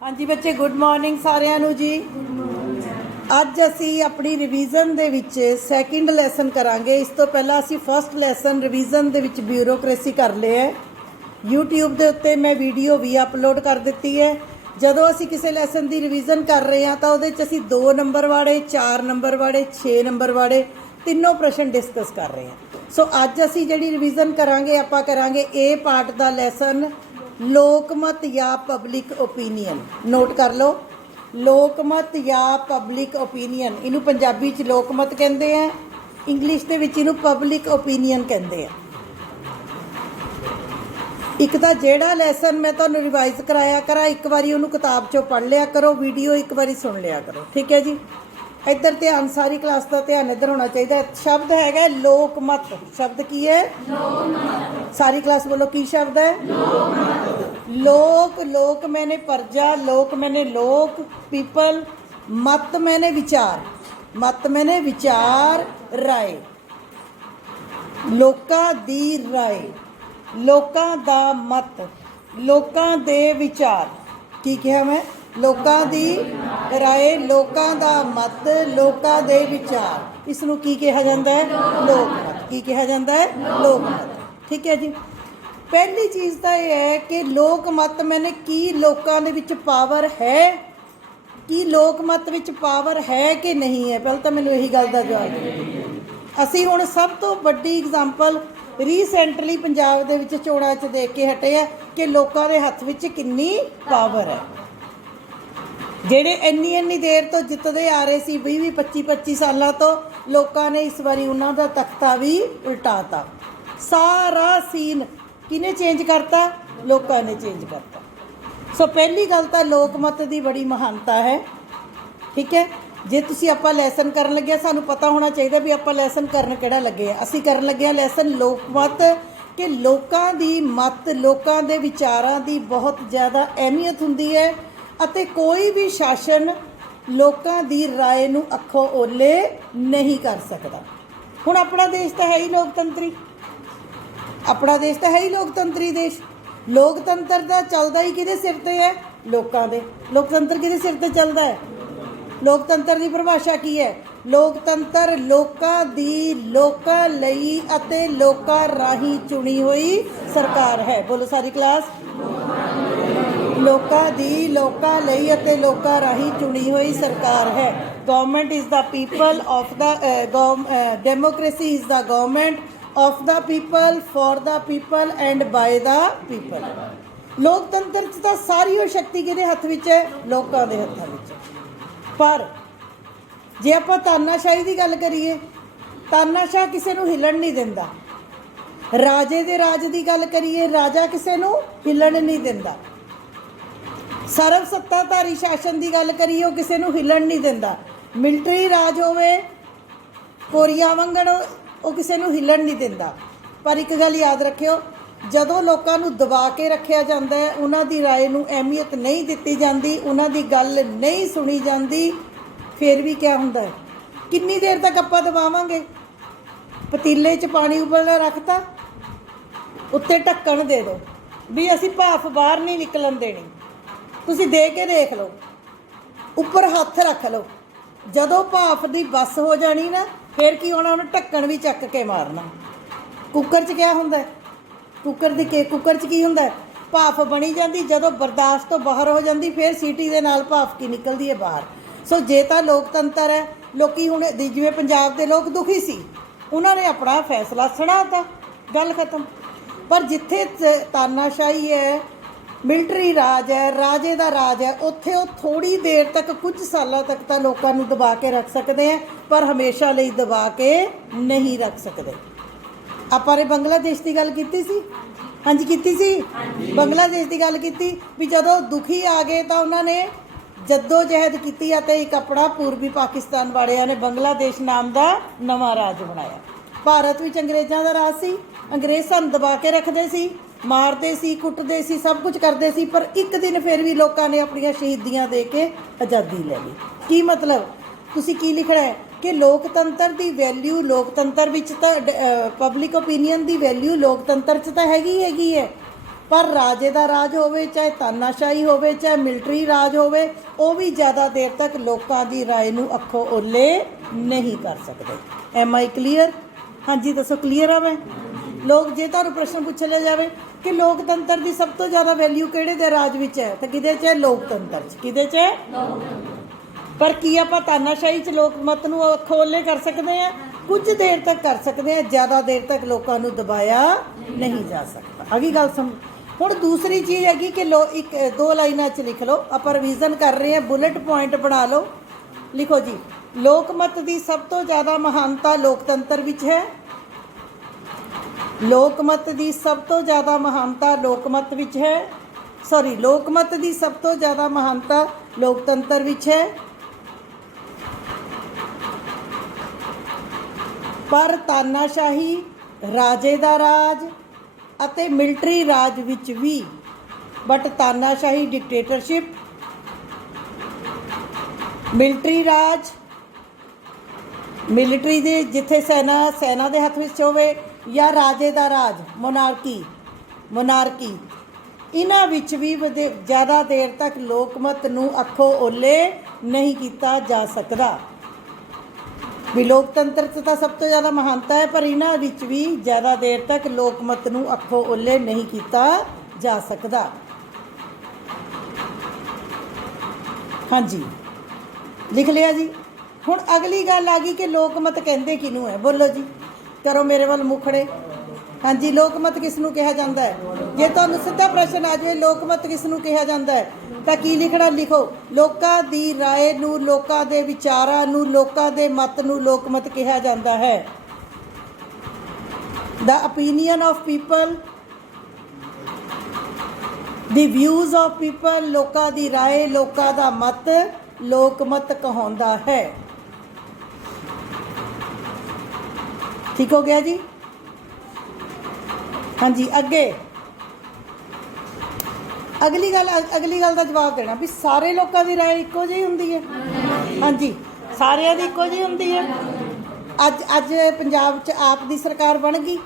हाँ जी बच्चे, good morning सारिਆਂ ਨੂੰ जी। ਅੱਜ ਅਸੀਂ ਆਪਣੀ ਰਿਵੀਜ਼ਨ ਦੇ ਵਿੱਚ ਸੈਕਿੰਡ ਲੈਸਨ ਕਰਾਂਗੇ। ਇਸ ਤੋਂ ਪਹਿਲਾਂ ਅਸੀਂ ਫਸਟ ਲੈਸਨ ਰਿਵੀਜ਼ਨ ਦੇ ਵਿੱਚ ਬਿਊਰੋਕ੍ਰੇਸੀ ਕਰ ਲਿਆ ਹੈ। YouTube ਦੇ ਉੱਤੇ ਮੈਂ ਵੀਡੀਓ ਵੀ ਅਪਲੋਡ ਕਰ ਦਿੱਤੀ ਹੈ। ਜਦੋਂ ਅਸੀਂ ਕਿਸੇ ਲੈਸਨ ਦੀ ਰਿਵੀਜ਼ਨ ਕਰ ਰਹੇ ਹਾਂ ਤਾਂ ਉਹਦੇ 'ਚ ਅਸੀਂ 2 ਨੰਬਰ ਵਾਲੇ, 4 ਨੰਬਰ ਵਾਲੇ, 6 ਨੰਬਰ ਵਾਲੇ ਤਿੰਨੋਂ ਪ੍ਰਸ਼ਨ ਡਿਸਕਸ ਕਰ ਰਹੇ ਹਾਂ। ਸੋ ਅੱਜ ਅਸੀਂ ਜਿਹੜੀ ਰਿਵੀਜ਼ਨ ਕਰਾਂਗੇ ਆਪਾਂ ਕਰਾਂਗੇ A ਪਾर्ट ਦਾ ਲੈਸਨ लोकमत या पब्लिक ओपीनियन। नोट कर लो, लोकमत या पब्लिक ओपीनियन। इनू पंजाबी च लोकमत कहते हैं, इंग्लिश के विच इनू पब्लिक ओपीनियन कहते हैं। एक तो जेड़ा लैसन मैं तुहानू रिवाइज कराया करा, एक बारी उन्होंने किताब चो पढ़ लिया करो, वीडियो एक बारी सुन लिया करो, ठीक है जी। इधर ध्यान, सारी क्लास का ध्यान इधर होना चाहिए। शब्द है लोकमत। शब्द की है? लोकमत। सारी क्लास बोलो, की शब्द है? लोकमत। लोक, लोक मैंने प्रजा, लोक मैंने लोक, पीपल। मत मैंने विचार, मत मैंने विचार, राय, लोकां दी राय, लोकां दा मत, लोकां दे विचार। की कहा मैं? लोकां दी राय, लोकां दा मत, लोकां दे विचार। इस नूं की कहा जाता है? लोकमत। की कहा जाता है? लोकमत। ठीक है जी। पहली चीज़ तो यह है कि लोकमत मैंने की लोकां दे विच पावर है, कि लोकमत विच पावर है कि नहीं है। पहले तो मैनूं यही गल दा जवाब दो। असीं हुण सब तो वड्डी एग्जाम्पल रीसेंटली पंजाब दे विच चोणां च देख के हटे आ कि लोकां दे हत्थ विच किन्नी पावर है। ਜਿਹੜੇ ਇੰਨੀ ਦੇਰ ਤੋਂ ਜਿੱਤਦੇ ਆ ਰਹੇ ਸੀ 20-25 ਸਾਲਾਂ ਤੋਂ, ਲੋਕਾਂ ਨੇ ਇਸ ਵਾਰੀ ਉਹਨਾਂ ਦਾ ਤਖਤਾ ਵੀ ਉਲਟਾਤਾ। ਸਾਰਾ ਸੀਨ ਕਿਹਨੇ ਚੇਂਜ ਕਰਤਾ? ਲੋਕਾਂ ਨੇ ਚੇਂਜ ਕਰਤਾ। ਸੋ ਪਹਿਲੀ ਗੱਲ ਤਾਂ ਲੋਕਮਤ ਦੀ ਬੜੀ ਮਹਾਨਤਾ ਹੈ, ਠੀਕ ਹੈ। ਜੇ ਤੁਸੀਂ ਆਪਾਂ ਲੈਸਨ ਕਰਨ ਲੱਗੇ, ਸਾਨੂੰ ਪਤਾ ਹੋਣਾ ਚਾਹੀਦਾ ਵੀ ਆਪਾਂ ਲੈਸਨ ਕਰਨ ਕਿਹੜਾ ਲੱਗੇ ਆ। ਅਸੀਂ ਕਰਨ ਲੱਗੇ ਆ ਲੈਸਨ ਲੋਕਮਤ, ਕਿ ਲੋਕਾਂ ਦੀ ਮਤ, ਲੋਕਾਂ ਦੇ ਵਿਚਾਰਾਂ ਦੀ ਬਹੁਤ ਜ਼ਿਆਦਾ ਅਹਿਮੀਅਤ ਹੁੰਦੀ ਹੈ ਅਤੇ ਕੋਈ ਵੀ ਸ਼ਾਸਨ ਲੋਕਾਂ ਦੀ ਰਾਏ ਨੂੰ ਅੱਖੋਂ ਓਲੇ ਨਹੀਂ ਕਰ ਸਕਦਾ। ਹੁਣ ਆਪਣਾ ਦੇਸ਼ ਤਾਂ ਹੈ ਹੀ ਲੋਕਤੰਤਰੀ, ਆਪਣਾ ਦੇਸ਼ ਤਾਂ ਹੈ ਹੀ ਲੋਕਤੰਤਰੀ ਦੇਸ਼। ਲੋਕਤੰਤਰ ਦਾ ਚੱਲਦਾ ਹੀ ਕਿਹਦੇ ਸਿਰ ਤੇ ਹੈ? ਲੋਕਾਂ ਦੇ। ਲੋਕਤੰਤਰ ਕਿਹਦੇ ਸਿਰ ਤੇ ਚੱਲਦਾ ਹੈ? ਲੋਕਤੰਤਰ ਦੀ ਪਰਿਭਾਸ਼ਾ ਕੀ ਹੈ? ਲੋਕਤੰਤਰ ਲੋਕਾਂ ਦੀ, ਲੋਕਾਂ ਲਈ ਅਤੇ ਲੋਕਾਂ ਰਾਹੀਂ ਚੁਣੀ ਹੋਈ ਸਰਕਾਰ ਹੈ। ਬੋਲੋ ਸਾਰੀ ਕਲਾਸ। ਲੋਕਾਂ ਦੀ, ਲੋਕਾਂ ਲਈ ਅਤੇ ਲੋਕਾਂ ਰਾਹੀਂ ਚੁਣੀ ਹੋਈ ਸਰਕਾਰ ਹੈ। Government is the people of the, democracy is the government of the people, for the people and by the people. ਲੋਕਤੰਤਰ 'ਚ ਤਾਂ ਸਾਰੀ ਉਹ ਸ਼ਕਤੀ ਕਿਹਦੇ ਹੱਥ ਵਿੱਚ ਹੈ? ਲੋਕਾਂ ਦੇ ਹੱਥਾਂ ਵਿੱਚ। ਪਰ ਜੇ ਆਪਾਂ ਤਾਨਾਸ਼ਾਹੀ ਦੀ ਗੱਲ ਕਰੀਏ, ਤਾਨਾਸ਼ਾਹ ਕਿਸੇ ਨੂੰ ਹਿੱਲਣ ਨਹੀਂ ਦਿੰਦਾ। ਰਾਜੇ ਦੇ ਰਾਜ ਦੀ ਗੱਲ ਕਰੀਏ, ਰਾਜਾ ਕਿਸੇ ਨੂੰ ਹਿੱਲਣ ਨਹੀਂ ਦਿੰਦਾ। ਸਰਵ ਸੱਤਾਧਾਰੀ ਸ਼ਾਸਨ ਦੀ ਗੱਲ ਕਰੀਏ, ਉਹ ਕਿਸੇ ਨੂੰ ਹਿੱਲਣ ਨਹੀਂ ਦਿੰਦਾ। ਮਿਲਟਰੀ ਰਾਜ ਹੋਵੇ, ਕੋਰੀਆ ਵਾਂਗਣ, ਉਹ ਕਿਸੇ ਨੂੰ ਹਿੱਲਣ ਨਹੀਂ ਦਿੰਦਾ। ਪਰ ਇੱਕ ਗੱਲ ਯਾਦ ਰੱਖਿਓ, ਜਦੋਂ ਲੋਕਾਂ ਨੂੰ ਦਬਾ ਕੇ ਰੱਖਿਆ ਜਾਂਦਾ ਹੈ, ਉਹਨਾਂ ਦੀ ਰਾਏ ਨੂੰ ਅਹਿਮੀਅਤ ਨਹੀਂ ਦਿੱਤੀ ਜਾਂਦੀ, ਉਹਨਾਂ ਦੀ ਗੱਲ ਨਹੀਂ ਸੁਣੀ ਜਾਂਦੀ, ਫਿਰ ਵੀ ਕਿਆ ਹੁੰਦਾ ਹੈ? ਕਿੰਨੀ ਦੇਰ ਤੱਕ ਆਪਾਂ ਦਬਾਵਾਂਗੇ? ਪਤੀਲੇ 'ਚ ਪਾਣੀ ਉਬਲਣਾ ਰੱਖਤਾ, ਉੱਤੇ ਢੱਕਣ ਦੇ ਦਿਓ ਵੀ ਅਸੀਂ ਭਾਫ਼ ਬਾਹਰ ਨਹੀਂ ਨਿਕਲਣ ਦੇਣੀ। ਤੁਸੀਂ ਦੇ ਕੇ ਦੇਖ ਲਓ, ਉੱਪਰ ਹੱਥ ਰੱਖ ਲਓ, ਜਦੋਂ ਭਾਫ਼ ਦੀ ਬੱਸ ਹੋ ਜਾਣੀ ਨਾ, ਫਿਰ ਕੀ ਹੋਣਾ? ਉਹਨੂੰ ਢੱਕਣ ਵੀ ਚੱਕ ਕੇ ਮਾਰਨਾ। ਕੁੱਕਰ 'ਚ ਕਿਆ ਹੁੰਦਾ? ਕੁੱਕਰ 'ਚ ਕੀ ਹੁੰਦਾ? ਭਾਫ਼ ਬਣੀ ਜਾਂਦੀ, ਜਦੋਂ ਬਰਦਾਸ਼ਤ ਤੋਂ ਬਾਹਰ ਹੋ ਜਾਂਦੀ, ਫਿਰ ਸੀਟੀ ਦੇ ਨਾਲ ਭਾਫ਼ ਕੀ ਨਿਕਲਦੀ ਹੈ ਬਾਹਰ। ਸੋ ਜੇ ਤਾਂ ਲੋਕਤੰਤਰ ਹੈ, ਲੋਕੀ ਹੁਣ ਜਿਵੇਂ ਪੰਜਾਬ ਦੇ ਲੋਕ ਦੁਖੀ ਸੀ, ਉਹਨਾਂ ਨੇ ਆਪਣਾ ਫੈਸਲਾ ਸੁਣਾਤਾ, ਗੱਲ ਖਤਮ। ਪਰ ਜਿੱਥੇ ਤਾਨਾਸ਼ਾਹੀ ਹੈ, ਮਿਲਟਰੀ ਰਾਜ ਹੈ, ਰਾਜੇ ਦਾ ਰਾਜ ਹੈ, ਉੱਥੇ ਉਹ ਥੋੜ੍ਹੀ ਦੇਰ ਤੱਕ, ਕੁਝ ਸਾਲਾਂ ਤੱਕ ਤਾਂ ਲੋਕਾਂ ਨੂੰ ਦਬਾ ਕੇ ਰੱਖ ਸਕਦੇ ਹੈ, ਪਰ ਹਮੇਸ਼ਾ ਲਈ ਦਬਾ ਕੇ ਨਹੀਂ ਰੱਖ ਸਕਦੇ। ਆਪਾਂ ਨੇ ਬੰਗਲਾਦੇਸ਼ ਦੀ ਗੱਲ ਕੀਤੀ ਸੀ, ਹਾਂਜੀ ਕੀਤੀ ਸੀ। ਬੰਗਲਾਦੇਸ਼ ਦੀ ਗੱਲ ਕੀਤੀ ਵੀ ਜਦੋਂ ਦੁਖੀ ਆ ਗਏ ਤਾਂ ਉਹਨਾਂ ਨੇ ਜੱਦੋ ਜਹਿਦ ਕੀਤੀ ਅਤੇ ਇੱਕ ਆਪਣਾ ਪੂਰਬੀ ਪਾਕਿਸਤਾਨ ਵਾਲਿਆਂ ਨੇ ਬੰਗਲਾਦੇਸ਼ ਨਾਮ ਦਾ ਨਵਾਂ ਰਾਜ ਬਣਾਇਆ। ਭਾਰਤ ਵਿੱਚ ਅੰਗਰੇਜ਼ਾਂ ਦਾ ਰਾਜ ਸੀ, ਅੰਗਰੇਜ਼ ਸਾਨੂੰ ਦਬਾ ਕੇ ਰੱਖਦੇ ਸੀ, ਮਾਰਦੇ ਸੀ, ਕੁੱਟਦੇ ਸੀ, ਸਭ ਕੁਝ ਕਰਦੇ ਸੀ, ਪਰ ਇੱਕ ਦਿਨ ਫਿਰ ਵੀ ਲੋਕਾਂ ਨੇ ਆਪਣੀਆਂ ਸ਼ਹੀਦੀਆਂ ਦੇ ਕੇ ਆਜ਼ਾਦੀ ਲੈ ਲਈ। ਕੀ ਮਤਲਬ? ਤੁਸੀਂ ਕੀ ਲਿਖਣਾ ਹੈ ਕਿ ਲੋਕਤੰਤਰ ਦੀ ਵੈਲਿਊ, ਲੋਕਤੰਤਰ ਵਿੱਚ ਤਾਂ ਪਬਲਿਕ ਓਪੀਨੀਅਨ ਦੀ ਵੈਲਿਊ ਲੋਕਤੰਤਰ 'ਚ ਤਾਂ ਹੈਗੀ ਹੈ, पर राजे का राज होवे, चाहे तानाशाही होवे, चाहे मिलिटरी राज होवे, वो भी ज़्यादा देर तक लोगों की राय नूं अखों ओले नहीं कर सकते। एम आई क्लीयर? हाँ जी दसो, क्लीयर है? मैं लोग जे तुहानूं प्रश्न पूछ लिया जाए कि लोकतंत्र की सब तो ज़्यादा वैल्यू किहड़े दे राज विच है, तो किहदे च है? लोकतंत्र च। किहदे च है? पर की आपां तानाशाही च लोकमत नूं अखों ओले कर सकते हैं? कुछ देर तक कर सकते हैं, ज़्यादा देर तक लोगों को दबाया नहीं जा सकता। अगी गल समझ। हुण दूसरी चीज़ हैगी कि एक दो लाइनां च लिख लो, आप रिवीजन कर रहे हैं, बुलेट पॉइंट बना लो। लिखो जी, लोकमत की सब तो ज़्यादा महानता लोकतंत्र विच है। लोकमत की सब तो ज़्यादा महानता लोकमत विच है, सॉरी, लोकमत की सब तो ज़्यादा महानता लोकतंत्र विच है। पर तानाशाही, राजे का राज अते मिलिटरी राज विच भी, बट तानाशाही डिक्टेटरशिप, मिलिटरी राज, मिलिटरी दे जिथे सेना दे हथ विच होवे, या राजे का राज मोनार्की, इन्हां विच भी ज़्यादा देर तक लोकमत नूं अखों ओले नहीं किया जा सकता। भी लोकतंत्र तो सब तो ज़्यादा महानता है, पर इन्हां विच भी ज़्यादा देर तक लोकमत नूं अखों ओले नहीं किया जा सकता। हाँ जी, लिख लिया जी। हुण अगली गल आ गई कि लोकमत कहंदे किनूं है? बोलो जी, करो मेरे वाल मुखड़े। हाँ जी, लोकमत किसनूं कहा जाता है? जे तुहानूं सीधा प्रश्न आ जाए लोकमत किसनूं कहा जाता है, तो की लिखना? लिखो, लोकां दी राय नूं, लोकां दे विचारां नूं, लोकां दे मत नूं लोकमत कहा जाता है। The opinion of people, the views of people, लोकां दी राय, लोकां दा मत लोकमत कहाउंदा है। ठीक हो गया जी? हाँ जी, अगे अगली गल का जवाब देना भी सारे लोगों की राय इक्को जी हुंदी है। हाँ जी, सारिਆਂ ਦੀ इक्को जी हुंदी है। अज पंजाब च आप दी सरकार बन गई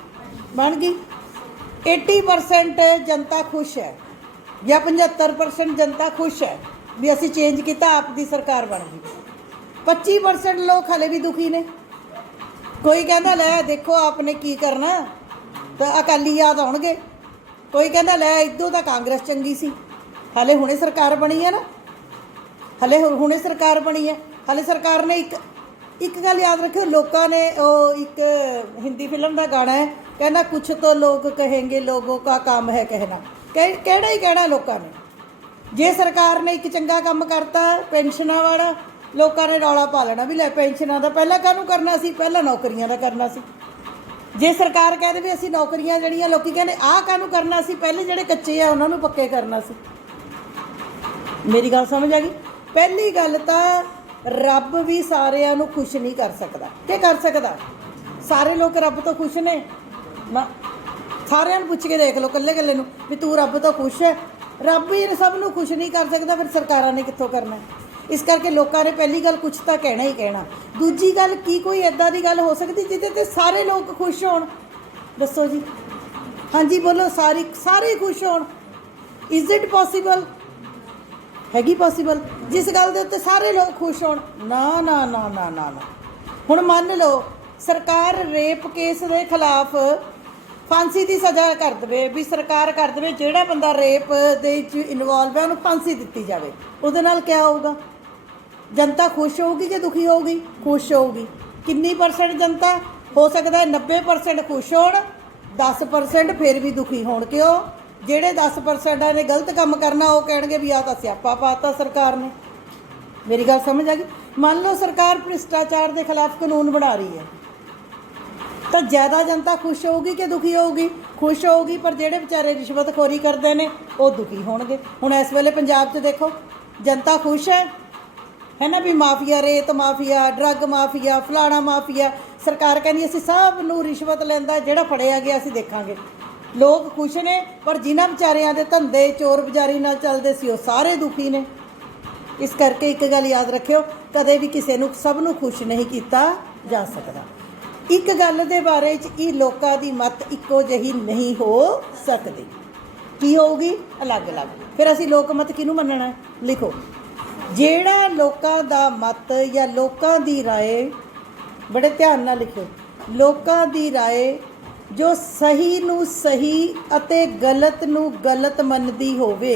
80% जनता खुश है, या 75% जनता खुश है भी असी चेंज किया, आप दी सरकार बन गई। 25% लोग हाले भी दुखी ने। कोई कहता लै देखो आपने की करना, तो अकाली याद आउणगे। कोई कहता लै इदों तो कांग्रेस चंगी सी, हाले हुणे सरकार बनी है ना, हाले हुणे सरकार बनी है। हाले सरकार ने एक गल याद रखियो, लोगों ने एक हिंदी फिल्म का गाना है, कहना कुछ तो लोग कहेंगे, लोगों का काम है कहना। कहना ही कहना लोगों ने। जे सरकार ने एक चंगा काम करता पेंशना वाला, लोगों ने रौला पा लेना भी लै पेंशनां दा पहला काहनूं करना सी, पहला नौकरियां दा करना सी। जे सरकार कह दे भी असीं नौकरियां जड़ियां लोकी कहने आह काहनूं करना सी, पहले जिहड़े कच्चे आ उन्हां नूं पक्के करना सी। मेरी गल समझ आ गई? पहली गल तां रब भी सारिਆਂ ਨੂੰ खुश नहीं कर सकता। क्या कर सकता? सारे लोग रब तो खुश ने ना? सारिਆਂ ਨੂੰ पुछ के देख लो कल्ले कल्ले नूं भी तू रब तो खुश है? रब ही सब नूं खुश नहीं कर सकता, फिर सरकारां ने कित्थों करना है? इस करके लोगों ने पहली गल कुछ तो कहना ही कहना। दूजी गल की कोई इदां दी गल हो सकती जिहदे ते सारे लोग खुश होण? दसो जी। हाँ जी बोलो, सारे खुश होण? Is it possible? हैगी पॉसीबल जिस गल दे उत्ते सारे लोग खुश होण? ना ना ना ना ना ना। हुण मान लो सरकार रेप केस के खिलाफ फांसी की सज़ा कर दे, भी सरकार कर दे जिहड़ा बंदा रेप दे इनवॉल्व है उन्हें फांसी दी जाए, उहदे नाल क्या होगा? जनता खुश होगी कि दुखी होगी? खुश होगी। कितनी परसेंट जनता? हो सकता है 90% खुश हो, 10% फिर भी दुखी हो। क्यों? जेड़े 10% ने गलत काम करना वो कहेंगे भी आ तो स्यापा पाता सरकार ने। मेरी गल समझ आ गई? मान लो सरकार भ्रिष्टाचार के खिलाफ कानून बना रही है, तो ज़्यादा जनता खुश होगी कि दुखी होगी? खुश होगी। पर जेड़े बेचारे रिश्वतखोरी करते हैं वो दुखी होणगे। हुण इस वेले पंजाब च देखो जनता खुश है ना भी माफिया, रेत माफिया, ड्रग माफिया, फलाना माफिया। सरकार कहनी असीं सब नूं रिश्वत लैंदा, जिहड़ा फड़िया गया असीं देखांगे। लोग खुश ने, पर जिन्हां विचारियां दे धंधे चोर बजारी नाल चलदे सी वो सारे दुखी ने। इस करके एक गल याद रखियो, कदे भी किसी नूं सब नूं खुश नहीं किया जा सकता। एक गल दे बारे च लोकां दी मत इक्को जही नहीं हो सकती। ਕੀ ਹੋਊਗੀ? ਅਲੱਗ-ਅਲੱਗ। ਫਿਰ ਅਸੀਂ ਲੋਕਮਤ ਕਿਹਨੂੰ ਮੰਨਣਾ ਹੈ? ਲਿਖੋ, ਜਿਹੜਾ ਲੋਕਾਂ ਦਾ ਮਤ ਜਾਂ ਲੋਕਾਂ ਦੀ ਰਾਏ, ਬੜੇ ਧਿਆਨ ਨਾਲ ਲਿਖਿਓ, ਲੋਕਾਂ ਦੀ ਰਾਏ ਜੋ ਸਹੀ ਨੂੰ ਸਹੀ ਅਤੇ ਗਲਤ ਨੂੰ ਗਲਤ ਮੰਨਦੀ ਹੋਵੇ।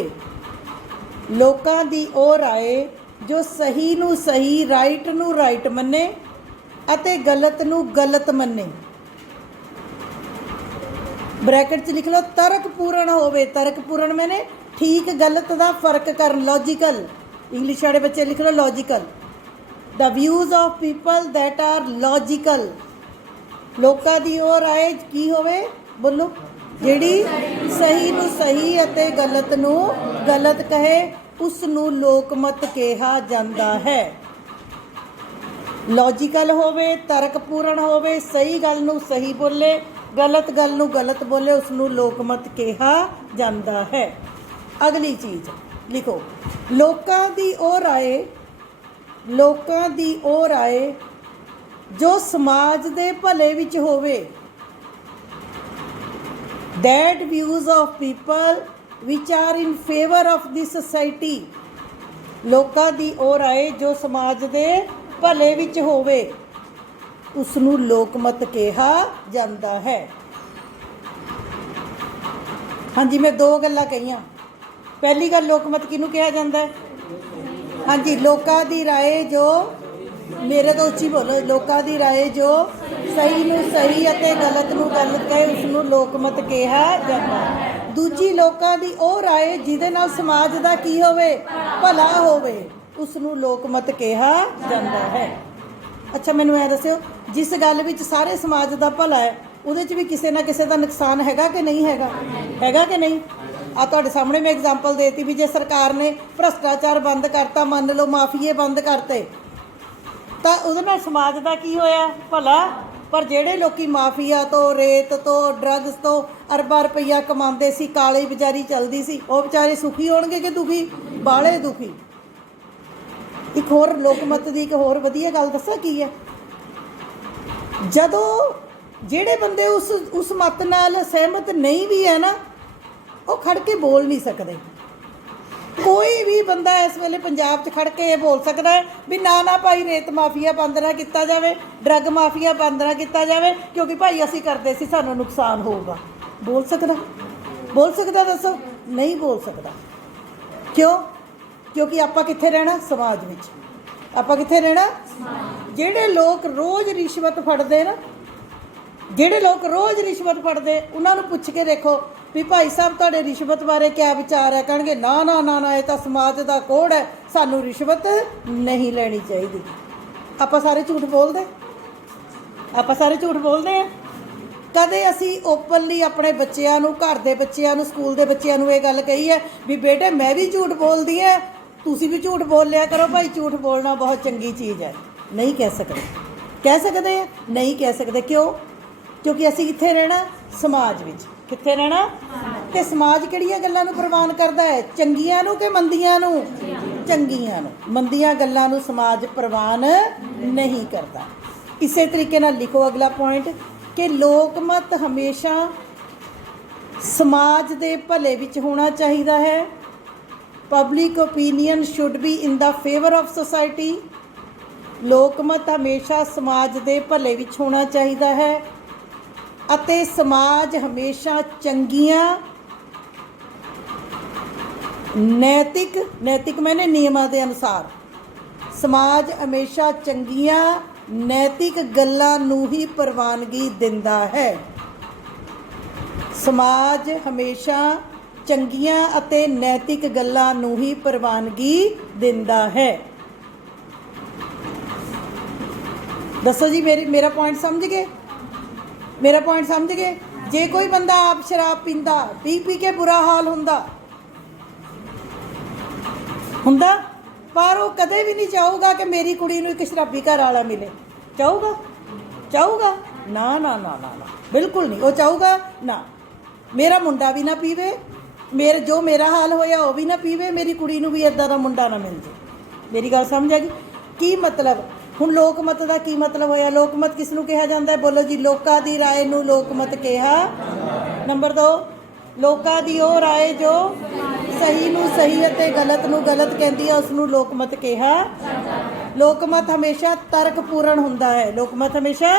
ਲੋਕਾਂ ਦੀ ਉਹ ਰਾਏ ਜੋ ਸਹੀ ਨੂੰ ਸਹੀ, ਰਾਈਟ ਨੂੰ ਰਾਈਟ ਮੰਨੇ ਅਤੇ ਗਲਤ ਨੂੰ ਗਲਤ ਮੰਨੇ। ਬ੍ਰੈਕਟ 'ਚ ਲਿਖ ਲਓ, ਤਰਕਪੂਰਨ ਹੋਵੇ। ਤਰਕਪੂਰਨ ਮੈਨੇ ਠੀਕ ਗਲਤ ਦਾ ਫਰਕ ਕਰਨ, ਲੌਜੀਕਲ। ਇੰਗਲਿਸ਼ ਵਾਲੇ ਬੱਚੇ ਲਿਖ ਲਓ logical. The views of people that R logical. ਲੋਕਾਂ ਦੀ ਉਹ ਰਾਏ ਕੀ ਹੋਵੇ? ਬੋਲੋ, ਜਿਹੜੀ ਸਹੀ ਨੂੰ ਸਹੀ ਅਤੇ ਗਲਤ ਨੂੰ ਗਲਤ ਕਹੇ, ਉਸ ਨੂੰ ਲੋਕਮਤ ਕਿਹਾ ਜਾਂਦਾ ਹੈ। ਲੌਜੀਕਲ ਹੋਵੇ, ਤਰਕਪੂਰਨ ਹੋਵੇ, ਸਹੀ ਗੱਲ ਨੂੰ ਸਹੀ ਬੋਲੇ, ਗਲਤ ਗੱਲ ਨੂੰ ਗਲਤ ਬੋਲੇ, ਉਸ ਨੂੰ ਲੋਕਮਤ ਕਿਹਾ ਜਾਂਦਾ ਹੈ। ਅਗਲੀ ਚੀਜ਼ ਲਿਖੋ, ਲੋਕਾਂ ਦੀ ਉਹ ਰਾਏ, ਲੋਕਾਂ ਦੀ ਉਹ ਰਾਏ ਜੋ ਸਮਾਜ ਦੇ ਭਲੇ ਵਿੱਚ ਹੋਵੇ। That views of people which are in favour of the society. ਲੋਕਾਂ ਦੀ ਉਹ ਰਾਏ ਜੋ ਸਮਾਜ ਦੇ ਭਲੇ ਵਿੱਚ ਹੋਵੇ, ਉਸ ਨੂੰ ਲੋਕਮਤ ਕਿਹਾ ਜਾਂਦਾ ਹੈ। ਹਾਂਜੀ, ਮੈਂ ਦੋ ਗੱਲਾਂ ਕਹੀਆਂ। ਪਹਿਲੀ ਗੱਲ, ਲੋਕਮਤ ਕਿਹਨੂੰ ਕਿਹਾ ਜਾਂਦਾ ਹੈ? ਹਾਂਜੀ, ਲੋਕਾਂ ਦੀ ਰਾਏ ਜੋ, ਮੇਰੇ ਤੋਂ ਉੱਚੀ ਬੋਲੋ, ਲੋਕਾਂ ਦੀ ਰਾਏ ਜੋ ਸਹੀ ਨੂੰ ਸਹੀ ਅਤੇ ਗਲਤ ਨੂੰ ਗਲਤ ਕਹੇ, ਉਸ ਨੂੰ ਲੋਕਮਤ ਕਿਹਾ ਜਾਂਦਾ ਹੈ। ਦੂਜੀ, ਲੋਕਾਂ ਦੀ ਉਹ ਰਾਏ ਜਿਹਦੇ ਨਾਲ ਸਮਾਜ ਦਾ ਕੀ ਹੋਵੇ? ਭਲਾ ਹੋਵੇ, ਉਸ ਨੂੰ ਲੋਕਮਤ ਕਿਹਾ ਜਾਂਦਾ ਹੈ। ਅੱਛਾ, ਮੈਨੂੰ ਇਹ ਦੱਸਿਓ, ਜਿਸ ਗੱਲ ਵਿੱਚ ਸਾਰੇ ਸਮਾਜ ਦਾ ਭਲਾ ਹੈ, ਉਹਦੇ 'ਚ ਵੀ ਕਿਸੇ ਨਾ ਕਿਸੇ ਦਾ ਨੁਕਸਾਨ ਹੈਗਾ ਕਿ ਨਹੀਂ ਹੈਗਾ? ਹੈਗਾ ਕਿ ਨਹੀਂ? ਆ ਤੁਹਾਡੇ ਸਾਹਮਣੇ ਮੈਂ ਐਗਜ਼ਾਮਪਲ ਦੇਤੀ ਵੀ ਜੇ ਸਰਕਾਰ ਨੇ ਭ੍ਰਸ਼ਟਾਚਾਰ ਬੰਦ ਕਰਤਾ, ਮੰਨ ਲਓ ਮਾਫੀਏ ਬੰਦ ਕਰਤੇ, ਤਾਂ ਉਹਦੇ ਨਾਲ ਸਮਾਜ ਦਾ ਕੀ ਹੋਇਆ? ਭਲਾ। ਪਰ ਜਿਹੜੇ ਲੋਕੀ ਮਾਫੀਆ ਤੋਂ, ਰੇਤ ਤੋਂ, ਡਰੱਗਸ ਤੋਂ ਅਰਬਾਂ ਰੁਪਈਆ ਕਮਾਉਂਦੇ ਸੀ, ਕਾਲੀ ਬਜ਼ਾਰੀ ਚੱਲਦੀ ਸੀ, ਉਹ ਵਿਚਾਰੇ ਸੁਖੀ ਹੋਣਗੇ ਕਿ ਦੁਖੀ? ਬਾਲੇ ਦੁਖੀ। ਇੱਕ ਹੋਰ ਲੋਕਮਤ ਦੀ ਇੱਕ ਹੋਰ ਵਧੀਆ ਗੱਲ ਦੱਸਾਂ ਕੀ ਹੈ? ਜਦੋਂ ਜਿਹੜੇ ਬੰਦੇ ਉਸ ਮਤ ਨਾਲ ਸਹਿਮਤ ਨਹੀਂ ਵੀ ਹੈ ਨਾ, ਉਹ ਖੜ ਕੇ ਬੋਲ ਨਹੀਂ ਸਕਦੇ। ਕੋਈ ਵੀ ਬੰਦਾ ਇਸ ਵੇਲੇ ਪੰਜਾਬ 'ਚ ਖੜ ਕੇ ਇਹ ਬੋਲ ਸਕਦਾ ਹੈ ਵੀ ਨਾ ਨਾ ਭਾਈ, ਰੇਤ ਮਾਫੀਆ ਬੰਦ ਨਾ ਕੀਤਾ ਜਾਵੇ, ਡਰੱਗ ਮਾਫੀਆ ਬੰਦ ਨਾ ਕੀਤਾ ਜਾਵੇ, ਕਿਉਂਕਿ ਭਾਈ ਅਸੀਂ ਕਰਦੇ ਸੀ, ਸਾਨੂੰ ਨੁਕਸਾਨ ਹੋਊਗਾ। ਬੋਲ ਸਕਦਾ? ਬੋਲ ਸਕਦਾ? ਦੱਸੋ। ਨਹੀਂ ਬੋਲ ਸਕਦਾ। ਕਿਉਂ? ਕਿਉਂਕਿ ਆਪਾਂ ਕਿੱਥੇ ਰਹਿਣਾ? ਸਮਾਜ ਵਿੱਚ। ਆਪਾਂ ਕਿੱਥੇ ਰਹਿਣਾ? ਜਿਹੜੇ ਲੋਕ ਰੋਜ਼ ਰਿਸ਼ਵਤ ਫੜਦੇ ਨਾ, ਜਿਹੜੇ ਲੋਕ ਰੋਜ਼ ਰਿਸ਼ਵਤ ਫੜਦੇ, ਉਹਨਾਂ ਨੂੰ ਪੁੱਛ ਕੇ ਦੇਖੋ ਵੀ ਭਾਈ ਸਾਹਿਬ ਤੁਹਾਡੇ ਰਿਸ਼ਵਤ ਬਾਰੇ ਕਿਆ ਵਿਚਾਰ ਹੈ? ਕਹਿਣਗੇ ਨਾ ਨਾ ਨਾ ਨਾ, ਇਹ ਤਾਂ ਸਮਾਜ ਦਾ ਕੋਡ ਹੈ, ਸਾਨੂੰ ਰਿਸ਼ਵਤ ਨਹੀਂ ਲੈਣੀ ਚਾਹੀਦੀ। ਆਪਾਂ ਸਾਰੇ ਝੂਠ ਬੋਲਦੇ? ਆਪਾਂ ਸਾਰੇ ਝੂਠ ਬੋਲਦੇ ਆ? ਕਦੇ ਅਸੀਂ ਓਪਨਲੀ ਆਪਣੇ ਬੱਚਿਆਂ ਨੂੰ, ਘਰ ਦੇ ਬੱਚਿਆਂ ਨੂੰ, ਸਕੂਲ ਦੇ ਬੱਚਿਆਂ ਨੂੰ ਇਹ ਗੱਲ ਕਹੀ ਹੈ ਵੀ ਬੇਟੇ ਮੈਂ ਵੀ ਝੂਠ ਬੋਲਦੀ ਹਾਂ, ਤੁਸੀਂ ਵੀ ਝੂਠ ਬੋਲ ਲਿਆ ਕਰੋ ਭਾਈ, ਝੂਠ ਬੋਲਣਾ ਬਹੁਤ ਚੰਗੀ ਚੀਜ਼ ਹੈ? ਨਹੀਂ ਕਹਿ ਸਕਦੇ। ਕਹਿ ਸਕਦੇ ਆ? ਨਹੀਂ ਕਹਿ ਸਕਦੇ। ਕਿਉਂ? ਕਿਉਂਕਿ ਅਸੀਂ ਕਿੱਥੇ ਰਹਿਣਾ? ਸਮਾਜ ਵਿੱਚ। ਕਿੱਥੇ ਰਹਿਣਾ? ਤੇ ਸਮਾਜ ਕਿਹੜੀਆਂ ਗੱਲਾਂ ਨੂੰ ਪ੍ਰਵਾਨ ਕਰਦਾ ਹੈ? ਚੰਗੀਆਂ ਨੂੰ ਕਿ ਮੰਦੀਆਂ ਨੂੰ? ਚੰਗੀਆਂ ਨੂੰ। ਮੰਦੀਆਂ ਗੱਲਾਂ ਨੂੰ ਸਮਾਜ ਪ੍ਰਵਾਨ ਨਹੀਂ ਕਰਦਾ। ਇਸੇ ਤਰੀਕੇ ਨਾਲ ਲਿਖੋ ਅਗਲਾ ਪੁਆਇੰਟ ਕਿ ਲੋਕਮਤ ਹਮੇਸ਼ਾ ਸਮਾਜ ਦੇ ਭਲੇ ਵਿੱਚ ਹੋਣਾ ਚਾਹੀਦਾ ਹੈ। Public opinion should be in the favour of society. ਲੋਕਮਤ ਹਮੇਸ਼ਾ ਸਮਾਜ ਦੇ ਭਲੇ ਵਿੱਚ ਹੋਣਾ ਚਾਹੀਦਾ ਹੈ ਅਤੇ ਸਮਾਜ ਹਮੇਸ਼ਾ ਚੰਗੀਆਂ, ਨੈਤਿਕ ਮੈਨੇ ਨਿਯਮਾਂ ਦੇ ਅਨੁਸਾਰ, ਸਮਾਜ ਹਮੇਸ਼ਾ ਚੰਗੀਆਂ ਨੈਤਿਕ ਗੱਲਾਂ ਨੂੰ ਹੀ ਪ੍ਰਵਾਨਗੀ ਦਿੰਦਾ ਹੈ। ਸਮਾਜ ਹਮੇਸ਼ਾ ਚੰਗੀਆਂ ਅਤੇ ਨੈਤਿਕ ਗੱਲਾਂ ਨੂੰ ਹੀ ਪ੍ਰਵਾਨਗੀ ਦਿੰਦਾ ਹੈ। ਦੱਸੋ ਜੀ, ਮੇਰਾ ਪੁਆਇੰਟ ਸਮਝ ਗਏ? ਮੇਰਾ ਪੁਆਇੰਟ ਸਮਝ ਗਏ? ਜੇ ਕੋਈ ਬੰਦਾ ਆਪ ਸ਼ਰਾਬ ਪੀਂਦਾ, ਪੀ ਕੇ ਬੁਰਾ ਹਾਲ ਹੁੰਦਾ, ਪਰ ਉਹ ਕਦੇ ਵੀ ਨਹੀਂ ਚਾਹੂਗਾ ਕਿ ਮੇਰੀ ਕੁੜੀ ਨੂੰ ਇੱਕ ਸ਼ਰਾਬੀ ਘਰ ਵਾਲਾ ਮਿਲੇ। ਚਾਹੂਗਾ? ਨਾ ਨਾ ਨਾ ਨਾ ਨਾ, ਬਿਲਕੁਲ ਨਹੀਂ। ਉਹ ਚਾਹੂਗਾ ਨਾ ਮੇਰਾ ਮੁੰਡਾ ਵੀ ਨਾ ਪੀਵੇ, ਜੋ ਮੇਰਾ ਹਾਲ ਹੋਇਆ ਉਹ ਵੀ ਨਾ ਪੀਵੇ, ਮੇਰੀ ਕੁੜੀ ਨੂੰ ਵੀ ਇੱਦਾਂ ਦਾ ਮੁੰਡਾ ਨਾ ਮਿਲ ਜੇ। ਮੇਰੀ ਗੱਲ ਸਮਝ ਆ ਗਈ? ਕੀ ਮਤਲਬ? ਹੁਣ ਲੋਕਮਤ ਦਾ ਕੀ ਮਤਲਬ ਹੋਇਆ? ਲੋਕਮਤ ਕਿਸ ਨੂੰ ਕਿਹਾ ਜਾਂਦਾ ਹੈ? ਬੋਲੋ ਜੀ। ਲੋਕਾਂ ਦੀ ਰਾਏ ਨੂੰ ਲੋਕਮਤ ਕਿਹਾ। ਨੰਬਰ 2, ਲੋਕਾਂ ਦੀ ਉਹ ਰਾਏ ਜੋ ਸਹੀ ਨੂੰ ਸਹੀ ਅਤੇ ਗਲਤ ਨੂੰ ਗਲਤ ਕਹਿੰਦੀ ਹੈ, ਉਸ ਨੂੰ ਲੋਕਮਤ ਕਿਹਾ। ਲੋਕਮਤ ਹਮੇਸ਼ਾ ਤਰਕਪੂਰਨ ਹੁੰਦਾ ਹੈ। ਲੋਕਮਤ ਹਮੇਸ਼ਾ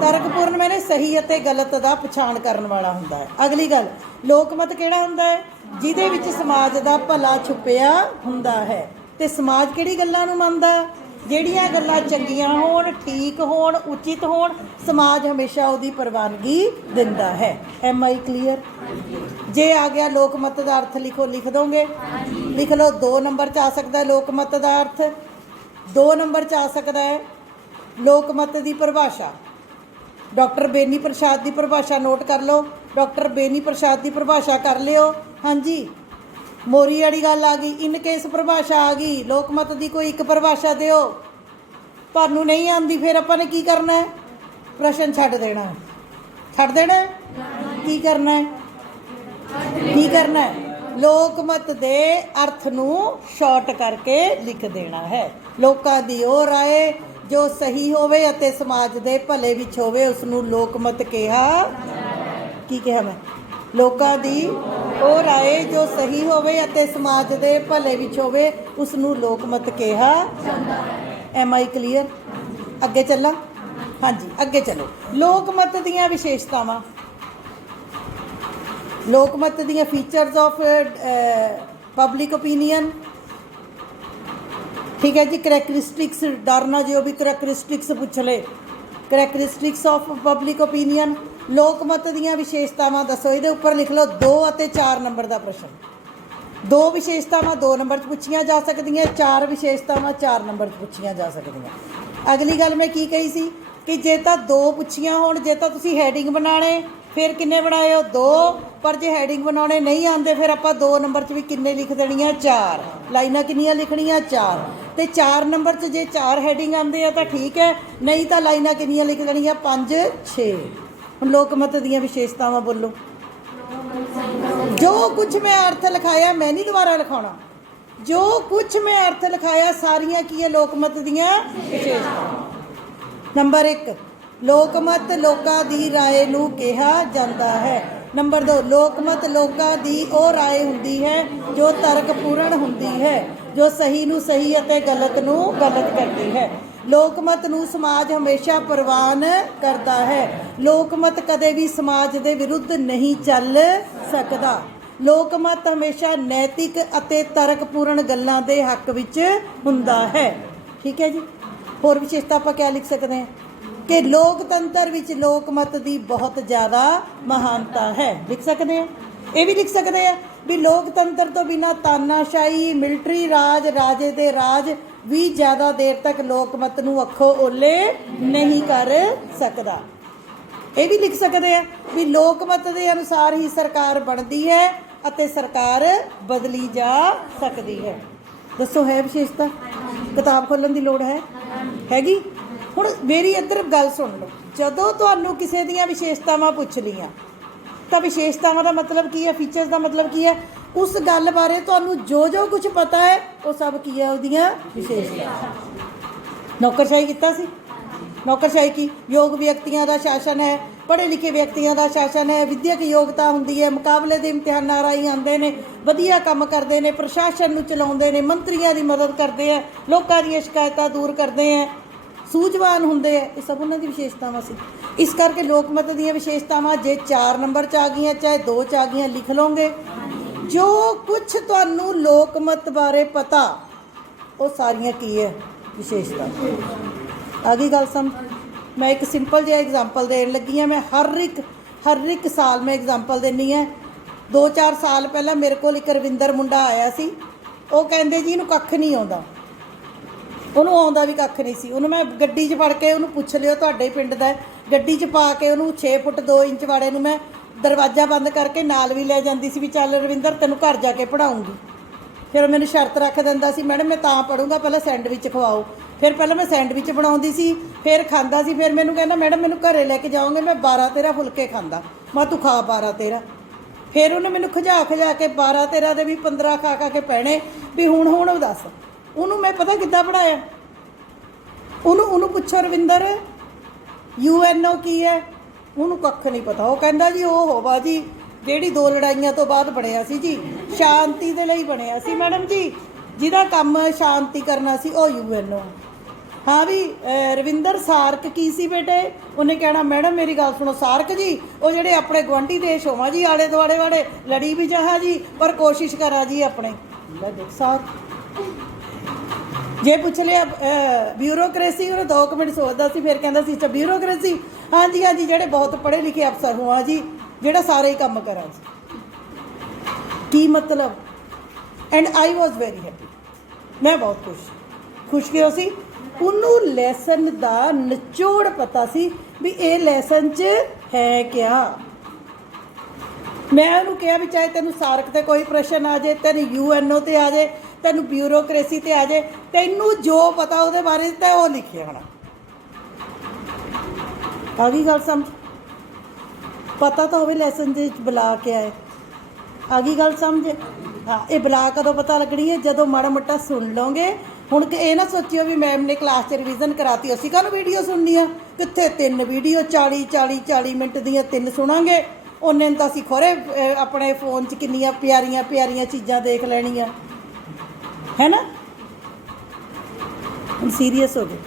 ਤਰਕਪੂਰਨ ਮੈਨੇ ਸਹੀ ਅਤੇ ਗਲਤ ਦਾ ਪਛਾਣ ਕਰਨ ਵਾਲਾ ਹੁੰਦਾ ਹੈ। ਅਗਲੀ ਗੱਲ, ਲੋਕਮਤ ਕਿਹੜਾ ਹੁੰਦਾ ਹੈ? ਜਿਹਦੇ ਵਿੱਚ ਸਮਾਜ ਦਾ ਭਲਾ ਛੁਪਿਆ ਹੁੰਦਾ ਹੈ। ਤੇ ਸਮਾਜ ਕਿਹੜੀ ਗੱਲਾਂ ਨੂੰ ਮੰਨਦਾ? ਜਿਹੜੀਆਂ ਗੱਲਾਂ ਚੰਗੀਆਂ ਹੋਣ, ਠੀਕ ਹੋਣ, ਉਚਿਤ ਹੋਣ, ਸਮਾਜ ਹਮੇਸ਼ਾ ਉਹਦੀ ਪ੍ਰਵਾਨਗੀ ਦਿੰਦਾ ਹੈ। M I clear? ਜੇ ਆ ਗਿਆ ਲੋਕਮਤ ਦਾ ਅਰਥ ਲਿਖੋ, ਲਿਖ ਦੋਗੇ? ਲਿਖ ਲਓ। 2 ਨੰਬਰ 'ਚ ਆ ਸਕਦਾ ਲੋਕਮਤ ਦਾ ਅਰਥ। 2 ਨੰਬਰ 'ਚ ਆ ਸਕਦਾ ਹੈ ਲੋਕਮਤ ਦੀ ਪਰਿਭਾਸ਼ਾ। ਡਾਕਟਰ ਬੇਨੀ ਪ੍ਰਸਾਦ ਦੀ ਪਰਿਭਾਸ਼ਾ ਨੋਟ ਕਰ ਲਓ। ਡਾਕਟਰ ਬੇਨੀ ਪ੍ਰਸਾਦ ਦੀ ਪਰਿਭਾਸ਼ਾ ਕਰ ਲਿਓ। ਹਾਂਜੀ, ਮੋਰੀ ਵਾਲੀ ਗੱਲ ਆ ਗਈ। ਇਨ ਕੇਸ ਪਰਿਭਾਸ਼ਾ ਆ ਗਈ, ਲੋਕਮਤ ਦੀ ਕੋਈ ਇੱਕ ਪਰਿਭਾਸ਼ਾ ਦਿਓ। ਤੁਹਾਨੂੰ ਨਹੀਂ ਆਉਂਦੀ, ਫਿਰ ਆਪਾਂ ਨੇ ਕੀ ਕਰਨਾ ਹੈ? ਪ੍ਰਸ਼ਨ ਛੱਡ ਦੇਣਾ। ਛੱਡ ਦੇਣਾ। ਕੀ ਕਰਨਾ ਹੈ? ਕੀ ਕਰਨਾ ਹੈ? ਲੋਕਮਤ ਦੇ ਅਰਥ ਨੂੰ ਸ਼ਾਰਟ ਕਰਕੇ ਲਿਖ ਦੇਣਾ ਹੈ। ਲੋਕਾਂ ਦੀ ਉਹ ਰਾਏ ਜੋ ਸਹੀ ਹੋਵੇ ਅਤੇ ਸਮਾਜ ਦੇ ਭਲੇ ਵਿੱਚ ਹੋਵੇ, ਉਸ ਨੂੰ ਲੋਕਮਤ ਕਿਹਾ। ਕੀ ਕਿਹਾ ਮੈਂ? ਲੋਕਾਂ ਦੀ ਉਹ ਰਾਏ ਜੋ ਸਹੀ ਹੋਵੇ ਅਤੇ ਸਮਾਜ ਦੇ ਭਲੇ ਵਿੱਚ ਹੋਵੇ, ਉਸ ਨੂੰ ਲੋਕਮਤ ਕਿਹਾ। M I clear? ਅੱਗੇ ਚੱਲਾਂ? ਹਾਂਜੀ, ਅੱਗੇ ਚਲੋ। ਲੋਕਮਤ ਦੀਆਂ ਵਿਸ਼ੇਸ਼ਤਾਵਾਂ। ਲੋਕਮਤ ਦੀਆਂ ਫੀਚਰਸ ਆਫ ਪਬਲਿਕ ਓਪੀਨੀਅਨ। ठीक है जी। करैक्टरिस्टिक्स, डरना जो भी करैक्टरिस्टिक्स पूछ ले। Characteristics of public opinion. लोकमत दीयां विशेषतावां दसो। इहदे उपर लिख लो 2 ਅਤੇ 4 नंबर का प्रश्न। 2 विशेषतावां 2 नंबर पूछिया जा सकदियां, 4 विशेषतावां 4 नंबर पूछिया जा सकदियां। अगली गल मैं की कही सी कि जे तां 2 पुछिया होण, जे तां तुसीं हैडिंग बनाने, फिर किन्ने बनाए हो? 2। पर जे हैडिंग बनाने नहीं आते, फिर आप 2 नंबर च भी किन्ने लिख देनियां? 4। लाइनां किन्नियां लिखनियां? 4। तो 4 नंबर च जे 4 हैडिंग आते हैं तो ठीक है, नहीं तो लाइनां किन्नियां लिख देनियां? 5 6। हुण लोकमत दीयां विशेषतावां बोलो। जो कुछ मैं अर्थ लिखाया, मैं नहीं दोबारा लिखाउणा। जो कुछ मैं अर्थ लिखाया सारियां की है लोकमत दीयां विशेषतावां। नंबर 1, लोकमत लोकां दी राय नूं कहा जाता है। नंबर 2, लोकमत लोकां दी ਉਹ ਰਾਏ ਹੁੰਦੀ ਹੈ ਜੋ ਤਰਕਪੂਰਨ ਹੁੰਦੀ ਹੈ, ਜੋ ਸਹੀ ਨੂੰ ਸਹੀ ਅਤੇ ਗਲਤ ਨੂੰ ਗਲਤ ਕਰਦੀ ਹੈ। ਲੋਕਮਤ ਨੂੰ ਸਮਾਜ ਹਮੇਸ਼ਾ ਪ੍ਰਵਾਨ ਕਰਦਾ ਹੈ। ਲੋਕਮਤ ਕਦੇ ਵੀ ਸਮਾਜ ਦੇ ਵਿਰੁੱਧ ਨਹੀਂ ਚੱਲ ਸਕਦਾ। ਲੋਕਮਤ ਹਮੇਸ਼ਾ ਨੈਤਿਕ ਅਤੇ ਤਰਕਪੂਰਨ ਗੱਲਾਂ ਦੇ ਹੱਕ ਵਿੱਚ ਹੁੰਦਾ ਹੈ। ਠੀਕ ਹੈ ਜੀ। ਹੋਰ ਵਿਸ਼ੇਸ਼ਤਾ ਆਪਾਂ ਕਿਆ ਲਿਖ ਸਕਦੇ ਹਾਂ कि लोकतंत्र विच लोकमत की बहुत ज़्यादा महानता है। लिख सकते हैं। ये भी लिख सकते हैं भी लोकतंत्र तो बिना तानाशाही, मिलिटरी राज, राजे दे राज भी ज़्यादा देर तक लोकमत नूं अखों ओले नहीं कर सकता। ये भी लिख सकते हैं भी लोकमत के अनुसार ही सरकार बनती है अते सरकार बदली जा सकती है। दसो है विशेषता? किताब खोलण की लोड़ हैगी? ਹੁਣ ਮੇਰੀ ਇੱਧਰ ਗੱਲ ਸੁਣ ਲਓ। ਜਦੋਂ ਤੁਹਾਨੂੰ ਕਿਸੇ ਦੀਆਂ ਵਿਸ਼ੇਸ਼ਤਾਵਾਂ ਪੁੱਛ ਲਈਆਂ ਤਾਂ ਵਿਸ਼ੇਸ਼ਤਾਵਾਂ ਦਾ ਮਤਲਬ ਕੀ ਹੈ? ਫੀਚਰਸ ਦਾ ਮਤਲਬ ਕੀ ਹੈ? ਉਸ ਗੱਲ ਬਾਰੇ ਤੁਹਾਨੂੰ ਜੋ ਜੋ ਕੁਝ ਪਤਾ ਹੈ ਉਹ ਸਭ ਕੀ ਹੈ? ਉਹਦੀਆਂ ਵਿਸ਼ੇਸ਼ਤਾਵਾਂ। ਨੌਕਰਸ਼ਾਹੀ ਕੀਤਾ ਸੀ। ਨੌਕਰਸ਼ਾਹੀ ਕੀ? ਯੋਗ ਵਿਅਕਤੀਆਂ ਦਾ ਸ਼ਾਸਨ ਹੈ, ਪੜ੍ਹੇ ਲਿਖੇ ਵਿਅਕਤੀਆਂ ਦਾ ਸ਼ਾਸਨ ਹੈ, ਵਿਦਿਅਕ ਯੋਗਤਾ ਹੁੰਦੀ ਹੈ, ਮੁਕਾਬਲੇ ਦੇ ਇਮਤਿਹਾਨਾਂ ਰਾਹੀਂ ਆਉਂਦੇ ਨੇ, ਵਧੀਆ ਕੰਮ ਕਰਦੇ ਨੇ, ਪ੍ਰਸ਼ਾਸਨ ਨੂੰ ਚਲਾਉਂਦੇ ਨੇ, ਮੰਤਰੀਆਂ ਦੀ ਮਦਦ ਕਰਦੇ ਆ, ਲੋਕਾਂ ਦੀਆਂ ਸ਼ਿਕਾਇਤਾਂ ਦੂਰ ਕਰਦੇ ਆ, ਸੂਝਵਾਨ ਹੁੰਦੇ ਆ। ਇਹ ਸਭ ਉਹਨਾਂ ਦੀ ਵਿਸ਼ੇਸ਼ਤਾਵਾਂ ਸੀ। ਇਸ ਕਰਕੇ ਲੋਕਮਤ ਦੀਆਂ ਵਿਸ਼ੇਸ਼ਤਾਵਾਂ ਜੇ 4 ਨੰਬਰ 'ਚ ਆ ਗਈਆਂ ਚਾਹੇ 2 'ਚ ਆ ਗਈਆਂ, ਲਿਖ ਲਓਗੇ। ਜੋ ਕੁਛ ਤੁਹਾਨੂੰ ਲੋਕਮਤ ਬਾਰੇ ਪਤਾ ਉਹ ਸਾਰੀਆਂ ਕੀ ਹੈ? ਵਿਸ਼ੇਸ਼ਤਾ। ਆ ਗਈ ਗੱਲ ਸਮਝ? ਮੈਂ ਇੱਕ ਸਿੰਪਲ ਜਿਹਾ ਐਗਜ਼ਾਮਪਲ ਦੇਣ ਲੱਗੀ ਹਾਂ। ਮੈਂ ਹਰ ਇੱਕ ਸਾਲ ਮੈਂ ਐਗਜ਼ਾਮਪਲ ਦਿੰਦੀ ਹਾਂ। 2-4 ਸਾਲ ਪਹਿਲਾਂ ਮੇਰੇ ਕੋਲ ਇੱਕ ਰਵਿੰਦਰ ਮੁੰਡਾ ਆਇਆ ਸੀ। ਉਹ ਕਹਿੰਦੇ ਜੀ ਇਹਨੂੰ ਕੱਖ ਨਹੀਂ ਆਉਂਦਾ। ਉਹਨੂੰ ਆਉਂਦਾ ਵੀ ਕੱਖ ਨਹੀਂ ਸੀ। ਉਹਨੂੰ ਮੈਂ ਗੱਡੀ 'ਚ ਫੜ ਕੇ ਉਹਨੂੰ ਪੁੱਛ ਲਿਓ ਤੁਹਾਡੇ ਪਿੰਡ ਦਾ, ਗੱਡੀ 'ਚ ਪਾ ਕੇ ਉਹਨੂੰ 6 ਫੁੱਟ 2 ਇੰਚ ਵਾਲੇ ਨੂੰ ਮੈਂ ਦਰਵਾਜ਼ਾ ਬੰਦ ਕਰਕੇ ਨਾਲ ਵੀ ਲੈ ਜਾਂਦੀ ਸੀ ਵੀ ਚੱਲ ਰਵਿੰਦਰ ਤੈਨੂੰ ਘਰ ਜਾ ਕੇ ਪੜ੍ਹਾਉਂਗੀ। ਫਿਰ ਉਹ ਮੈਨੂੰ ਸ਼ਰਤ ਰੱਖ ਦਿੰਦਾ ਸੀ, ਮੈਡਮ ਮੈਂ ਤਾਂ ਪੜ੍ਹੂੰਗਾ ਪਹਿਲਾਂ ਸੈਂਡਵਿਚ ਖਵਾਓ। ਫਿਰ ਪਹਿਲਾਂ ਮੈਂ ਸੈਂਡਵਿਚ ਬਣਾਉਂਦੀ ਸੀ, ਫਿਰ ਖਾਂਦਾ ਸੀ। ਫਿਰ ਮੈਨੂੰ ਕਹਿੰਦਾ ਮੈਡਮ ਮੈਨੂੰ ਘਰੇ ਲੈ ਕੇ ਜਾਓਗੇ, ਮੈਂ 12-13 ਫੁਲਕੇ ਖਾਂਦਾ। ਮੈਂ ਤੂੰ ਖਾ 12-13। ਫਿਰ ਉਹਨੇ ਮੈਨੂੰ ਖਜਾ ਕੇ 12-13 ਦੇ ਵੀ 15 ਖਾ ਕੇ ਪੈਣੇ ਵੀ ਹੁਣ ਉਹ ਦੱਸ। ਉਹਨੂੰ ਮੈਂ ਪਤਾ ਕਿੱਦਾਂ ਪੜ੍ਹਾਇਆ। ਉਹਨੂੰ ਪੁੱਛੋ ਰਵਿੰਦਰ UNO ਕੀ ਹੈ? ਉਹਨੂੰ ਕੱਖ ਨਹੀਂ ਪਤਾ। ਉਹ ਕਹਿੰਦਾ ਜੀ ਉਹ ਬਾਜੀ ਜਿਹੜੀ ਦੋ ਲੜਾਈਆਂ ਤੋਂ ਬਾਅਦ ਬਣਿਆ ਸੀ ਜੀ, ਸ਼ਾਂਤੀ ਦੇ ਲਈ ਬਣਿਆ ਸੀ ਮੈਡਮ ਜੀ। ਜਿਹਦਾ ਕੰਮ ਸ਼ਾਂਤੀ ਕਰਨਾ ਸੀ ਉਹ ਯੂਐਨਓ। हाँ भी रविंदर सार्क की सी बेटे, उन्हें कहना मैडम मेरी गल सुनो सार्क जी, वो जेडे अपने गुआढ़ी देश होवा जी आले दुआले वाले लड़ी भी चाहा जी पर कोशिश करा जी अपने देख सार्क जे पूछ लिया ब्यूरोक्रेसी उन्हें 2 मिनट सोचता सी फिर कहता सी अच्छा ब्यूरोक्रेसी हाँ जी जेडे बहुत पढ़े लिखे अफसर हुआ जी जेड़ा सारे ही काम करा जी की मतलब। And I was very happy, मैं बहुत खुश क्यों सी ਉਹਨੂੰ ਲੈਸਨ ਦਾ ਨਿਚੋੜ ਪਤਾ ਸੀ ਵੀ ਇਹ ਲੈਸਨ 'ਚ ਹੈ ਕਿਆ। ਮੈਂ ਉਹਨੂੰ ਕਿਹਾ ਵੀ ਚਾਹੇ ਤੈਨੂੰ ਸਾਰਕ ਤੇ ਕੋਈ ਪ੍ਰਸ਼ਨ ਆ ਜਾਏ, ਤੈਨੂੰ ਯੂਐਨਓ ਤੇ ਆ ਜਾਏ, ਤੈਨੂੰ ਬਿਊਰੋਕ੍ਰੇਸੀ ਤੇ ਆ ਜਾਏ, ਤੈਨੂੰ ਜੋ ਪਤਾ ਉਹਦੇ ਬਾਰੇ ਤਾਂ ਉਹ ਲਿਖਿਆ ਹੋਣਾ। ਆ ਗਈ ਗੱਲ ਸਮਝ? ਪਤਾ ਤਾਂ ਹੋਵੇ ਲੈਸਨ ਦੇ ਵਿੱਚ ਬੁਲਾ ਕੇ ਆਏ। ਆ ਗਈ ਗੱਲ ਸਮਝ? ਹਾਂ, ਇਹ ਬੁਲਾ ਕਦੋਂ ਪਤਾ ਲੱਗਣੀ ਹੈ? ਜਦੋਂ ਮਾੜਾ ਮੋਟਾ ਸੁਣ ਲਓਗੇ। ਹੁਣ ਕਿ ਇਹ ਨਾ ਸੋਚਿਓ ਵੀ ਮੈਮ ਨੇ ਕਲਾਸ 'ਚ ਰਿਵੀਜ਼ਨ ਕਰਾਤੀ ਅਸੀਂ ਕਾਹਨੂੰ ਵੀਡੀਓ ਸੁਣਨੀ ਆ। ਕਿੱਥੇ 3 ਵੀਡੀਓ 40 ਮਿੰਟ ਦੀਆਂ 3 ਸੁਣਾਂਗੇ। ਉਹਨੇ ਤਾਂ ਅਸੀਂ ਖੋਰੇ ਆਪਣੇ ਫੋਨ 'ਚ ਕਿੰਨੀਆਂ ਪਿਆਰੀਆਂ ਚੀਜ਼ਾਂ ਦੇਖ ਲੈਣੀਆਂ ਹੈ ਨਾ। ਹੁਣ ਸੀਰੀਅਸ ਹੋ ਜਾਓ।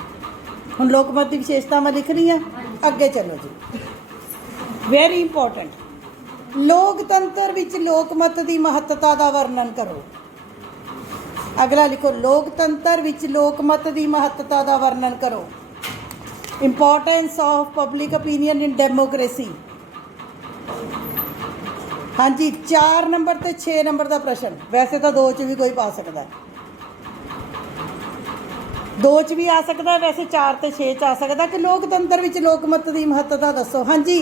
ਹੁਣ ਲੋਕਮਤ ਦੀ ਵਿਸ਼ੇਸ਼ਤਾਵਾਂ ਲਿਖ ਰਹੀਆਂ, ਅੱਗੇ ਚੱਲੋ ਜੀ। ਵੈਰੀ ਇੰਪੋਰਟੈਂਟ, ਲੋਕਤੰਤਰ ਵਿੱਚ ਲੋਕਮਤ ਦੀ ਮਹੱਤਤਾ ਦਾ ਵਰਣਨ ਕਰੋ। अगला लिखो, लोकतंत्र विच लोकमत की महत्ता का वर्णन करो। Importance of public opinion in democracy. हाँ जी, 4 नंबर ते 6 नंबर का प्रश्न, वैसे तो 2 च भी कोई पा सकता है, 2 च भी आ सकता है, वैसे 4 ते 6 च आ सकता कि लोकतंत्र विच लोकमत की महत्ता दसो। हाँ जी,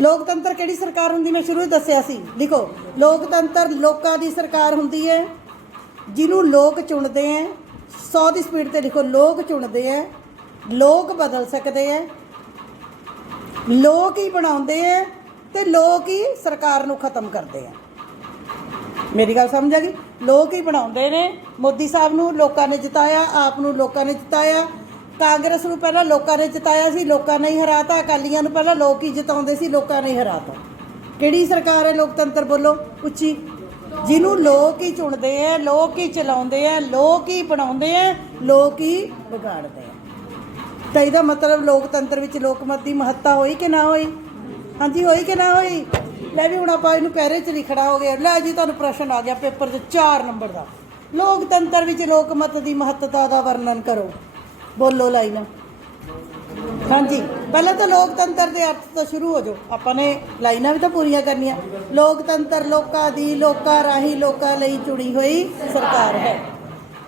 लोकतंत्र किहड़ी सरकार हुंदी, मैं शुरू दस्सिया सी। लिखो, लोकतंत्र लोकां दी सरकार हुंदी है जिन्हों लोग चुनते हैं। 100 की स्पीड से लिखो, लोग चुनते हैं, लोग बदल सकते हैं, लोग ही बनाते हैं तो लोग ही सरकार नूं खत्म करते हैं। मेरी गल समझ आ गई? लोग ही बनाते हैं। मोदी साहब नूं लोकां ने जिताया, आप नूं लोकां ने जिताया, कांग्रेस नूं पहलां लोकां ने जिताया सी, लोकां ने ही हराता, अकालियां नूं पहलां लोग ही जिताउंदे सी, लोकां ने ही हराता। किहड़ी सरकार है लोकतंत्र? बोलो उच्ची। जिन्हों लोग ही चुनते हैं, लोग ही चलाते हैं, लोग ही बनाते हैं, लोग ही बिगाड़ते हैं। तो इसका मतलब लोकतंत्र विच लोकमत की महत्ता होई कि ना होई? हाँ जी, होई कि ना होई? लै भी हुण आपां इहनूं पैरे च लिखना हो गया। लै जी, तुहानूं प्रश्न आ गया पेपर 'च 4 नंबर का, लोकतंत्र विच लोकमत की महत्ता का वर्णन करो। बोलो लाइन। हाँ जी, पहले तो लोकतंत्र के अर्थ तो शुरू हो जाओ। आपने लाइनां भी तो पूरियां करनियां। लोकतंत्र लोकां दी, लोकां राही, लोकां लई चुनी हुई सरकार है।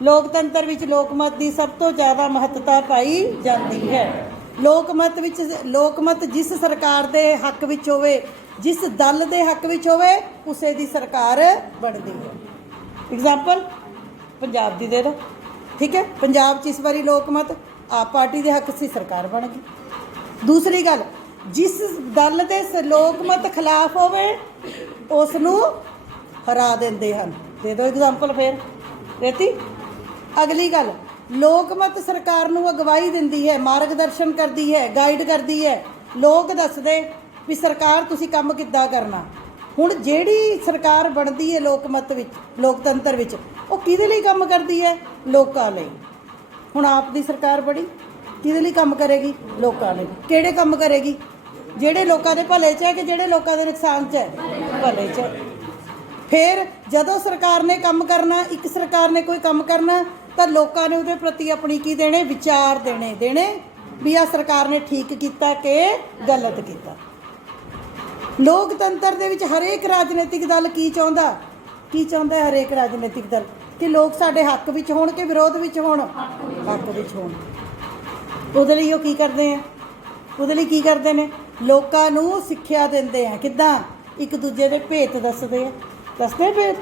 लोकतंत्र विच लोकमत की सब तो ज़्यादा महत्ता पाई जाती है। लोकमत जिस सरकार के हक विच होवे, जिस दल के हक विच होवे, उसे दी सरकार बनती है। एग्जाम्पल पंजाब की दे दो, ठीक है। पंजाब 'च इस बारी लोकमत आप पार्टी के हक से सरकार बन गई। दूसरी गल, जिस दल के लोकमत खिलाफ होवे उसनूं हरा देंदे हन। दे दो एग्जाम्पल फिर देती। अगली गल, लोकमत सरकार नूं अगवाई दिंदी है, मार्गदर्शन करती है, गाइड करती है। लोग दसदे भी सरकार तुसीं काम किद्दां करना। हुण जिहड़ी सरकार बनती है लोकमत विच, लोकतंत्र विच, वो किहदे लई काम करती है? लोकां लई। हुण आप दी सरकार बड़ी किहदे लई काम करेगी? लोकां लई। किहड़े काम करेगी? जिहड़े लोकां दे भले च है कि जिहड़े लोकां दे नुकसान च है? भले च। फिर जदों सरकार ने काम करना, एक सरकार ने कोई काम करना, तो लोकां ने उहदे प्रति अपनी की देने? विचार देने भी आ सरकार ने ठीक कीता कि गलत कीता। लोकतंत्र दे विच हरेक राजनीतिक दल की चाहुंदा? की चाहुंदा है हरेक राजनीतिक दल? कि लोग साडे हक विच होण कि विरोध विच होण? हक विच होण। ਉਹਦੇ ਲਈ ਉਹ ਕੀ ਕਰਦੇ ਆ? ਉਹਦੇ ਲਈ ਕੀ ਕਰਦੇ ਨੇ? ਲੋਕਾਂ ਨੂੰ ਸਿੱਖਿਆ ਦਿੰਦੇ ਆ। ਕਿੱਦਾਂ? ਇੱਕ ਦੂਜੇ ਦੇ ਭੇਤ ਦੱਸਦੇ ਆ। ਦੱਸਦੇ ਭੇਤ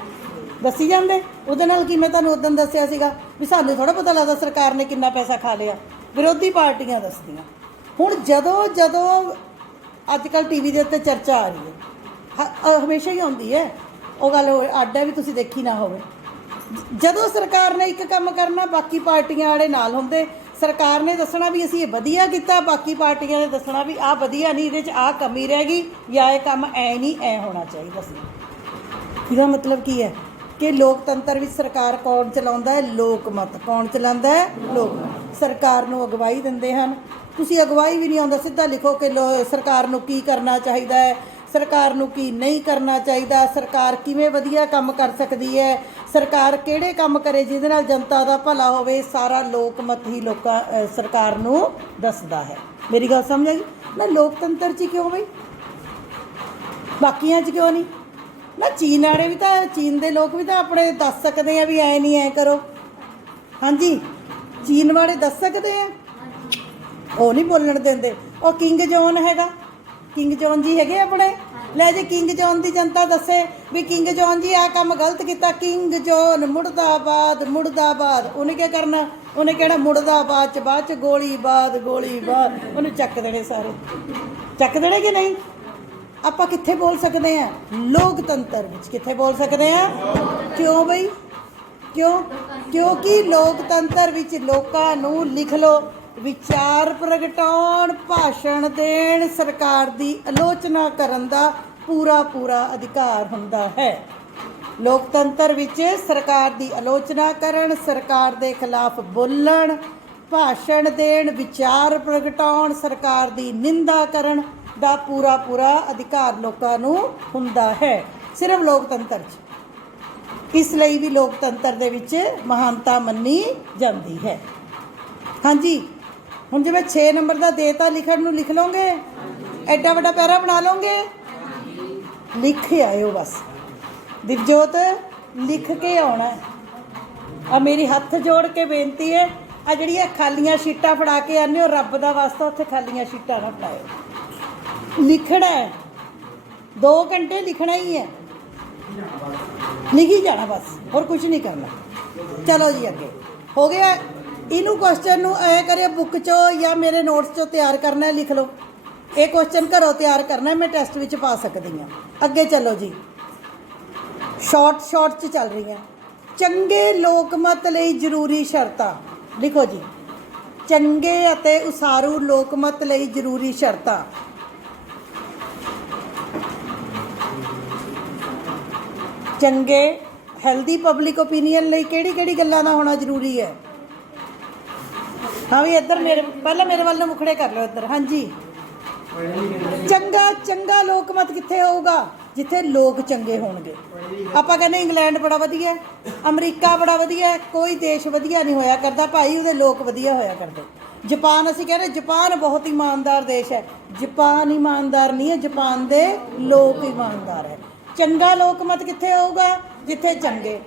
ਦੱਸੀ ਜਾਂਦੇ। ਉਹਦੇ ਨਾਲ ਕੀ, ਮੈਂ ਤੁਹਾਨੂੰ ਉਦੋਂ ਦੱਸਿਆ ਸੀਗਾ ਵੀ ਸਾਨੂੰ ਥੋੜ੍ਹਾ ਪਤਾ ਲੱਗਦਾ ਸਰਕਾਰ ਨੇ ਕਿੰਨਾ ਪੈਸਾ ਖਾ ਲਿਆ, ਵਿਰੋਧੀ ਪਾਰਟੀਆਂ ਦੱਸਦੀਆਂ। ਹੁਣ ਜਦੋਂ ਅੱਜ ਕੱਲ੍ਹ ਟੀ ਵੀ ਦੇ ਉੱਤੇ ਚਰਚਾ ਆ ਰਹੀ ਹੈ, ਹਮੇਸ਼ਾ ਹੀ ਆਉਂਦੀ ਹੈ ਉਹ ਗੱਲ, ਅੱਡ ਹੈ ਵੀ ਤੁਸੀਂ ਦੇਖੀ ਨਾ ਹੋਵੇ। ਜਦੋਂ ਸਰਕਾਰ ਨੇ ਇੱਕ ਕੰਮ ਕਰਨਾ, ਬਾਕੀ ਪਾਰਟੀਆਂ ਵਾਲੇ ਨਾਲ ਹੁੰਦੇ, ਸਰਕਾਰ ਨੇ ਦੱਸਣਾ ਵੀ ਅਸੀਂ ਇਹ ਵਧੀਆ ਕੀਤਾ, ਬਾਕੀ ਪਾਰਟੀਆਂ ਨੇ ਦੱਸਣਾ ਵੀ ਆਹ ਵਧੀਆ ਨਹੀਂ, ਇਹਦੇ 'ਚ ਆਹ ਕਮੀ ਰਹਿ ਗਈ, ਜਾਂ ਇਹ ਕੰਮ ਐ ਨਹੀਂ ਐ ਹੋਣਾ ਚਾਹੀਦਾ ਸੀ। ਇਹਦਾ ਮਤਲਬ ਕੀ ਹੈ ਕਿ ਲੋਕਤੰਤਰ ਵਿੱਚ ਸਰਕਾਰ ਕੌਣ ਚਲਾਉਂਦਾ ਹੈ? ਲੋਕ ਮਤ। ਕੌਣ ਚਲਾਉਂਦਾ ਹੈ? ਲੋਕ ਮਤ। ਸਰਕਾਰ ਨੂੰ ਅਗਵਾਈ ਦਿੰਦੇ ਹਨ। ਤੁਸੀਂ ਅਗਵਾਈ ਵੀ ਨਹੀਂ ਆਉਂਦਾ, ਸਿੱਧਾ ਲਿਖੋ ਕਿ ਸਰਕਾਰ ਨੂੰ ਕੀ ਕਰਨਾ ਚਾਹੀਦਾ ਹੈ, ਸਰਕਾਰ ਨੂੰ ਕੀ ਨਹੀਂ ਕਰਨਾ ਚਾਹੀਦਾ, ਸਰਕਾਰ ਕਿਵੇਂ ਵਧੀਆ ਕੰਮ ਕਰ ਸਕਦੀ ਹੈ, ਸਰਕਾਰ ਕਿਹੜੇ ਕੰਮ ਕਰੇ ਜਿਹਦੇ ਨਾਲ ਜਨਤਾ ਦਾ ਭਲਾ ਹੋਵੇ। ਸਾਰਾ ਲੋਕ ਮਤ ਹੀ ਸਰਕਾਰ ਨੂੰ ਦੱਸਦਾ ਹੈ। ਮੇਰੀ ਗੱਲ ਸਮਝ ਆਈ ਨਾ? ਲੋਕਤੰਤਰ 'ਚ ਕਿਉਂ ਬਈ, ਬਾਕੀਆਂ 'ਚ ਕਿਉਂ ਨਹੀਂ? ਨਾ ਚੀਨ ਵਾਲੇ ਵੀ ਤਾਂ, ਚੀਨ ਦੇ ਲੋਕ ਵੀ ਤਾਂ ਆਪਣੇ ਦੱਸ ਸਕਦੇ ਆ ਵੀ ਐ ਨਹੀਂ ਐ ਕਰੋ। ਹਾਂਜੀ, ਚੀਨ ਵਾਲੇ ਦੱਸ ਸਕਦੇ ਆ, ਉਹ ਨਹੀਂ ਬੋਲਣ ਦਿੰਦੇ। ਉਹ ਕਿੰਗ ਜੌਨ ਹੈਗਾ, ਕਿੰਗ ਜੌਨ ਜੀ ਹੈਗੇ ਆਪਣੇ। ਲੈ ਜੇ ਕਿੰਗ ਜੌਨ ਦੀ ਜਨਤਾ ਦੱਸੇ ਵੀ ਕਿੰਗ ਜੌਨ ਜੀ ਆਹ ਕੰਮ ਗਲਤ ਕੀਤਾ, ਕਿੰਗ ਜੌਨ ਮੁਰਦਾਬਾਦ ਮੁਰਦਾਬਾਦ, ਉਹਨੇ ਕੀ ਕਰਨਾ? ਉਹਨੇ ਕਹਿਣਾ ਮੁਰਦਾਬਾਦ 'ਚ ਬਾਅਦ 'ਚ ਗੋਲੀਬਾਦ ਗੋਲੀਬਾਦ, ਉਹਨੂੰ ਚੱਕ ਦੇਣੇ ਸਾਰੇ। ਚੱਕ ਦੇਣੇ ਕਿ ਨਹੀਂ? ਆਪਾਂ ਕਿੱਥੇ ਬੋਲ ਸਕਦੇ ਹਾਂ? ਲੋਕਤੰਤਰ ਵਿੱਚ। ਕਿੱਥੇ ਬੋਲ ਸਕਦੇ ਹਾਂ? ਕਿਉਂ ਬਈ? ਕਿਉਂ? ਕਿਉਂਕਿ ਲੋਕਤੰਤਰ ਵਿੱਚ ਲੋਕਾਂ ਨੂੰ ਲਿਖ ਲਓ, ਵਿਚਾਰ ਪ੍ਰਗਟਾਉਣ, ਭਾਸ਼ਣ ਦੇਣ, ਸਰਕਾਰ ਦੀ ਆਲੋਚਨਾ ਕਰਨ ਦਾ ਪੂਰਾ ਅਧਿਕਾਰ ਹੁੰਦਾ ਹੈ। ਲੋਕਤੰਤਰ ਵਿੱਚ ਸਰਕਾਰ ਦੀ ਆਲੋਚਨਾ ਕਰਨ, ਸਰਕਾਰ ਦੇ ਖਿਲਾਫ ਬੋਲਣ, ਭਾਸ਼ਣ ਦੇਣ, ਵਿਚਾਰ ਪ੍ਰਗਟਾਉਣ, ਸਰਕਾਰ ਦੀ ਨਿੰਦਾ ਕਰਨ ਦਾ ਪੂਰਾ ਅਧਿਕਾਰ ਲੋਕਾਂ ਨੂੰ ਹੁੰਦਾ ਹੈ, ਸਿਰਫ ਲੋਕਤੰਤਰ 'ਚ। ਇਸ ਲਈ ਵੀ ਲੋਕਤੰਤਰ ਦੇ ਵਿੱਚ ਮਹਾਨਤਾ ਮੰਨੀ ਜਾਂਦੀ ਹੈ। ਹਾਂਜੀ, ਹੁਣ ਜਿਵੇਂ 6 ਨੰਬਰ ਦਾ ਦੇਤਾ ਲਿਖਣ ਨੂੰ, ਲਿਖ ਲਓਗੇ? ਐਡਾ ਵੱਡਾ ਪੈਰਾ ਬਣਾ ਲਓਗੇ? ਲਿਖ ਆਇਓ ਬਸ। ਦਿਵਜੋਤ ਲਿਖ ਕੇ ਆਉਣਾ। ਆ ਮੇਰੀ ਹੱਥ ਜੋੜ ਕੇ ਬੇਨਤੀ ਹੈ, ਆ ਜਿਹੜੀਆਂ ਖਾਲੀਆਂ ਸ਼ੀਟਾਂ ਫੜਾ ਕੇ ਆਉਂਦੇ ਹੋ, ਰੱਬ ਦਾ ਵਾਸਤਾ ਉੱਥੇ ਖਾਲੀਆਂ ਸ਼ੀਟਾਂ ਨਾ ਫੜਾਇਓ। ਲਿਖਣਾ ਹੈ, 2 ਘੰਟੇ ਲਿਖਣਾ ਹੀ ਹੈ, ਲਿਖੀ ਜਾਣਾ ਬਸ, ਹੋਰ ਕੁਝ ਨਹੀਂ ਕਰਨਾ। ਚਲੋ ਜੀ ਅੱਗੇ ਹੋ ਗਿਆ। ਇਹਨੂੰ ਕੁਐਸਚਨ ਨੂੰ ਐ ਕਰਿਓ, ਬੁੱਕ 'ਚੋਂ ਜਾਂ ਮੇਰੇ ਨੋਟਸ 'ਚੋਂ ਤਿਆਰ ਕਰਨਾ, ਲਿਖ ਲਓ। ਇਹ ਕੁਐਸਚਨ ਘਰੋਂ ਤਿਆਰ ਕਰਨਾ, ਮੈਂ ਟੈਸਟ ਵਿੱਚ ਪਾ ਸਕਦੀ ਹਾਂ। ਅੱਗੇ ਚਲੋ ਜੀ, ਸ਼ਾਰਟ 'ਚ ਚੱਲ ਰਹੀਆਂ। ਚੰਗੇ ਲੋਕਮਤ ਲਈ ਜ਼ਰੂਰੀ ਸ਼ਰਤਾਂ ਲਿਖੋ ਜੀ। ਚੰਗੇ ਅਤੇ ਉਸਾਰੂ ਲੋਕਮਤ ਲਈ ਜ਼ਰੂਰੀ ਸ਼ਰਤਾਂ। ਚੰਗੇ ਹੈਲਦੀ ਪਬਲਿਕ ਓਪੀਨੀਅਨ ਲਈ ਕਿਹੜੀ ਗੱਲਾਂ ਦਾ ਹੋਣਾ ਜ਼ਰੂਰੀ ਹੈ? ਹਾਂ ਵੀ ਇੱਧਰ ਪਹਿਲਾਂ ਮੇਰੇ ਵੱਲ ਨੂੰ ਮੁਖੜੇ ਕਰ ਲਓ ਇੱਧਰ। ਹਾਂਜੀ, ਚੰਗਾ ਲੋਕਮਤ ਕਿੱਥੇ ਹੋਊਗਾ? ਜਿੱਥੇ ਲੋਕ ਚੰਗੇ ਹੋਣਗੇ। ਆਪਾਂ ਕਹਿੰਦੇ ਇੰਗਲੈਂਡ ਬੜਾ ਵਧੀਆ, ਅਮਰੀਕਾ ਬੜਾ ਵਧੀਆ, ਕੋਈ ਦੇਸ਼ ਵਧੀਆ ਨਹੀਂ ਹੋਇਆ ਕਰਦਾ ਭਾਈ, ਉਹਦੇ ਲੋਕ ਵਧੀਆ ਹੋਇਆ ਕਰਦੇ। ਜਾਪਾਨ, ਅਸੀਂ ਕਹਿੰਦੇ ਜਾਪਾਨ ਬਹੁਤ ਇਮਾਨਦਾਰ ਦੇਸ਼ ਹੈ। ਜਾਪਾਨ ਇਮਾਨਦਾਰ ਨਹੀਂ ਹੈ, ਜਾਪਾਨ ਦੇ ਲੋਕ ਇਮਾਨਦਾਰ ਹੈ। ਚੰਗਾ ਲੋਕਮਤ ਕਿੱਥੇ ਹੋਊਗਾ? ਜਿੱਥੇ ਚੰਗੇ।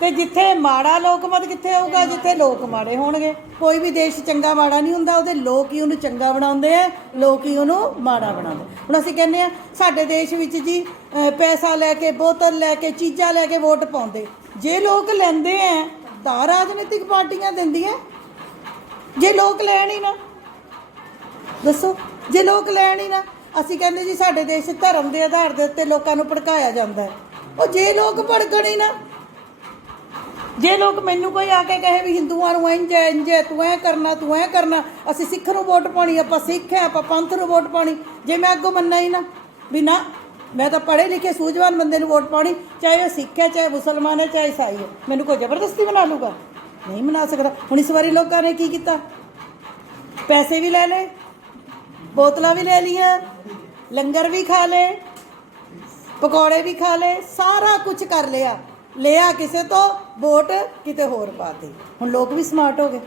ਤੇ ਜਿੱਥੇ ਮਾੜਾ ਲੋਕਮਤ ਕਿੱਥੇ ਹੋਊਗਾ? ਜਿੱਥੇ ਲੋਕ ਮਾੜੇ ਹੋਣਗੇ। ਕੋਈ ਵੀ ਦੇਸ਼ ਚੰਗਾ ਮਾੜਾ ਨਹੀਂ ਹੁੰਦਾ, ਉਹਦੇ ਲੋਕ ਹੀ ਉਹਨੂੰ ਚੰਗਾ ਬਣਾਉਂਦੇ ਆ, ਲੋਕ ਹੀ ਉਹਨੂੰ ਮਾੜਾ ਬਣਾਉਂਦੇ। ਹੁਣ ਅਸੀਂ ਕਹਿੰਦੇ ਆ ਸਾਡੇ ਦੇਸ਼ ਵਿੱਚ ਜੀ ਪੈਸਾ ਲੈ ਕੇ, ਬੋਤਲ ਲੈ ਕੇ, ਚੀਜ਼ਾਂ ਲੈ ਕੇ ਵੋਟ ਪਾਉਂਦੇ। ਜੇ ਲੋਕ ਲੈਂਦੇ ਆ ਤਾਂ ਰਾਜਨੀਤਿਕ ਪਾਰਟੀਆਂ ਦਿੰਦੀਆਂ। ਜੇ ਲੋਕ ਲੈਣ ਹੀ ਨਾ, ਦੱਸੋ, ਜੇ ਲੋਕ ਲੈਣ ਹੀ ਨਾ। ਅਸੀਂ ਕਹਿੰਦੇ ਜੀ ਸਾਡੇ ਦੇਸ਼ ਧਰਮ ਦੇ ਆਧਾਰ ਦੇ ਉੱਤੇ ਲੋਕਾਂ ਨੂੰ ਭੜਕਾਇਆ ਜਾਂਦਾ ਹੈ। ਉਹ ਜੇ ਲੋਕ ਭੜਕਣ ਹੀ ਨਾ, ਜੇ ਲੋਕ ਮੈਨੂੰ ਕੋਈ ਆ ਕੇ ਕਹੇ ਵੀ ਹਿੰਦੂਆਂ ਨੂੰ ਇੰਝ ਤੂੰ ਐਂ ਕਰਨਾ, ਅਸੀਂ ਸਿੱਖ ਨੂੰ ਵੋਟ ਪਾਉਣੀ, ਆਪਾਂ ਸਿੱਖ ਹੈ, ਆਪਾਂ ਪੰਥ ਨੂੰ ਵੋਟ ਪਾਉਣੀ, ਜੇ ਮੈਂ ਅੱਗੋਂ ਮੰਨਣਾ ਹੀ ਨਾ ਵੀ ਨਾ ਮੈਂ ਤਾਂ ਪੜ੍ਹੇ ਲਿਖੇ ਸੂਝਵਾਨ ਬੰਦੇ ਨੂੰ ਵੋਟ ਪਾਉਣੀ, ਚਾਹੇ ਉਹ ਸਿੱਖ ਹੈ, ਚਾਹੇ ਮੁਸਲਮਾਨ ਹੈ, ਚਾਹੇ ਈਸਾਈ ਹੈ, ਮੈਨੂੰ ਕੋਈ ਜ਼ਬਰਦਸਤੀ ਬਣਾ ਲੂਗਾ? ਨਹੀਂ ਬਣਾ ਸਕਦਾ। ਹੁਣ ਇਸ ਵਾਰੀ ਲੋਕਾਂ ਨੇ ਕੀ ਕੀਤਾ? ਪੈਸੇ ਵੀ ਲੈ ਲਏ, ਬੋਤਲਾਂ ਵੀ ਲੈ ਲਈਆਂ, ਲੰਗਰ ਵੀ ਖਾ ਲਏ, ਪਕੌੜੇ ਵੀ ਖਾ ਲਏ, ਸਾਰਾ ਕੁਝ ਕਰ ਲਿਆ ਕਿਸੇ ਤੋਂ, ਵੋਟ ਕਿਤੇ ਹੋਰ ਪਾਤੀ। ਹੁਣ ਲੋਕ ਵੀ ਸਮਾਰਟ ਹੋ ਗਏ।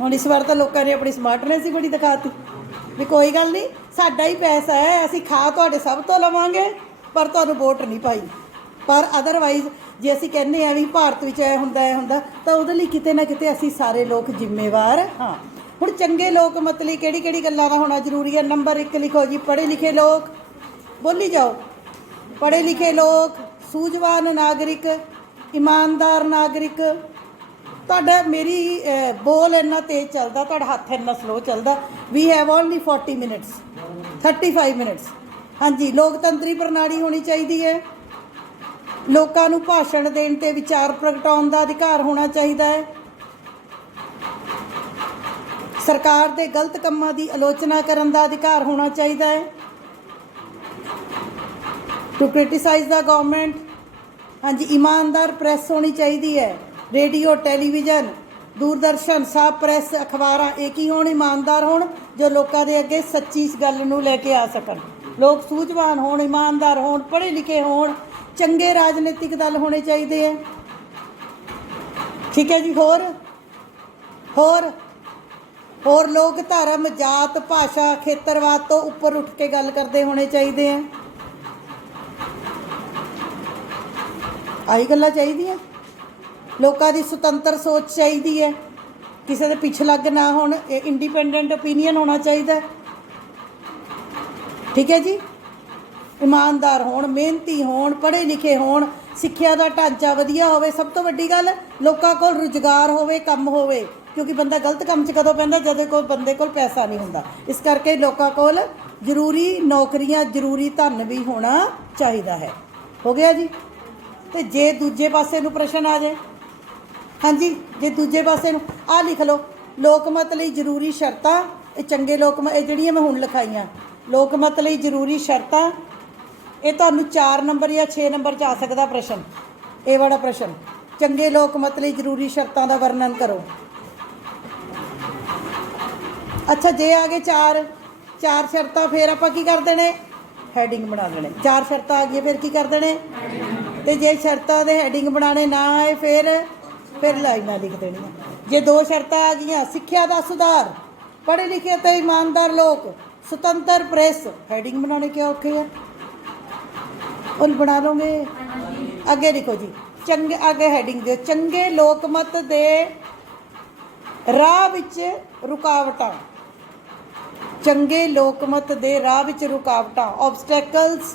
ਹੁਣ ਇਸ ਵਾਰ ਤਾਂ ਲੋਕਾਂ ਨੇ ਆਪਣੀ ਸਮਾਰਟਨੈਸ ਹੀ ਬੜੀ ਦਿਖਾਤੀ ਵੀ ਕੋਈ ਗੱਲ ਨਹੀਂ, ਸਾਡਾ ਹੀ ਪੈਸਾ ਹੈ, ਅਸੀਂ ਖਾ ਤੁਹਾਡੇ ਸਭ ਤੋਂ ਲਵਾਂਗੇ, ਪਰ ਤੁਹਾਨੂੰ ਵੋਟ ਨਹੀਂ ਪਾਈ। ਪਰ ਅਦਰਵਾਈਜ਼ ਜੇ ਅਸੀਂ ਕਹਿੰਦੇ ਹਾਂ ਵੀ ਭਾਰਤ ਵਿੱਚ ਇਹ ਹੁੰਦਾ ਤਾਂ ਉਹਦੇ ਲਈ ਕਿਤੇ ਨਾ ਕਿਤੇ ਅਸੀਂ ਸਾਰੇ ਲੋਕ ਜ਼ਿੰਮੇਵਾਰ ਹਾਂ। ਹੁਣ ਚੰਗੇ ਲੋਕਮਤ ਲਈ ਕਿਹੜੀ ਗੱਲਾਂ ਦਾ ਹੋਣਾ ਜ਼ਰੂਰੀ ਹੈ? ਨੰਬਰ 1 ਲਿਖੋ ਜੀ, ਪੜ੍ਹੇ ਲਿਖੇ ਲੋਕ। ਬੋਲੀ ਜਾਓ। ਪੜ੍ਹੇ ਲਿਖੇ ਲੋਕ, ਸੂਝਵਾਨ ਨਾਗਰਿਕ, ਇਮਾਨਦਾਰ ਨਾਗਰਿਕ। ਤੁਹਾਡਾ ਮੇਰੀ ਬੋਲ ਇੰਨਾ ਤੇਜ਼ ਚੱਲਦਾ, ਤੁਹਾਡਾ ਹੱਥ ਇੰਨਾ ਸਲੋ ਚੱਲਦਾ। We have only 40 minutes, 35 minutes. ਹਾਂਜੀ, ਲੋਕਤੰਤਰੀ ਪ੍ਰਣਾਲੀ ਹੋਣੀ ਚਾਹੀਦੀ ਹੈ। ਲੋਕਾਂ ਨੂੰ ਭਾਸ਼ਣ ਦੇਣ ਤੇ ਵਿਚਾਰ ਪ੍ਰਗਟਾਉਣ ਦਾ ਅਧਿਕਾਰ ਹੋਣਾ ਚਾਹੀਦਾ ਹੈ। ਸਰਕਾਰ ਦੇ ਗਲਤ ਕੰਮਾਂ ਦੀ ਆਲੋਚਨਾ ਕਰਨ ਦਾ ਅਧਿਕਾਰ ਹੋਣਾ ਚਾਹੀਦਾ ਹੈ। To criticise the government. ਹਾਂਜੀ, ਈਮਾਨਦਾਰ ਪ੍ਰੈਸ ਹੋਣੀ ਚਾਹੀਦੀ ਹੈ। ਰੇਡੀਓ, ਟੈਲੀਵਿਜ਼ਨ, ਦੂਰਦਰਸ਼ਨ, ਸਭ ਪ੍ਰੈਸ, ਅਖਬਾਰਾਂ ਇਹ ਕੀ ਹੋਣ? ਇਮਾਨਦਾਰ ਹੋਣ, ਜੋ ਲੋਕਾਂ ਦੇ ਅੱਗੇ ਸੱਚੀ ਇਸ ਗੱਲ ਨੂੰ ਲੈ ਕੇ ਆ ਸਕਣ। ਲੋਕ ਸੂਝਵਾਨ ਹੋਣ, ਇਮਾਨਦਾਰ ਹੋਣ, ਪੜ੍ਹੇ ਲਿਖੇ ਹੋਣ, ਚੰਗੇ ਰਾਜਨੀਤਿਕ ਦਲ ਹੋਣੇ ਚਾਹੀਦੇ ਹੈ। ਠੀਕ ਹੈ ਜੀ। ਹੋਰ ਹੋਰ ਹੋਰ ਲੋਕ ਧਰਮ, ਜਾਤ, ਭਾਸ਼ਾ, ਖੇਤਰਵਾਦ ਤੋਂ ਉੱਪਰ ਉੱਠ ਕੇ ਗੱਲ ਕਰਦੇ ਹੋਣੇ ਚਾਹੀਦੇ ਹੈ। ਆਹੀ ਗੱਲਾਂ ਚਾਹੀਦੀਆਂ। ਲੋਕਾਂ ਦੀ ਸੁਤੰਤਰ ਸੋਚ ਚਾਹੀਦੀ ਹੈ, ਕਿਸੇ ਦੇ ਪਿੱਛੇ ਲੱਗ ਨਾ ਹੋਣ, ਇੰਡੀਪੈਂਡੈਂਟ ਓਪੀਨੀਅਨ ਹੋਣਾ ਚਾਹੀਦਾ। ਠੀਕ ਹੈ ਜੀ। ਇਮਾਨਦਾਰ ਹੋਣ, ਮਿਹਨਤੀ ਹੋਣ, ਪੜ੍ਹੇ ਲਿਖੇ ਹੋਣ, ਸਿੱਖਿਆ ਦਾ ਢਾਂਚਾ ਵਧੀਆ ਹੋਵੇ। ਸਭ ਤੋਂ ਵੱਡੀ ਗੱਲ, ਲੋਕਾਂ ਕੋਲ ਰੁਜ਼ਗਾਰ ਹੋਵੇ, ਕੰਮ ਹੋਵੇ, ਕਿਉਂਕਿ ਬੰਦਾ ਗਲਤ ਕੰਮ 'ਚ ਕਦੋਂ ਪੈਂਦਾ? ਜਦੋਂ ਕੋਈ ਬੰਦੇ ਕੋਲ ਪੈਸਾ ਨਹੀਂ ਹੁੰਦਾ। ਇਸ ਕਰਕੇ ਲੋਕਾਂ ਕੋਲ ਜ਼ਰੂਰੀ ਨੌਕਰੀਆਂ, ਜ਼ਰੂਰੀ ਧਨ ਵੀ ਹੋਣਾ ਚਾਹੀਦਾ ਹੈ। ਹੋ ਗਿਆ ਜੀ। ਤੇ ਜੇ ਦੂਜੇ ਪਾਸੇ ਨੂੰ ਪ੍ਰਸ਼ਨ ਆ ਜਾਏ, ਹਾਂਜੀ, ਜੇ ਦੂਜੇ ਪਾਸੇ ਨੂੰ ਆਹ ਲਿਖ ਲਓ, ਲੋਕਮਤ ਲਈ ਜ਼ਰੂਰੀ ਸ਼ਰਤਾਂ। ਇਹ ਚੰਗੇ ਲੋਕਮਤ, ਇਹ ਜਿਹੜੀਆਂ ਮੈਂ ਹੁਣ ਲਿਖਾਈਆਂ, ਲੋਕਮਤ ਲਈ ਜ਼ਰੂਰੀ ਸ਼ਰਤਾਂ, ਇਹ ਤੁਹਾਨੂੰ 4 ਨੰਬਰ ਜਾਂ 6 ਨੰਬਰ 'ਚ ਆ ਸਕਦਾ ਪ੍ਰਸ਼ਨ। ਇਹ ਵਾਲਾ ਪ੍ਰਸ਼ਨ, ਚੰਗੇ ਲੋਕਮਤ ਲਈ ਜ਼ਰੂਰੀ ਸ਼ਰਤਾਂ ਦਾ ਵਰਣਨ ਕਰੋ। ਅੱਛਾ, ਜੇ ਆ ਗਏ ਚਾਰ ਸ਼ਰਤਾਂ, ਫਿਰ ਆਪਾਂ ਕੀ ਕਰ ਦੇਣੇ? ਹੈਡਿੰਗ ਬਣਾ ਦੇਣੇ। 4 ਸ਼ਰਤਾਂ ਆ ਗਈਆਂ, ਫਿਰ ਕੀ ਕਰ ਦੇਣੇ? ਤੇ ਜੇ ਸ਼ਰਤਾਂ ਦੇ ਹੈਡਿੰਗ ਬਣਾਉਣੇ ਨਾ ਆਏ, ਫਿਰ ਲਾਈਨਾਂ ਲਿਖ ਦੇਣੀਆਂ। ਜੇ 2 ਸ਼ਰਤਾਂ ਆ ਗਈਆਂ, ਸਿੱਖਿਆ ਦਾ ਸੁਧਾਰ, ਪੜ੍ਹੇ ਲਿਖੇ ਅਤੇ ਇਮਾਨਦਾਰ ਲੋਕ, ਸੁਤੰਤਰ ਪ੍ਰੈਸ, ਹੈਡਿੰਗ ਬਣਾਉਣੇ ਕਿਆ ਔਖੇ ਆ? ਉਹ ਬਣਾ ਲਓਗੇ। ਅੱਗੇ ਲਿਖੋ ਜੀ, ਚੰਗੇ, ਅੱਗੇ ਹੈਡਿੰਗ ਦਿਓ, ਚੰਗੇ ਲੋਕਮਤ ਦੇ ਰਾਹ ਵਿੱਚ ਰੁਕਾਵਟਾਂ। ਚੰਗੇ ਲੋਕਮਤ ਦੇ ਰਾਹ ਵਿੱਚ ਰੁਕਾਵਟਾਂ, obstacles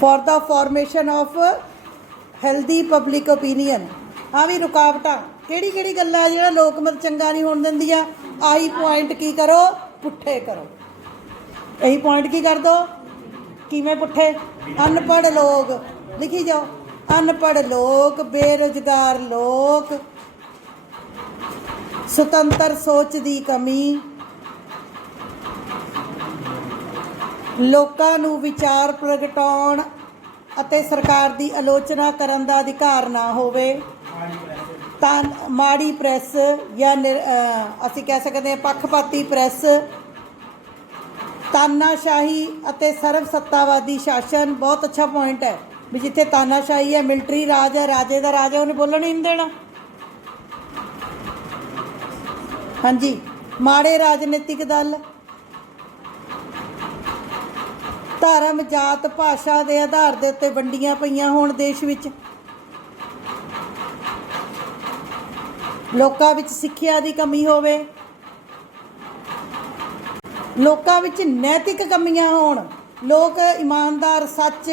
for the formation of healthy public opinion. ਆ ਵੀ ਰੁਕਾਵਟਾਂ ਕਿਹੜੀ ਗੱਲਾਂ ਜਿਹੜਾ ਲੋਕਮਤ ਚੰਗਾ ਨਹੀਂ ਹੋਣ ਦਿੰਦੀਆਂ? ਆਹੀ ਪੁਆਇੰਟ ਕੀ ਕਰੋ? ਪੁੱਠੇ ਕਰੋ। ਇਹੀ ਪੁਆਇੰਟ ਕੀ ਕਰ ਦੋ? ਕਿਵੇਂ ਪੁੱਠੇ? ਅਨਪੜ੍ਹ ਲੋਕ ਲਿਖੀ ਜਾਓ। ਅਨਪੜ੍ਹ ਲੋਕ, ਬੇਰੁਜ਼ਗਾਰ ਲੋਕ, ਸੁਤੰਤਰ ਸੋਚ ਦੀ ਕਮੀ, ਲੋਕਾਂ ਨੂੰ ਵਿਚਾਰ ਪ੍ਰਗਟਾਉਣ ਅਤੇ ਸਰਕਾਰ ਦੀ ਆਲੋਚਨਾ ਕਰਨ ਦਾ ਅਧਿਕਾਰ ਨਾ ਹੋਵੇ, ਤਾਂ ਮਾੜੀ ਪ੍ਰੈਸ ਜਾਂ ਅਸੀਂ ਕਹਿ ਸਕਦੇ ਹਾਂ ਪੱਖਪਾਤੀ ਪ੍ਰੈਸ, ਤਾਨਾਸ਼ਾਹੀ ਅਤੇ ਸਰਵ ਸੱਤਾਵਾਦੀ ਸ਼ਾਸਨ। ਬਹੁਤ ਅੱਛਾ ਪੁਆਇੰਟ ਹੈ ਵੀ ਜਿੱਥੇ ਤਾਨਾਸ਼ਾਹੀ ਹੈ, ਮਿਲਟਰੀ ਰਾਜ ਹੈ, ਰਾਜੇ ਦਾ ਰਾਜ ਹੈ, ਉਹਨੇ ਬੋਲਣ ਹੀ ਨਹੀਂ ਦੇਣਾ। ਹਾਂਜੀ, ਮਾੜੇ ਰਾਜਨੀਤਿਕ ਦਲ, ਧਰਮ, ਜਾਤ, ਭਾਸ਼ਾ ਦੇ ਆਧਾਰ ਦੇ ਉੱਤੇ ਵੰਡੀਆਂ ਪਈਆਂ ਹੋਣ ਦੇਸ਼ ਵਿੱਚ, ਲੋਕਾਂ ਵਿੱਚ ਸਿੱਖਿਆ ਦੀ ਕਮੀ ਹੋਵੇ, ਲੋਕਾਂ ਵਿੱਚ ਨੈਤਿਕ ਕਮੀਆਂ ਹੋਣ, ਲੋਕ ਇਮਾਨਦਾਰ, ਸੱਚ,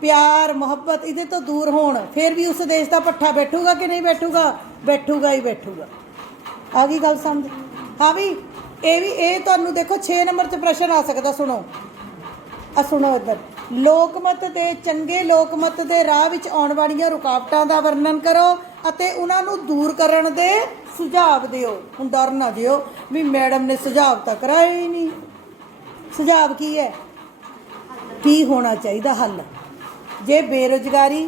ਪਿਆਰ, ਮੁਹੱਬਤ ਇਹਦੇ ਤੋਂ ਦੂਰ ਹੋਣ, ਫਿਰ ਵੀ ਉਸ ਦੇਸ਼ ਦਾ ਪੱਠਾ ਬੈਠੂਗਾ ਕਿ ਨਹੀਂ ਬੈਠੂਗਾ? ਬੈਠੂਗਾ ਹੀ ਬੈਠੂਗਾ। ਆ ਗਈ ਗੱਲ ਸਮਝ? ਹਾਂ ਵੀ ਇਹ ਤੁਹਾਨੂੰ ਦੇਖੋ 6 ਨੰਬਰ 'ਚ ਪ੍ਰਸ਼ਨ ਆ ਸਕਦਾ। ਸੁਣੋ ਇੱਧਰ, ਲੋਕਮਤ ਦੇ, ਚੰਗੇ ਲੋਕਮਤ ਦੇ ਰਾਹ ਵਿੱਚ ਆਉਣ ਵਾਲੀਆਂ ਰੁਕਾਵਟਾਂ ਦਾ ਵਰਣਨ ਕਰੋ ਅਤੇ ਉਹਨਾਂ ਨੂੰ ਦੂਰ ਕਰਨ ਦੇ ਸੁਝਾਅ ਦਿਓ। ਹੁਣ ਡਰ ਨਾ ਦਿਓ ਵੀ ਮੈਡਮ ਨੇ ਸੁਝਾਅ ਤਾਂ ਕਰਾਇਆ ਹੀ ਨਹੀਂ। ਸੁਝਾਅ ਕੀ ਹੈ? ਕੀ ਹੋਣਾ ਚਾਹੀਦਾ ਹੱਲ? ਜੇ ਬੇਰੁਜ਼ਗਾਰੀ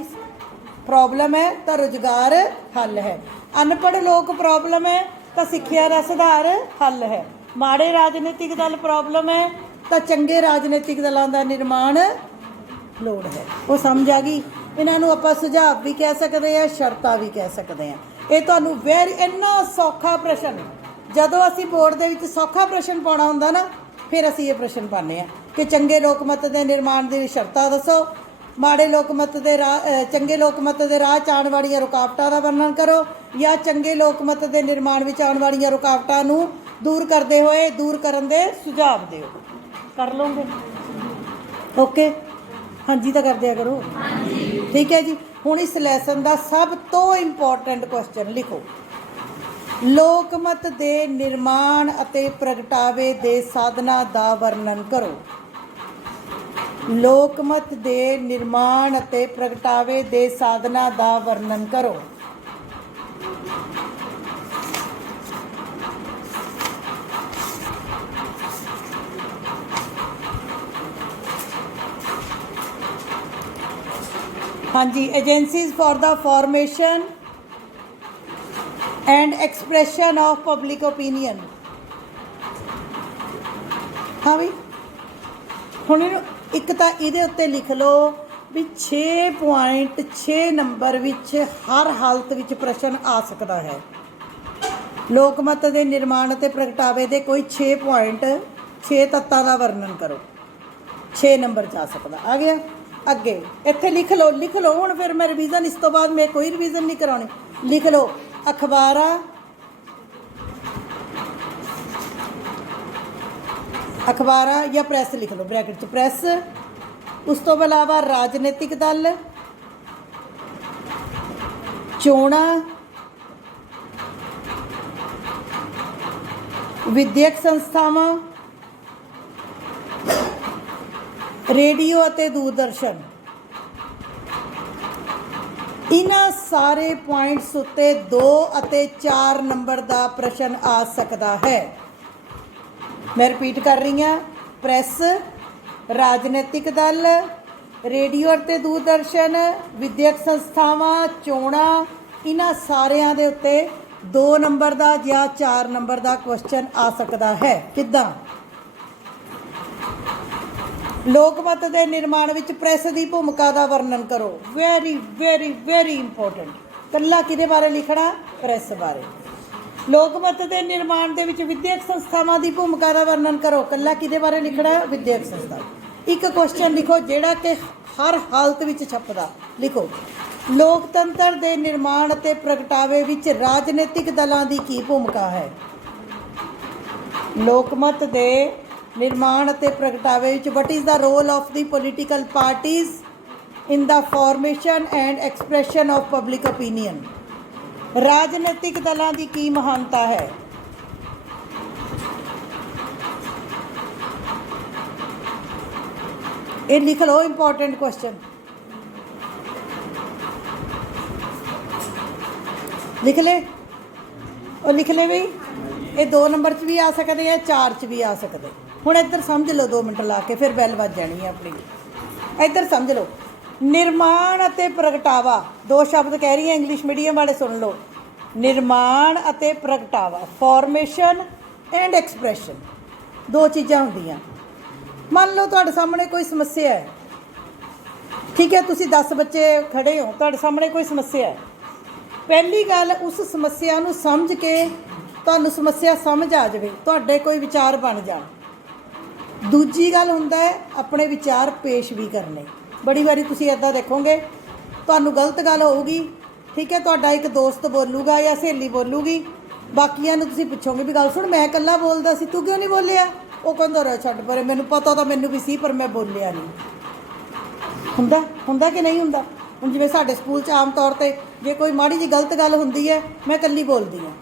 ਪ੍ਰੋਬਲਮ ਹੈ ਤਾਂ ਰੁਜ਼ਗਾਰ ਹੱਲ ਹੈ। ਅਨਪੜ੍ਹ ਲੋਕ ਪ੍ਰੋਬਲਮ ਹੈ ਤਾਂ ਸਿੱਖਿਆ ਦਾ ਸੁਧਾਰ ਹੱਲ ਹੈ। ਮਾੜੇ ਰਾਜਨੀਤਿਕ ਦਲ ਪ੍ਰੋਬਲਮ ਹੈ ਤਾਂ ਚੰਗੇ ਰਾਜਨੀਤਿਕ ਦਲਾਂ ਦਾ ਨਿਰਮਾਣ ਲੋੜ ਹੈ। ਉਹ ਸਮਝ ਆ ਗਈ? ਇਹਨਾਂ ਨੂੰ ਆਪਾਂ ਸੁਝਾਅ ਵੀ ਕਹਿ ਸਕਦੇ ਹਾਂ, ਸ਼ਰਤਾਂ ਵੀ ਕਹਿ ਸਕਦੇ ਹਾਂ। ਇਹ ਤੁਹਾਨੂੰ ਇੰਨਾ ਸੌਖਾ ਪ੍ਰਸ਼ਨ, ਜਦੋਂ ਅਸੀਂ ਬੋਰਡ ਦੇ ਵਿੱਚ ਸੌਖਾ ਪ੍ਰਸ਼ਨ ਪਾਉਣਾ ਹੁੰਦਾ ਨਾ, ਫਿਰ ਅਸੀਂ ਇਹ ਪ੍ਰਸ਼ਨ ਪਾਉਂਦੇ ਹਾਂ ਕਿ ਚੰਗੇ ਲੋਕਮਤ ਦੇ ਨਿਰਮਾਣ ਦੀ ਸ਼ਰਤਾਂ ਦੱਸੋ, ਮਾੜੇ ਲੋਕਮਤ ਦੇ ਰਾਹ, ਚੰਗੇ ਲੋਕਮਤ ਦੇ ਰਾਹ 'ਚ ਆਉਣ ਵਾਲੀਆਂ ਰੁਕਾਵਟਾਂ ਦਾ ਵਰਣਨ ਕਰੋ, ਜਾਂ ਚੰਗੇ ਲੋਕਮਤ ਦੇ ਨਿਰਮਾਣ ਵਿੱਚ ਆਉਣ ਵਾਲੀਆਂ ਰੁਕਾਵਟਾਂ ਨੂੰ ਦੂਰ ਕਰਨ ਦੇ ਸੁਝਾਅ ਦਿਓ। ਕਰ ਲਓਗੇ? ਓਕੇ, ਹਾਂਜੀ ਤਾਂ ਕਰ ਦਿਆ ਕਰੋ। ਠੀਕ ਹੈ ਜੀ। ਹੁਣ ਇਸ ਲੈਸਨ ਦਾ ਸਭ ਤੋਂ ਇੰਪੋਰਟੈਂਟ ਕੁਐਸਚਨ ਲਿਖੋ। ਲੋਕਮਤ ਦੇ ਨਿਰਮਾਣ ਅਤੇ ਪ੍ਰਗਟਾਵੇ ਦੇ ਸਾਧਨਾਂ ਦਾ ਵਰਣਨ ਕਰੋ। ਲੋਕਮਤ ਦੇ ਨਿਰਮਾਣ ਅਤੇ ਪ੍ਰਗਟਾਵੇ ਦੇ ਸਾਧਨਾਂ ਦਾ ਵਰਣਨ ਕਰੋ। हाँ जी, agencies for the formation and expression of public opinion. हाँ भी ਹੁਣ ਇੱਕ ਤਾਂ ਇਹਦੇ ਉੱਤੇ ਲਿਖ ਲਓ ਵੀ 6.6 ਨੰਬਰ ਵਿੱਚ ਹਰ ਹਾਲਤ ਵਿੱਚ ਪ੍ਰਸ਼ਨ ਆ ਸਕਦਾ ਹੈ। ਲੋਕ ਮਤ ਦੇ ਨਿਰਮਾਣ ਅਤੇ ਪ੍ਰਗਟਾਵੇ ਦੇ ਕੋਈ 6 ਤੱਤਾਂ ਦਾ ਵਰਣਨ ਕਰੋ। 6 ਨੰਬਰ 'ਚ ਆ ਸਕਦਾ। ਆ ਗਿਆ ਅੱਗੇ ਇੱਥੇ ਲਿਖ ਲਓ ਹੁਣ ਫਿਰ ਮੈਂ ਰਿਵੀਜ਼ਨ ਇਸ ਤੋਂ ਬਾਅਦ ਮੈਂ ਕੋਈ ਰਿਵੀਜ਼ਨ ਨਹੀਂ ਕਰਾਉਣੀ। ਲਿਖ ਲਓ ਅਖਬਾਰਾਂ ਜਾਂ ਪ੍ਰੈਸ ਲਿਖ ਲਓ ਬ੍ਰੈਕਟ 'ਚ ਪ੍ਰੈਸ। ਉਸ ਤੋਂ ਇਲਾਵਾ ਰਾਜਨੀਤਿਕ ਦਲ, ਚੋਣਾਂ, ਵਿਦਿਅਕ ਸੰਸਥਾਵਾਂ, ਰੇਡੀਓ ਅਤੇ ਦੂਰਦਰਸ਼ਨ। ਇਹਨਾਂ ਸਾਰੇ ਪੁਆਇੰਟਸ ਉੱਤੇ 2 ਅਤੇ 4 ਨੰਬਰ ਦਾ ਪ੍ਰਸ਼ਨ ਆ ਸਕਦਾ ਹੈ। मैं रिपीट कर रही हाँ, प्रैस, राजनीतिक दल, रेडियो और दूरदर्शन, विद्यक संस्थावां, चोणां, इन्हां सारियां दे उत्ते 2 नंबर का या 4 नंबर का क्वेश्चन आ सकता है। किद्दां? लोकमत के निर्माण विच प्रैस की भूमिका का वर्णन करो। Very very very important. कल्ला किहदे बारे लिखना? प्रैस बारे। लोकमत के निर्माण के विद्यक संस्थावां की भूमिका का वर्णन करो। कल्ला किहदे बारे लिखना? विद्यक संस्था। एक क्वेश्चन लिखो जिहड़ा कि हर हालत में छपदा। लिखो लोकतंत्र के निर्माण ते प्रगटावे विच राजनीतिक दलों की की भूमिका है? लोकमत के निर्माण ते प्रगटावे विच what is the role of the political parties in the formation and expression of public opinion? राजनीतिक दलों की की महानता है? ये लिख लो, इंपॉर्टेंट क्वेश्चन लिख ले। और लिख ले बई ये 2 नंबर च भी आ सकते हैं, 4 च भी आ सकते। हुण इधर समझ लो 2 मिनट ला के, फिर बैल बज जानी है अपनी। इधर समझ लो निर्माण ਅਤੇ ਪ੍ਰਗਟਾਵਾ, 2 शब्द कह रही है इंग्लिश मीडियम वाले, सुन लो। निर्माण ਅਤੇ ਪ੍ਰਗਟਾਵਾ, फॉर्मेशन एंड एक्सप्रैशन, 2 चीज़ां ਹੁੰਦੀਆਂ। मान लो ਤੁਹਾਡੇ ਸਾਹਮਣੇ कोई समस्या है, ठीक है, तुसी 10 बच्चे खड़े हो, ਤੁਹਾਡੇ ਸਾਹਮਣੇ कोई समस्या है। पहली गल उस समस्या ਨੂੰ समझ के ਤੁਹਾਨੂੰ समस्या समझ आ जाए, ਤੁਹਾਡੇ कोई विचार बन जाए। दूजी गल ਹੁੰਦਾ है अपने विचार पेश भी करने। बड़ी बारी तुसी इदां देखोगे तुहानूं गलत गल होगी, ठीक है, तुहाडा एक दोस्त बोलूगा या सहेली बोलूगी, बाकियां नूं तुसी पुछोगे भी गल सुन मैं कल्ला बोलदा सी, तू क्यों नहीं बोलिया? वो कहंदा रह छड्ड परे, मैनूं पता तां मैनूं भी सी पर मैं बोलिया नहीं। हुंदा कि नहीं हुंदा? हुण जिवें साडे स्कूल च आम तौर ते जे कोई माड़ी जी गलत गल हुंदी है मैं कल्ली बोलदी हाँ।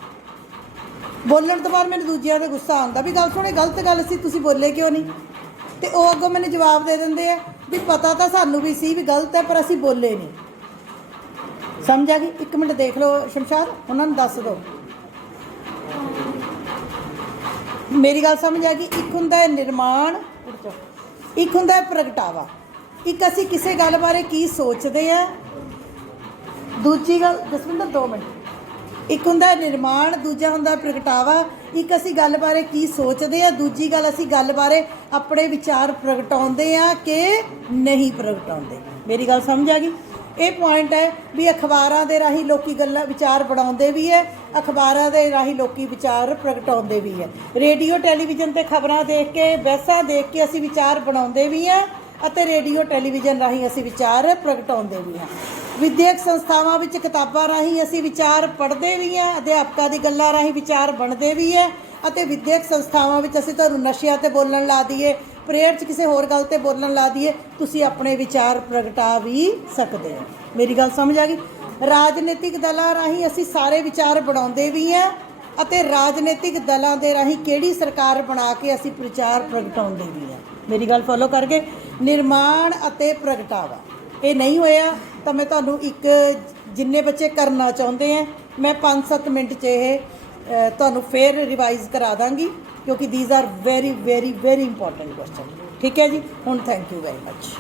बोलण तो बाद मैनूं दूजियां ते गुस्सा आउंदा भी गल सुण ये गलत गल सी, तुसी बोले क्यों नहीं? तो वो अगों मैंने जवाब दे देंगे है भी पता तो सानू भी सी भी गलत है पर असी बोले नहीं। समझ आ गई? 1 मिनट देख लो शमशाद, उन्होंने दस दो मेरी गल समझ आ गई। एक हुंदा है निर्माण, एक हुंदा है प्रगटावा। एक असी किसी गल बारे की सोचते हैं, दूजी गल जसविंदर 2 मिनट, एक हुंदा है निर्माण, दूजा हुंदा प्रगटावा। एक असी गल बारे की सोचते हैं, दूजी गल असी गल बारे अपने विचार प्रगटाउंदे हैं कि नहीं प्रगटाउंदे। मेरी गल समझ आ गई? ये पॉइंट है भी अखबारां दे राही लोकी गल्लां विचार बनाउंदे भी है, अखबारां दे राही लोकी विचार प्रगटाउंदे भी है। रेडियो टैलीविजन ते खबरां देख के बहसां देख के असी विचार बनाउंदे भी हैं ਅਤੇ रेडियो टैलीविजन राही असी विचार प्रगटाउंदे भी हैं। विद्यक संस्थावां विच किताबां राही असी विचार पढ़ते भी हैं, अध्यापकों की गल्लां राही विचार बनते भी है। ਅਤੇ विद्यक संस्थावां विच असी तुहानूं नशिਆਂ ते बोलण ला दईए, प्रेयर च किसी होर गल ते बोलण ला दईए, तुसीं अपने विचार प्रगटा भी सकते हो। मेरी गल समझ आ गई? राजनीतिक दलों राही असी सारे विचार बनाउंदे भी हैं ਅਤੇ राजनीतिक दलों के राही किहड़ी सरकार बना के असी प्रचार प्रगटाउंदे भी हैं। मेरी गल फॉलो करके निर्माण ਅਤੇ प्रगटावा ये नहीं होया तो मैं तुहानूं एक जिन्ने बच्चे करना चाहुंदे हैं मैं 5-7 मिनट च ये तुहानूं फिर रिवाइज करा दांगी, क्योंकि these are very very very important question. ठीक है जी, हुण थैंक यू वेरी मच।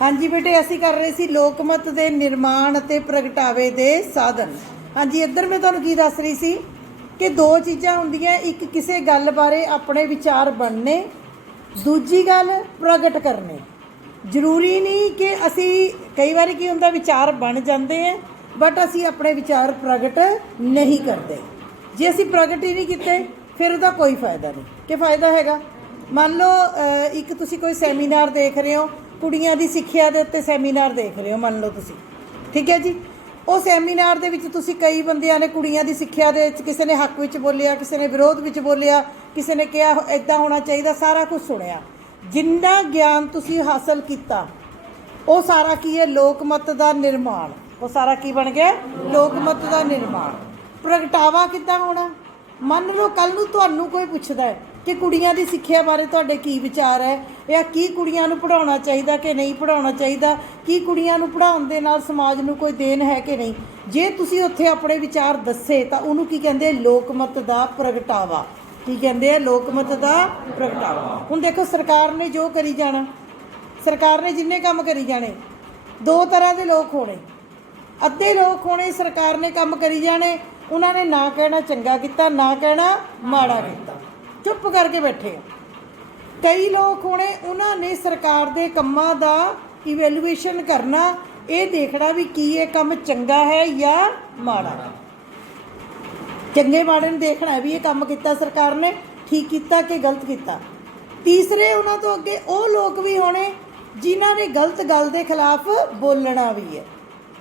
हाँ जी बेटे, असी कर रहे सी लोकमत के निर्माण ते प्रगटावे दे साधन। हाँ जी, इधर मैं तुहानूं की दस रही सी कि दो चीज़ां हुंदियां, एक किसी गल बारे अपने विचार बनने, दूजी गल प्रगट करने। जरूरी नहीं कि असी कई बार की हुंदा विचार बन जाते हैं बट असी अपने विचार प्रगट नहीं करते। जे असी प्रगट ही नहीं किए फिर उसका कोई फायदा नहीं। कि फायदा हैगा, मान लो एक तुसी कोई सैमीनार देख रहे हो, कुड़ियां दी सिक्ख्या दे उत्ते सैमीनार देख रहे हो, मान लो तुसी, ठीक है जी। ਉਹ ਸੈਮੀਨਾਰ ਦੇ ਵਿੱਚ ਤੁਸੀਂ ਕਈ ਬੰਦਿਆਂ ਨੇ ਕੁੜੀਆਂ ਦੀ ਸਿੱਖਿਆ ਦੇ ਵਿੱਚ ਕਿਸੇ ਨੇ ਹੱਕ ਵਿੱਚ ਬੋਲਿਆ, ਕਿਸੇ ਨੇ ਵਿਰੋਧ ਵਿੱਚ ਬੋਲਿਆ, ਕਿਸੇ ਨੇ ਕਿਹਾ ਇੱਦਾਂ ਹੋਣਾ ਚਾਹੀਦਾ, ਸਾਰਾ ਕੁਝ ਸੁਣਿਆ। ਜਿੰਨਾ ਗਿਆਨ ਤੁਸੀਂ ਹਾਸਲ ਕੀਤਾ ਉਹ ਸਾਰਾ ਕੀ ਹੈ? ਲੋਕਮਤ ਦਾ ਨਿਰਮਾਣ। ਉਹ ਸਾਰਾ ਕੀ ਬਣ ਗਿਆ? ਲੋਕਮਤ ਦਾ ਨਿਰਮਾਣ। ਪ੍ਰਗਟਾਵਾ ਕਿੱਦਾਂ ਹੋਣਾ? ਮੰਨ ਲਓ ਕੱਲ ਨੂੰ ਤੁਹਾਨੂੰ ਕੋਈ ਪੁੱਛਦਾ ਹੈ कि कुड़ियां दी सिक्ख्या बारे तुहाडे की विचार है, या की कुड़ियां नूं पढ़ाउणा चाहीदा कि नहीं पढ़ाउणा चाहीदा, की कुड़ियां नूं पढ़ाउण दे नाल समाज नूं कोई देन है कि नहीं। जे तुसीं उत्थे अपने विचार दस्से तां उहनूं की कहंदे? लोकमत दा प्रगटावा। की कहंदे आ? लोकमत दा प्रगटावा। हुण देखो, सरकार ने जो करी जाना, सरकार ने जिन्ने काम करी जाने, दो तरह के लोग होने। अद्धे लोग होने सरकार ने काम करी जाने, उन्होंने ना कहना चंगा किया, ना कहना माड़ा किया, चुप करके बैठे। कई लोग होने उन्होंने सरकार के कामों का इवैल्यूएशन करना, ये देखना भी की ये काम चंगा है या माड़ा। चंगे माड़े ने देखना भी ये काम किया सरकार ने ठीक किया कि गलत किया। तीसरे उन्होंने तो अगे वो लोग भी होने जिन्हों ने गलत गल के खिलाफ बोलना भी है।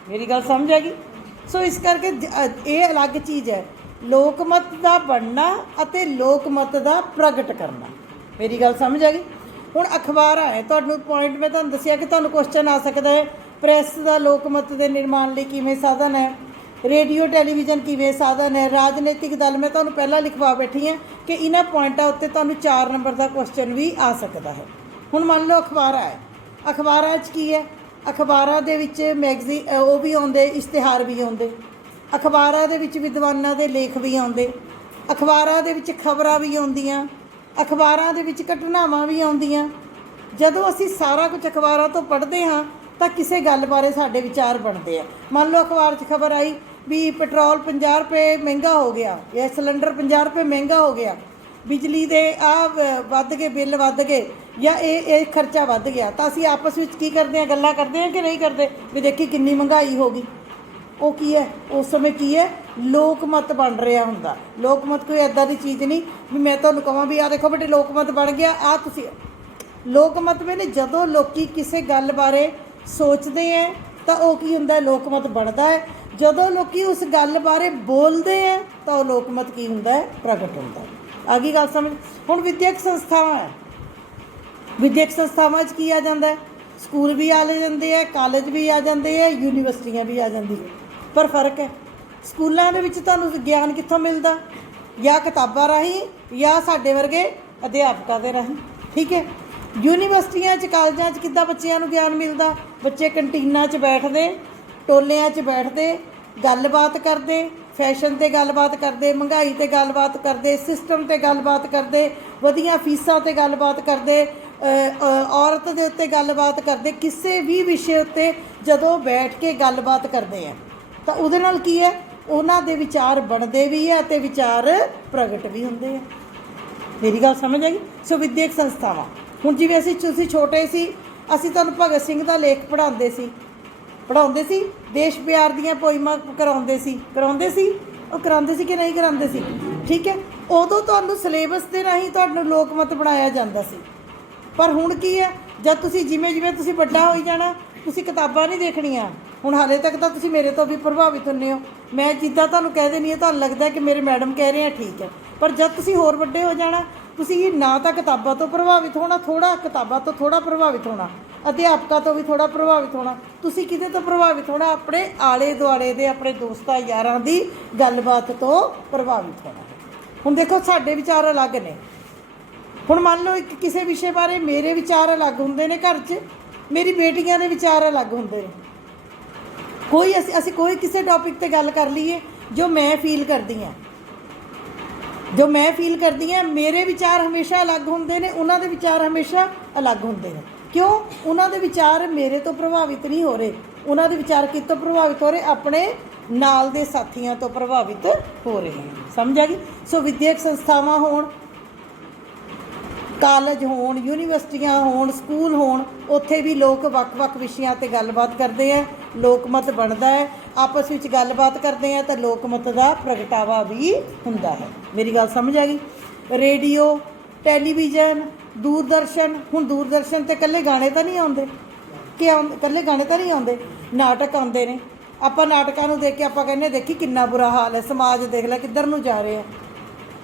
मेरी गल समझ आ गई? सो इस करके ये अलग चीज़ है, लोकमत का बनना अते लोकमत का प्रगट करना। मेरी गल समझ आ गई? हुण अखबारां है, तुहानूं पॉइंट मैं तुहानूं दस्सिया कि तुहानूं क्वेश्चन आ सकता है प्रैस का लोकमत के निर्माण लई किवें साधन है, रेडियो टैलीविजन किवें साधन है, राजनीतिक दल। मैं तुहानूं पहला लिखवा बैठी हाँ कि इन्हां पॉइंटां उत्ते तुहानूं 4 नंबर का क्वेश्चन भी आ सकता है। हुण मान लो अखबारां है, अखबारां 'च की है? अखबारां दे विच मैगज़ीन वो भी आउंदे, इश्तिहार भी आउंदे, अखबारां दे विच विद्वानां दे लेख भी आउंदे, अखबारां दे विच खबरां भी आउंदियां, अखबारां दे विच घटनावां भी आउंदियां। जदों असीं सारा कुछ अखबारां तो पढ़दे हाँ तां किसी गल बारे साडे विचार बनदे आ। मान लो अखबार 'च खबर आई भी पेट्रोल 50 रुपए महंगा हो गया, या सिलेंडर 50 रुपए महंगा हो गया, बिजली दे वध गए, बिल वध गए, या ये खर्चा वध गया, तो असीं आपस में की करते हैं? गल्लां करते हैं कि नहीं करते भी देखी कितनी महंगाई हो गई। वो की है? उस समय की है? लोकमत बन रहा हुंदा। लोकमत कोई इदां दी चीज़ नहीं भी मैं तुहानूं कहां भी आ देखो बेटे लोकमत बन गया, आ तुसीं। लोकमत में जदों लोकी किसी गल बारे सोचते हैं तो वह की हुंदा? लोकमत बनता है। जदों लोकी उस गल बारे बोलते हैं तो लोकमत की हुंदा है? प्रगट होंदा है। आ गई गल समझ? हुण विद्यक संस्थावां है, विद्यक संस्थावां की आ जाता है? स्कूल भी आ जाते हैं, कॉलेज भी आ जाते हैं, यूनीवर्सिटियां भी आ जाती है। पर फर्क है, स्कूलों के विच तुहानूं ज्ञान कित्थों मिलदा? या किताबां राहीं या साडे वर्गे अध्यापकों के राहीं। ठीक है, यूनीवर्सिटियां च कॉलेजां च किद्दां बच्चिआं नूं ज्ञान मिलदा? बच्चे कंटीनां च बैठदे, टोलियां च बैठदे, गलबात करदे, फैशन ते गलबात करदे, महंगाई ते गलबात करदे, सिस्टम ते गलबात करदे, वधिया फीसां ते गलबात करदे, औरत के उत्ते गलबात करते, किसी भी विषय उत्ते जदों बैठ के गलबात करते हैं तो उहदे नाल की है? उन्हां दे विचार बनते भी है ते विचार प्रगट भी होंदे हैं। मेरी गल समझ आई? सो विद्यक संस्थावां हुण जिवें तुसीं छोटे सी, असीं तुहानूं भगत सिंह दा लेख पढ़ाउंदे सी, देश प्यार दीआं पोइमां कराउंदे सी और कराउंदे सी कि नहीं कराउंदे सी? ठीक है, उदों तुहानूं सिलेबस दे राहीं तुहानूं लोकमत बनाया जांदा सी। पर हुण की है? जब तुसीं जिवें जिवें तुसीं वड्डा होई जाना, तुसीं किताबां नहीं देखणियां। हुण हाले तक तो तुसीं मेरे तो भी प्रभावित हुंदे हो, मैं जिद्दां तुहानूं कह देनी है तुहानूं लगदा है कि मेरे मैडम कह रहे हैं ठीक है। पर जब तुसीं होर वड्डे हो जाना, तुसीं ना तो किताबां तो प्रभावित होना, थोड़ा किताबां तो थोड़ा प्रभावित होना, अध्यापकों तो भी थोड़ा प्रभावित होना। तुसीं किहदे तो प्रभावित होना? अपने आले दुआले दे अपने दोस्तां यारां दी गलबात तो प्रभावित होना। हुण देखो साडे विचार अलग ने। हुण मान लो एक किसी विषय बारे मेरे विचार अलग होंदे ने घर च, मेरी बेटियां दे विचार अलग होंदे ने। कोई असी कोई किसी टॉपिक ते गल कर लीए जो मैं फील करती हाँ, जो मैं फील करती हाँ, मेरे विचार हमेशा अलग होंदे ने, उन्हां दे विचार हमेशा अलग होंदे ने। क्यों? उन्हां दे विचार मेरे तो प्रभावित नहीं हो रहे, उन्हां दे विचार कितों प्रभावित हो रहे? अपने नाल दे साथियों तो प्रभावित हो रहे हैं। समझ आ गई? सो विद्यक संस्थावां होण, कालेज होण, यूनीवर्सिटियां होण, स्कूल होण, उत्थे भी लोग वक्-वक् विषयां ते गलबात करते हैं, लोकमत बनता है, आपस में गलबात करते हैं तो लोकमत का प्रगटावा भी हुंदा है। मेरी गल समझ आ गई? रेडियो, टैलीविजन, दूरदर्शन, हुण दूरदर्शन ते कल्ले गाने तो नहीं आउंदे कि कल्ले गाने तो नहीं आउंदे, नाटक आउंदे ने। आपां नाटकां नूं देख के आपां कहने देखी कितना बुरा हाल है, समाज देख लै किधर नूं जा रहे हैं।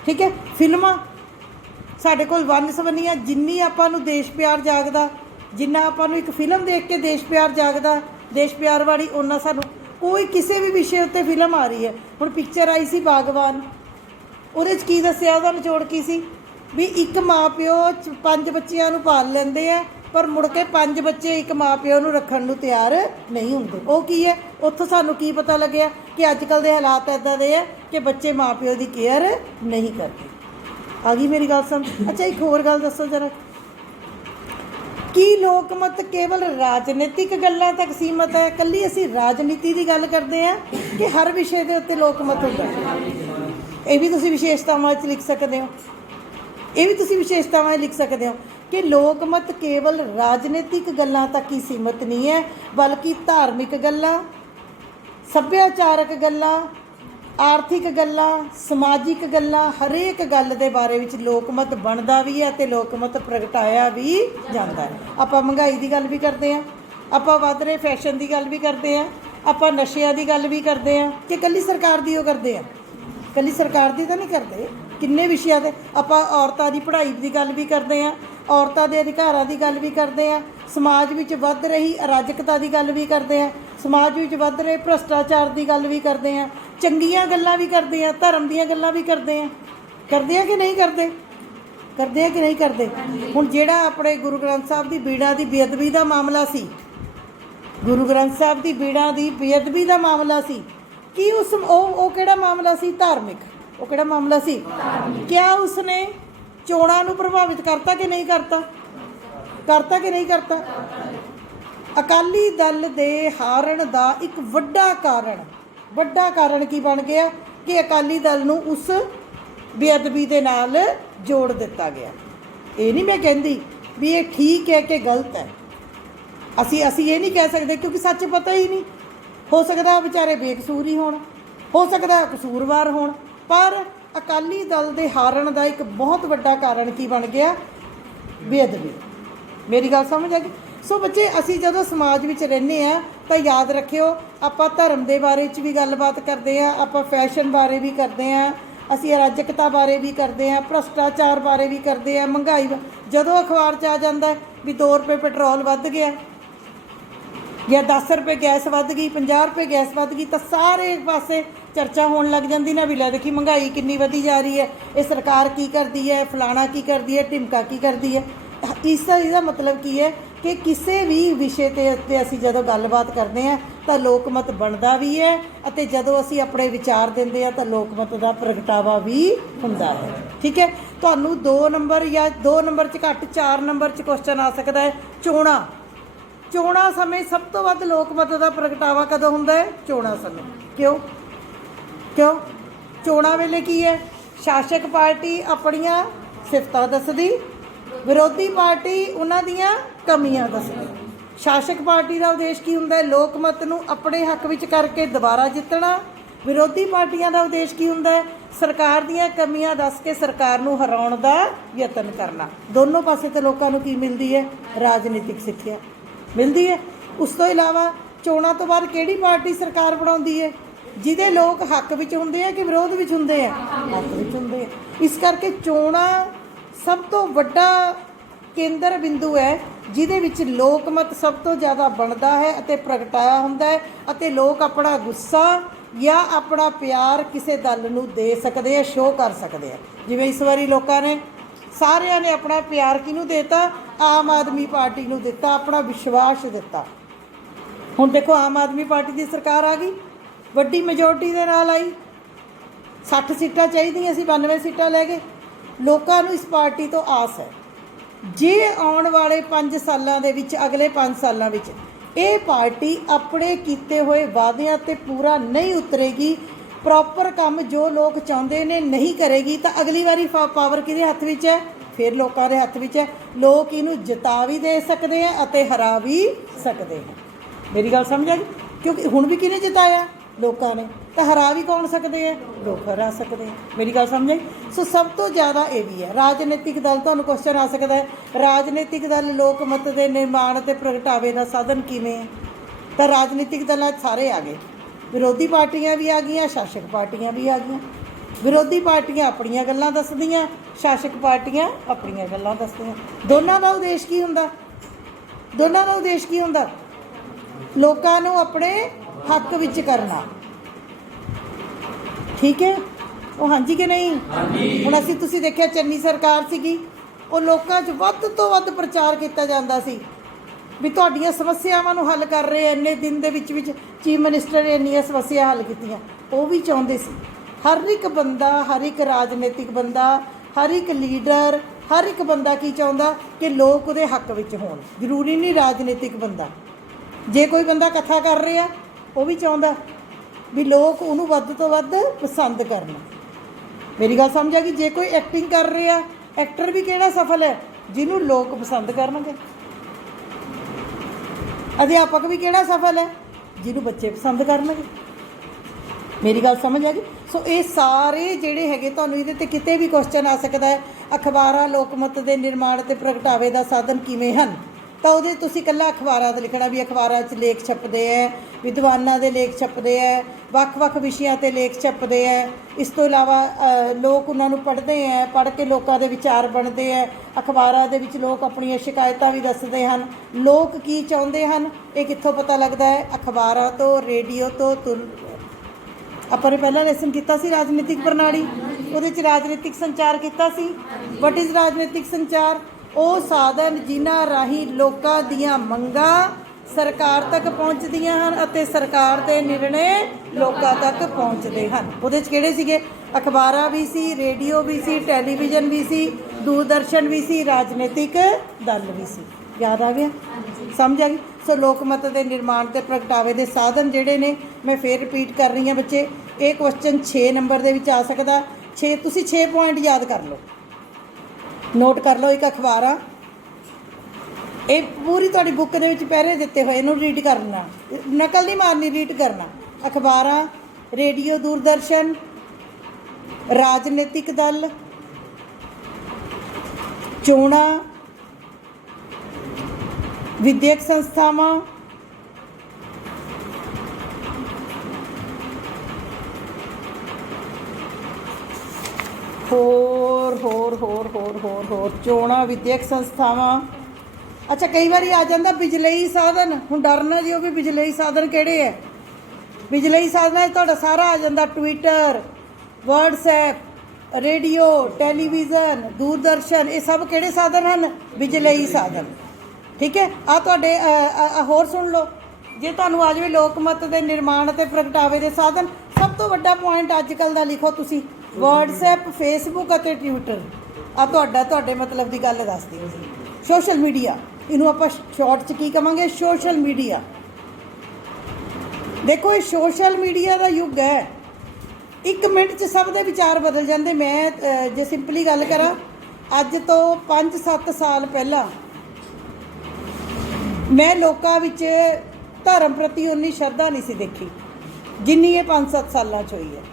ठीक है, फिल्मां साडे कोल वन सवन्नियां, जिन्नी आपां नूं देश प्यार जागदा, जिन्ना आपां नूं एक फिल्म देख के देश प्यार जागदा, देश प्यार वाली, उन्ना सानूं कोई किसी भी विषय उत्ते फिल्म आ रही है। हुण पिक्चर आई सी बागवान, ਉਹਦੇ 'ਚ ਕੀ ਦੱਸਿਆ, ਉਹਦਾ ਨਿਚੋੜ ਕੀ ਸੀ ਵੀ ਇੱਕ ਮਾਂ ਪਿਓ 5 ਬੱਚਿਆਂ ਨੂੰ ਪਾਲ ਲੈਂਦੇ ਆ, ਪਰ ਮੁੜ ਕੇ 5 ਬੱਚੇ ਇੱਕ ਮਾਂ ਪਿਓ ਨੂੰ ਰੱਖਣ ਨੂੰ ਤਿਆਰ ਨਹੀਂ ਹੁੰਦੇ। ਉਹ ਕੀ ਹੈ? ਉੱਥੋਂ ਸਾਨੂੰ ਕੀ ਪਤਾ ਲੱਗਿਆ ਕਿ ਅੱਜ ਕੱਲ੍ਹ ਦੇ ਹਾਲਾਤ ਇੱਦਾਂ ਦੇ ਆ ਕਿ ਬੱਚੇ ਮਾਂ ਪਿਓ ਦੀ ਕੇਅਰ ਨਹੀਂ ਕਰਦੇ। ਆ ਗਈ ਮੇਰੀ ਗੱਲ ਸਮਝ? ਅੱਛਾ, ਇੱਕ ਹੋਰ ਗੱਲ ਦੱਸੋ ਜਰਾ, ਕੀ ਲੋਕਮਤ ਕੇਵਲ ਰਾਜਨੀਤਿਕ ਗੱਲਾਂ ਤੱਕ ਸੀਮਤ ਹੈ? ਇਕੱਲੀ ਅਸੀਂ ਰਾਜਨੀਤੀ ਦੀ ਗੱਲ ਕਰਦੇ ਹਾਂ ਕਿ ਹਰ ਵਿਸ਼ੇ ਦੇ ਉੱਤੇ ਲੋਕਮਤ ਹੁੰਦਾ ਹੈ? ਇਹ ਵੀ ਤੁਸੀਂ ਵਿਸ਼ੇਸ਼ਤਾਵਾਂ 'ਚ ਲਿਖ ਸਕਦੇ ਹੋ, ਇਹ ਵੀ ਤੁਸੀਂ ਵਿਸ਼ੇਸ਼ਤਾਵਾਂ 'ਚ ਲਿਖ ਸਕਦੇ ਹੋ ਕਿ ਲੋਕਮਤ ਕੇਵਲ ਰਾਜਨੀਤਿਕ ਗੱਲਾਂ ਤੱਕ ਹੀ ਸੀਮਤ ਨਹੀਂ ਹੈ, ਬਲਕਿ ਧਾਰਮਿਕ ਗੱਲਾਂ, ਸੱਭਿਆਚਾਰਕ ਗੱਲਾਂ, ਆਰਥਿਕ ਗੱਲਾਂ, ਸਮਾਜਿਕ ਗੱਲਾਂ, ਹਰੇਕ ਗੱਲ ਦੇ ਬਾਰੇ ਵਿੱਚ ਲੋਕਮਤ ਬਣਦਾ ਵੀ ਹੈ ਅਤੇ ਲੋਕਮਤ ਪ੍ਰਗਟਾਇਆ ਵੀ ਜਾਂਦਾ ਹੈ। ਆਪਾਂ ਮਹਿੰਗਾਈ ਦੀ ਗੱਲ ਵੀ ਕਰਦੇ ਹਾਂ, ਆਪਾਂ ਵੱਧ ਰਹੇ ਫੈਸ਼ਨ ਦੀ ਗੱਲ ਵੀ ਕਰਦੇ ਹਾਂ, ਆਪਾਂ ਨਸ਼ਿਆਂ ਦੀ ਗੱਲ ਵੀ ਕਰਦੇ ਹਾਂ ਕਿ ਇਕੱਲੀ ਸਰਕਾਰ ਦੀ ਉਹ ਕਰਦੇ ਆ? ਇਕੱਲੀ ਸਰਕਾਰ ਦੀ ਤਾਂ ਨਹੀਂ ਕਰਦੇ, ਕਿੰਨੇ ਵਿਸ਼ਿਆਂ 'ਤੇ। ਆਪਾਂ ਔਰਤਾਂ ਦੀ ਪੜ੍ਹਾਈ ਦੀ ਗੱਲ ਵੀ ਕਰਦੇ ਹਾਂ, ਔਰਤਾਂ ਦੇ ਅਧਿਕਾਰਾਂ ਦੀ ਗੱਲ ਵੀ ਕਰਦੇ ਹਾਂ, ਸਮਾਜ ਵਿੱਚ ਵੱਧ ਰਹੀ ਅਰਾਜਕਤਾ ਦੀ ਗੱਲ ਵੀ ਕਰਦੇ ਹਾਂ, ਸਮਾਜ ਵਿੱਚ ਵੱਧ ਰਹੇ ਭ੍ਰਿਸ਼ਟਾਚਾਰ ਦੀ ਗੱਲ ਵੀ ਕਰਦੇ ਹਾਂ, ਚੰਗੀਆਂ ਗੱਲਾਂ ਵੀ ਕਰਦੇ ਹਾਂ, ਧਰਮ ਦੀਆਂ ਗੱਲਾਂ ਵੀ ਕਰਦੇ ਹਾਂ ਕਿ ਨਹੀਂ ਕਰਦੇ? ਕਰਦੇ ਆ ਕਿ ਨਹੀਂ ਕਰਦੇ? ਹੁਣ ਜਿਹੜਾ ਆਪਣੇ ਗੁਰੂ ਗ੍ਰੰਥ ਸਾਹਿਬ ਦੀ ਬੀੜਾਂ ਦੀ ਬੇਅਦਬੀ ਦਾ ਮਾਮਲਾ ਸੀ, ਗੁਰੂ ਗ੍ਰੰਥ ਸਾਹਿਬ ਦੀ ਬੀੜਾਂ ਦੀ ਬੇਅਦਬੀ ਦਾ ਮਾਮਲਾ ਸੀ, ਕੀ ਉਸ ਉਹ ਕਿਹੜਾ ਮਾਮਲਾ ਸੀ? ਧਾਰਮਿਕ। ਉਹ ਕਿਹੜਾ ਮਾਮਲਾ ਸੀ? ਕਿਆ ਉਸਨੇ ਚੋਣਾਂ ਨੂੰ ਪ੍ਰਭਾਵਿਤ ਕਰਤਾ ਕਿ ਨਹੀਂ ਕਰਤਾ? ਕਰਤਾ ਕਿ ਨਹੀਂ ਕਰਤਾ? ਅਕਾਲੀ ਦਲ ਦੇ ਹਾਰਨ ਦਾ ਇੱਕ ਵੱਡਾ ਕਾਰਨ ਕੀ ਬਣ ਗਿਆ ਕਿ ਅਕਾਲੀ ਦਲ ਨੂੰ ਉਸ ਬੇਅਦਬੀ ਦੇ ਨਾਲ ਜੋੜ ਦਿੱਤਾ ਗਿਆ। ਇਹ ਨਹੀਂ ਮੈਂ ਕਹਿੰਦੀ ਵੀ ਇਹ ਠੀਕ ਹੈ ਕਿ ਗਲਤ ਹੈ, ਅਸੀਂ ਇਹ ਨਹੀਂ ਕਹਿ ਸਕਦੇ ਕਿਉਂਕਿ ਸੱਚ ਪਤਾ ਹੀ ਨਹੀਂ। ਹੋ ਸਕਦਾ ਵਿਚਾਰੇ ਬੇਕਸੂਰ ਹੀ ਹੋਣ, ਹੋ ਸਕਦਾ ਕਸੂਰਵਾਰ ਹੋਣ, ਪਰ ਅਕਾਲੀ ਦਲ ਦੇ ਹਾਰਨ ਦਾ ਇੱਕ ਬਹੁਤ ਵੱਡਾ ਕਾਰਨ ਕੀ ਬਣ ਗਿਆ? ਬੇਅਦਬੀ। ਮੇਰੀ ਗੱਲ ਸਮਝ ਆ ਗਈ? ਸੋ ਬੱਚੇ, ਅਸੀਂ ਜਦੋਂ ਸਮਾਜ ਵਿੱਚ ਰਹਿੰਦੇ ਹਾਂ ਤਾਂ ਯਾਦ ਰੱਖਿਓ, ਆਪਾਂ ਧਰਮ ਦੇ ਬਾਰੇ 'ਚ ਵੀ ਗੱਲਬਾਤ ਕਰਦੇ ਹਾਂ, ਆਪਾਂ ਫੈਸ਼ਨ ਬਾਰੇ ਵੀ ਕਰਦੇ ਹਾਂ, ਅਸੀਂ ਅਰਾਜਕਤਾ ਬਾਰੇ ਵੀ ਕਰਦੇ ਹਾਂ, ਭ੍ਰਿਸ਼ਟਾਚਾਰ ਬਾਰੇ ਵੀ ਕਰਦੇ ਹਾਂ, ਮਹਿੰਗਾਈ। ਜਦੋਂ ਅਖਬਾਰ 'ਚ ਆ ਜਾਂਦਾ ਵੀ 2 ਰੁਪਏ ਪੈਟਰੋਲ ਵੱਧ ਗਿਆ ਜਾਂ 10 ਰੁਪਏ ਗੈਸ ਵੱਧ ਗਈ, 50 ਰੁਪਏ ਗੈਸ ਵੱਧ ਗਈ, ਤਾਂ ਸਾਰੇ ਪਾਸੇ ਚਰਚਾ ਹੋਣ ਲੱਗ ਜਾਂਦੀ ਨਾ ਵੀ ਲੈ ਦੇਖੀ ਮਹਿੰਗਾਈ ਕਿੰਨੀ ਵਧੀ ਜਾ ਰਹੀ ਹੈ, ਇਹ ਸਰਕਾਰ ਕੀ ਕਰਦੀ ਹੈ, ਫਲਾਣਾ ਕੀ ਕਰਦੀ ਹੈ, ਢਿਮਕਾ ਕੀ ਕਰਦੀ ਹੈ। ਇਹਦਾ ਮਤਲਬ ਕੀ ਹੈ ਕਿ ਕਿਸੇ ਵੀ ਵਿਸ਼ੇ 'ਤੇ ਉੱਤੇ ਅਸੀਂ ਜਦੋਂ ਗੱਲਬਾਤ ਕਰਦੇ ਹਾਂ ਤਾਂ ਲੋਕਮਤ ਬਣਦਾ ਵੀ ਹੈ, ਅਤੇ ਜਦੋਂ ਅਸੀਂ ਆਪਣੇ ਵਿਚਾਰ ਦਿੰਦੇ ਹਾਂ ਤਾਂ ਲੋਕਮਤ ਦਾ ਪ੍ਰਗਟਾਵਾ ਵੀ ਹੁੰਦਾ ਹੈ। ਠੀਕ ਹੈ, ਤੁਹਾਨੂੰ 2 ਨੰਬਰ ਜਾਂ 2 ਨੰਬਰ 'ਚ ਘੱਟ 4 ਨੰਬਰ 'ਚ ਕੁਐਸਚਨ ਆ ਸਕਦਾ ਹੈ। ਚੋਣਾਂ ਸਮੇਂ ਸਭ ਤੋਂ ਵੱਧ ਲੋਕਮਤ ਦਾ ਪ੍ਰਗਟਾਵਾ ਕਦੋਂ ਹੁੰਦਾ ਹੈ? ਚੋਣਾਂ ਸਮੇਂ। ਕਿਉਂ? ਚੋਣਾਂ ਵੇਲੇ ਕੀ ਹੈ? ਸ਼ਾਸਕ ਪਾਰਟੀ ਆਪਣੀਆਂ ਸਿਫਤਾਂ ਦੱਸਦੀ, ਵਿਰੋਧੀ ਪਾਰਟੀ ਉਹਨਾਂ ਦੀਆਂ ਕਮੀਆਂ ਦੱਸਦੀ। ਸ਼ਾਸਕ ਪਾਰਟੀ ਦਾ ਉਦੇਸ਼ ਕੀ ਹੁੰਦਾ ਹੈ? ਲੋਕਮਤ ਨੂੰ ਆਪਣੇ ਹੱਕ ਵਿੱਚ ਕਰਕੇ ਦੁਬਾਰਾ ਜਿੱਤਣਾ। ਵਿਰੋਧੀ ਪਾਰਟੀਆਂ ਦਾ ਉਦੇਸ਼ ਕੀ ਹੁੰਦਾ ਹੈ? ਸਰਕਾਰ ਦੀਆਂ ਕਮੀਆਂ ਦੱਸ ਕੇ ਸਰਕਾਰ ਨੂੰ ਹਰਾਉਣ ਦਾ ਯਤਨ ਕਰਨਾ। ਦੋਨੋਂ ਪਾਸੇ ਤੇ ਲੋਕਾਂ ਨੂੰ ਕੀ ਮਿਲਦੀ ਹੈ? ਰਾਜਨੀਤਿਕ ਸਿੱਖਿਆ ਮਿਲਦੀ ਹੈ। ਉਸ ਤੋਂ ਇਲਾਵਾ ਚੋਣਾਂ ਤੋਂ ਬਾਅਦ ਕਿਹੜੀ ਪਾਰਟੀ ਸਰਕਾਰ ਬਣਾਉਂਦੀ ਹੈ? ਜਿਹਦੇ ਲੋਕ ਹੱਕ ਵਿੱਚ ਹੁੰਦੇ ਆ ਕਿ ਵਿਰੋਧ ਵਿੱਚ ਹੁੰਦੇ ਆ? ਹੱਕ ਵਿੱਚ ਹੁੰਦੇ ਆ। ਇਸ ਕਰਕੇ ਚੋਣਾਂ ਸਭ ਤੋਂ ਵੱਡਾ ਕੇਂਦਰ ਬਿੰਦੂ ਹੈ ਜਿਹਦੇ ਵਿੱਚ ਲੋਕਮਤ ਸਭ ਤੋਂ ਜ਼ਿਆਦਾ ਬਣਦਾ ਹੈ ਅਤੇ ਪ੍ਰਗਟਾਇਆ ਹੁੰਦਾ ਹੈ, ਅਤੇ ਲੋਕ ਆਪਣਾ ਗੁੱਸਾ ਜਾਂ ਆਪਣਾ ਪਿਆਰ ਕਿਸੇ ਦਲ ਨੂੰ ਦੇ ਸਕਦੇ ਆ, ਸ਼ੋਅ ਕਰ ਸਕਦੇ ਆ। ਜਿਵੇਂ ਇਸ ਵਾਰੀ ਲੋਕਾਂ ਨੇ ਸਾਰਿਆਂ ਨੇ ਆਪਣਾ ਪਿਆਰ ਕਿਹਨੂੰ ਦਿੱਤਾ? ਆਮ ਆਦਮੀ ਪਾਰਟੀ ਨੂੰ ਦਿੱਤਾ, ਆਪਣਾ ਵਿਸ਼ਵਾਸ ਦਿੱਤਾ। ਹੁਣ ਦੇਖੋ ਆਮ ਆਦਮੀ ਪਾਰਟੀ ਦੀ ਸਰਕਾਰ ਆ ਗਈ, ਵੱਡੀ ਮੈਜੋਰਟੀ ਦੇ ਨਾਲ ਆਈ, 60 ਸੀਟਾਂ ਚਾਹੀਦੀਆਂ ਸੀ, 92 ਸੀਟਾਂ ਲੈ ਗਏ। ਲੋਕਾਂ ਨੂੰ ਇਸ ਪਾਰਟੀ ਤੋਂ ਆਸ ਹੈ, ਜੇ ਆਉਣ ਵਾਲੇ 5 ਸਾਲਾਂ ਦੇ ਵਿੱਚ, ਅਗਲੇ 5 ਸਾਲਾਂ ਵਿੱਚ ਇਹ ਪਾਰਟੀ ਆਪਣੇ ਕੀਤੇ ਹੋਏ ਵਾਅਦਿਆਂ 'ਤੇ ਪੂਰਾ ਨਹੀਂ ਉਤਰੇਗੀ, ਪ੍ਰੋਪਰ ਕੰਮ ਜੋ ਲੋਕ ਚਾਹੁੰਦੇ ਨੇ ਨਹੀਂ ਕਰੇਗੀ, ਤਾਂ ਅਗਲੀ ਵਾਰੀ ਪਾਵਰ ਕਿਹਦੇ ਹੱਥ ਵਿੱਚ ਹੈ? ਫਿਰ ਲੋਕਾਂ ਦੇ ਹੱਥ ਵਿੱਚ ਹੈ। ਲੋਕ ਇਹਨੂੰ ਜਿਤਾ ਵੀ ਦੇ ਸਕਦੇ ਆ ਅਤੇ ਹਰਾ ਵੀ ਸਕਦੇ ਹੈ। ਮੇਰੀ ਗੱਲ ਸਮਝ ਆ ਗਈ? ਕਿਉਂਕਿ ਹੁਣ ਵੀ ਕਿਹਨੇ ਜਿਤਾਇਆ? ਲੋਕਾਂ ਨੇ। ਤਾਂ ਹਰਾ ਵੀ ਕੌਣ ਸਕਦੇ ਹੈ? ਲੋਕ ਹਰਾ ਸਕਦੇ ਹੈ। ਮੇਰੀ ਗੱਲ ਸਮਝ ਆਈ? ਸੋ ਸਭ ਤੋਂ ਜ਼ਿਆਦਾ ਇਹ ਵੀ ਹੈ, ਰਾਜਨੀਤਿਕ ਦਲ, ਤੁਹਾਨੂੰ ਕੁਐਸਚਨ ਆ ਸਕਦਾ ਹੈ, ਰਾਜਨੀਤਿਕ ਦਲ ਲੋਕ ਮਤ ਦੇ ਨਿਰਮਾਣ ਅਤੇ ਪ੍ਰਗਟਾਵੇ ਦਾ ਸਾਧਨ ਕਿਵੇਂ ਹੈ? ਤਾਂ ਰਾਜਨੀਤਿਕ ਦਲਾਂ ਸਾਰੇ ਆ ਗਏ, ਵਿਰੋਧੀ ਪਾਰਟੀਆਂ ਵੀ ਆ ਗਈਆਂ, ਸ਼ਾਸਕ ਪਾਰਟੀਆਂ ਵੀ ਆ ਗਈਆਂ। ਵਿਰੋਧੀ ਪਾਰਟੀਆਂ ਆਪਣੀਆਂ ਗੱਲਾਂ ਦੱਸਦੀਆਂ, ਸ਼ਾਸਕ ਪਾਰਟੀਆਂ ਆਪਣੀਆਂ ਗੱਲਾਂ ਦੱਸਦੀਆਂ। ਦੋਨਾਂ ਦਾ ਉਦੇਸ਼ ਕੀ ਹੁੰਦਾ? ਦੋਨਾਂ ਦਾ ਉਦੇਸ਼ ਕੀ ਹੁੰਦਾ? ਲੋਕਾਂ ਨੂੰ ਆਪਣੇ ਹੱਕ ਵਿੱਚ ਕਰਨਾ। ਠੀਕ ਹੈ? ਉਹ ਹਾਂਜੀ ਕਿ ਨਹੀਂ? ਹੁਣ ਅਸੀਂ, ਤੁਸੀਂ ਦੇਖਿਆ ਚੰਨੀ ਸਰਕਾਰ ਸੀਗੀ, ਉਹ ਲੋਕਾਂ 'ਚ ਵੱਧ ਤੋਂ ਵੱਧ ਪ੍ਰਚਾਰ ਕੀਤਾ ਜਾਂਦਾ ਸੀ ਵੀ ਤੁਹਾਡੀਆਂ ਸਮੱਸਿਆਵਾਂ ਨੂੰ ਹੱਲ ਕਰ ਰਹੇ, ਇੰਨੇ ਦਿਨ ਦੇ ਵਿੱਚ ਚੀਫ ਮਿਨਿਸਟਰ ਨੇ ਇੰਨੀਆਂ ਸਮੱਸਿਆ ਹੱਲ ਕੀਤੀਆਂ। ਉਹ ਵੀ ਚਾਹੁੰਦੇ ਸੀ, ਹਰ ਇੱਕ ਬੰਦਾ, ਹਰ ਇੱਕ ਰਾਜਨੀਤਿਕ ਬੰਦਾ, ਹਰ ਇੱਕ ਲੀਡਰ, ਹਰ ਇੱਕ ਬੰਦਾ ਕੀ ਚਾਹੁੰਦਾ ਕਿ ਲੋਕ ਉਹਦੇ ਹੱਕ ਵਿੱਚ ਹੋਣ। ਜ਼ਰੂਰੀ ਨਹੀਂ ਰਾਜਨੀਤਿਕ ਬੰਦਾ, ਜੇ ਕੋਈ ਬੰਦਾ ਕਥਾ ਕਰ ਰਿਹਾ ਉਹ ਵੀ ਚਾਹੁੰਦਾ ਵੀ ਲੋਕ ਉਹਨੂੰ ਵੱਧ ਤੋਂ ਵੱਧ ਪਸੰਦ ਕਰਨ। ਮੇਰੀ ਗੱਲ ਸਮਝ ਆ ਗਈ? ਜੇ ਕੋਈ ਐਕਟਿੰਗ ਕਰ ਰਿਹਾ, ਐਕਟਰ ਵੀ ਕਿਹੜਾ ਸਫਲ ਹੈ? ਜਿਹਨੂੰ ਲੋਕ ਪਸੰਦ ਕਰਨਗੇ। ਅਧਿਆਪਕ ਵੀ ਕਿਹੜਾ ਸਫਲ ਹੈ? ਜਿਹਨੂੰ ਬੱਚੇ ਪਸੰਦ ਕਰਨਗੇ। ਮੇਰੀ ਗੱਲ ਸਮਝ ਆ ਗਈ? ਸੋ ਇਹ ਸਾਰੇ ਜਿਹੜੇ ਹੈਗੇ, ਤੁਹਾਨੂੰ ਇਹਦੇ 'ਤੇ ਕਿਤੇ ਵੀ ਕੁਐਸਚਨ ਆ ਸਕਦਾ ਹੈ, ਅਖਬਾਰਾਂ ਲੋਕਮਤ ਦੇ ਨਿਰਮਾਣ ਅਤੇ ਪ੍ਰਗਟਾਵੇ ਦਾ ਸਾਧਨ ਕਿਵੇਂ ਹਨ? ਤਾਂ ਉਹਦੇ ਤੁਸੀਂ ਇਕੱਲਾ ਅਖਬਾਰਾਂ 'ਤੇ ਲਿਖਣਾ ਵੀ ਅਖਬਾਰਾਂ 'ਚ ਲੇਖ ਛਪਦੇ ਹੈ, ਵਿਦਵਾਨਾਂ ਦੇ ਲੇਖ ਛਪਦੇ ਹੈ, ਵੱਖ-ਵੱਖ ਵਿਸ਼ਿਆਂ 'ਤੇ ਲੇਖ ਛਪਦੇ ਹੈ। ਇਸ ਤੋਂ ਇਲਾਵਾ ਲੋਕ ਉਹਨਾਂ ਨੂੰ ਪੜ੍ਹਦੇ ਹੈ, ਪੜ੍ਹ ਕੇ ਲੋਕਾਂ ਦੇ ਵਿਚਾਰ ਬਣਦੇ ਹੈ। ਅਖਬਾਰਾਂ ਦੇ ਵਿੱਚ ਲੋਕ ਆਪਣੀਆਂ ਸ਼ਿਕਾਇਤਾਂ ਵੀ ਦੱਸਦੇ ਹਨ। ਲੋਕ ਕੀ ਚਾਹੁੰਦੇ ਹਨ ਇਹ ਕਿੱਥੋਂ ਪਤਾ ਲੱਗਦਾ ਹੈ? ਅਖਬਾਰਾਂ ਤੋਂ, ਰੇਡੀਓ ਤੋਂ। ਆਪਾਂ ਨੇ ਪਹਿਲਾਂ ਲੈਸਨ ਕੀਤਾ ਸੀ ਰਾਜਨੀਤਿਕ ਪ੍ਰਣਾਲੀ, ਉਹਦੇ 'ਚ ਰਾਜਨੀਤਿਕ ਸੰਚਾਰ ਕੀਤਾ ਸੀ। ਵਟ ਇਜ਼ ਰਾਜਨੀਤਿਕ ਸੰਚਾਰ? ਉਹ ਸਾਧਨ ਜਿਨ੍ਹਾਂ ਰਾਹੀਂ ਲੋਕਾਂ ਦੀਆਂ ਮੰਗਾਂ ਸਰਕਾਰ ਤੱਕ ਪਹੁੰਚਦੀਆਂ ਹਨ ਅਤੇ ਸਰਕਾਰ ਦੇ ਨਿਰਣੇ ਲੋਕਾਂ ਤੱਕ ਪਹੁੰਚਦੇ ਹਨ। ਉਹਦੇ 'ਚ ਕਿਹੜੇ ਸੀਗੇ? ਅਖਬਾਰਾਂ ਵੀ ਸੀ, ਰੇਡੀਓ ਵੀ ਸੀ, ਟੈਲੀਵਿਜ਼ਨ ਵੀ ਸੀ, ਦੂਰਦਰਸ਼ਨ ਵੀ ਸੀ, ਰਾਜਨੀਤਿਕ ਦਲ ਵੀ ਸੀ। ਯਾਦ ਆ ਗਿਆ? ਸਮਝ ਆ ਗਈ? ਸੋ ਲੋਕਮਤ ਦੇ ਨਿਰਮਾਣ ਅਤੇ ਪ੍ਰਗਟਾਵੇ ਦੇ ਸਾਧਨ ਜਿਹੜੇ ਨੇ, ਮੈਂ ਫੇਰ ਰਿਪੀਟ ਕਰ ਰਹੀ ਹਾਂ ਬੱਚੇ, ਇਹ ਕੁਐਸਚਨ 6 ਨੰਬਰ ਦੇ ਵਿੱਚ ਆ ਸਕਦਾ। ਤੁਸੀਂ 6 ਪੁਆਇੰਟ ਯਾਦ ਕਰ ਲਓ, ਨੋਟ ਕਰ ਲਓ। ਇੱਕ ਅਖਬਾਰਾਂ, ਇਹ ਪੂਰੀ ਤੁਹਾਡੀ ਬੁੱਕ ਦੇ ਵਿੱਚ ਪਹਿਰੇ ਦਿੱਤੇ ਹੋਏ, ਇਹਨੂੰ ਰੀਡ ਕਰਨਾ, ਨਕਲ ਨਹੀਂ ਮਾਰਨੀ, ਰੀਡ ਕਰਨਾ। ਅਖਬਾਰਾਂ, ਰੇਡੀਓ, ਦੂਰਦਰਸ਼ਨ, ਰਾਜਨੀਤਿਕ ਦਲ, ਚੋਣਾਂ, ਵਿਦਿਅਕ ਸੰਸਥਾਵਾਂ, ਹੋਰ ਚੋਣਾਂ, ਵਿਦਿਅਕ ਸੰਸਥਾਵਾਂ। ਅੱਛਾ, ਕਈ ਵਾਰੀ ਆ ਜਾਂਦਾ ਬਿਜਲਈ ਸਾਧਨ। ਹੁਣ ਡਰਨਾ ਜੀ, ਉਹ ਵੀ ਬਿਜਲਈ ਸਾਧਨ ਕਿਹੜੇ ਹੈ? ਬਿਜਲਈ ਸਾਧਨਾਂ 'ਚ ਤੁਹਾਡਾ ਸਾਰਾ ਆ ਜਾਂਦਾ, Twitter, WhatsApp, radio, television, Doordarshan. ਇਹ ਸਭ ਕਿਹੜੇ ਸਾਧਨ ਹਨ? ਬਿਜਲਈ ਸਾਧਨ। ਠੀਕ ਹੈ? ਆ ਤੁਹਾਡੇ ਹੋਰ ਸੁਣ ਲਓ, ਜੇ ਤੁਹਾਨੂੰ ਆ ਜਾਵੇ ਲੋਕਮਤ ਦੇ ਨਿਰਮਾਣ ਅਤੇ ਪ੍ਰਗਟਾਵੇ ਦੇ ਸਾਧਨ, ਸਭ ਤੋਂ ਵੱਡਾ ਪੁਆਇੰਟ ਅੱਜ ਕੱਲ੍ਹ ਦਾ ਲਿਖੋ ਤੁਸੀਂ, ਵਟਸਐਪ, ਫੇਸਬੁੱਕ ਅਤੇ ਟਵਿੱਟਰ। ਆ ਤੁਹਾਡੇ ਮਤਲਬ ਦੀ ਗੱਲ ਦੱਸਦੀ ਤੁਸੀਂ। ਸੋਸ਼ਲ ਮੀਡੀਆ, ਇਹਨੂੰ ਆਪਾਂ ਸ਼ਾਰਟ 'ਚ ਕੀ ਕਹਾਂਗੇ? Social media. ਦੇਖੋ, ਇਹ ਸੋਸ਼ਲ ਮੀਡੀਆ ਦਾ ਯੁੱਗ ਹੈ। 1 ਮਿੰਟ 'ਚ ਸਭ ਦੇ ਵਿਚਾਰ ਬਦਲ ਜਾਂਦੇ। ਮੈਂ ਜੇ ਸਿੰਪਲੀ ਗੱਲ ਕਰਾਂ, ਅੱਜ ਤੋਂ 5-7 ਸਾਲ ਪਹਿਲਾਂ ਮੈਂ ਲੋਕਾਂ ਵਿੱਚ ਧਰਮ ਪ੍ਰਤੀ ਉਨੀ ਸ਼ਰਧਾ ਨਹੀਂ ਸੀ ਦੇਖੀ ਜਿੰਨੀ ਇਹ 5-7 ਸਾਲਾਂ 'ਚ ਹੋਈ ਹੈ।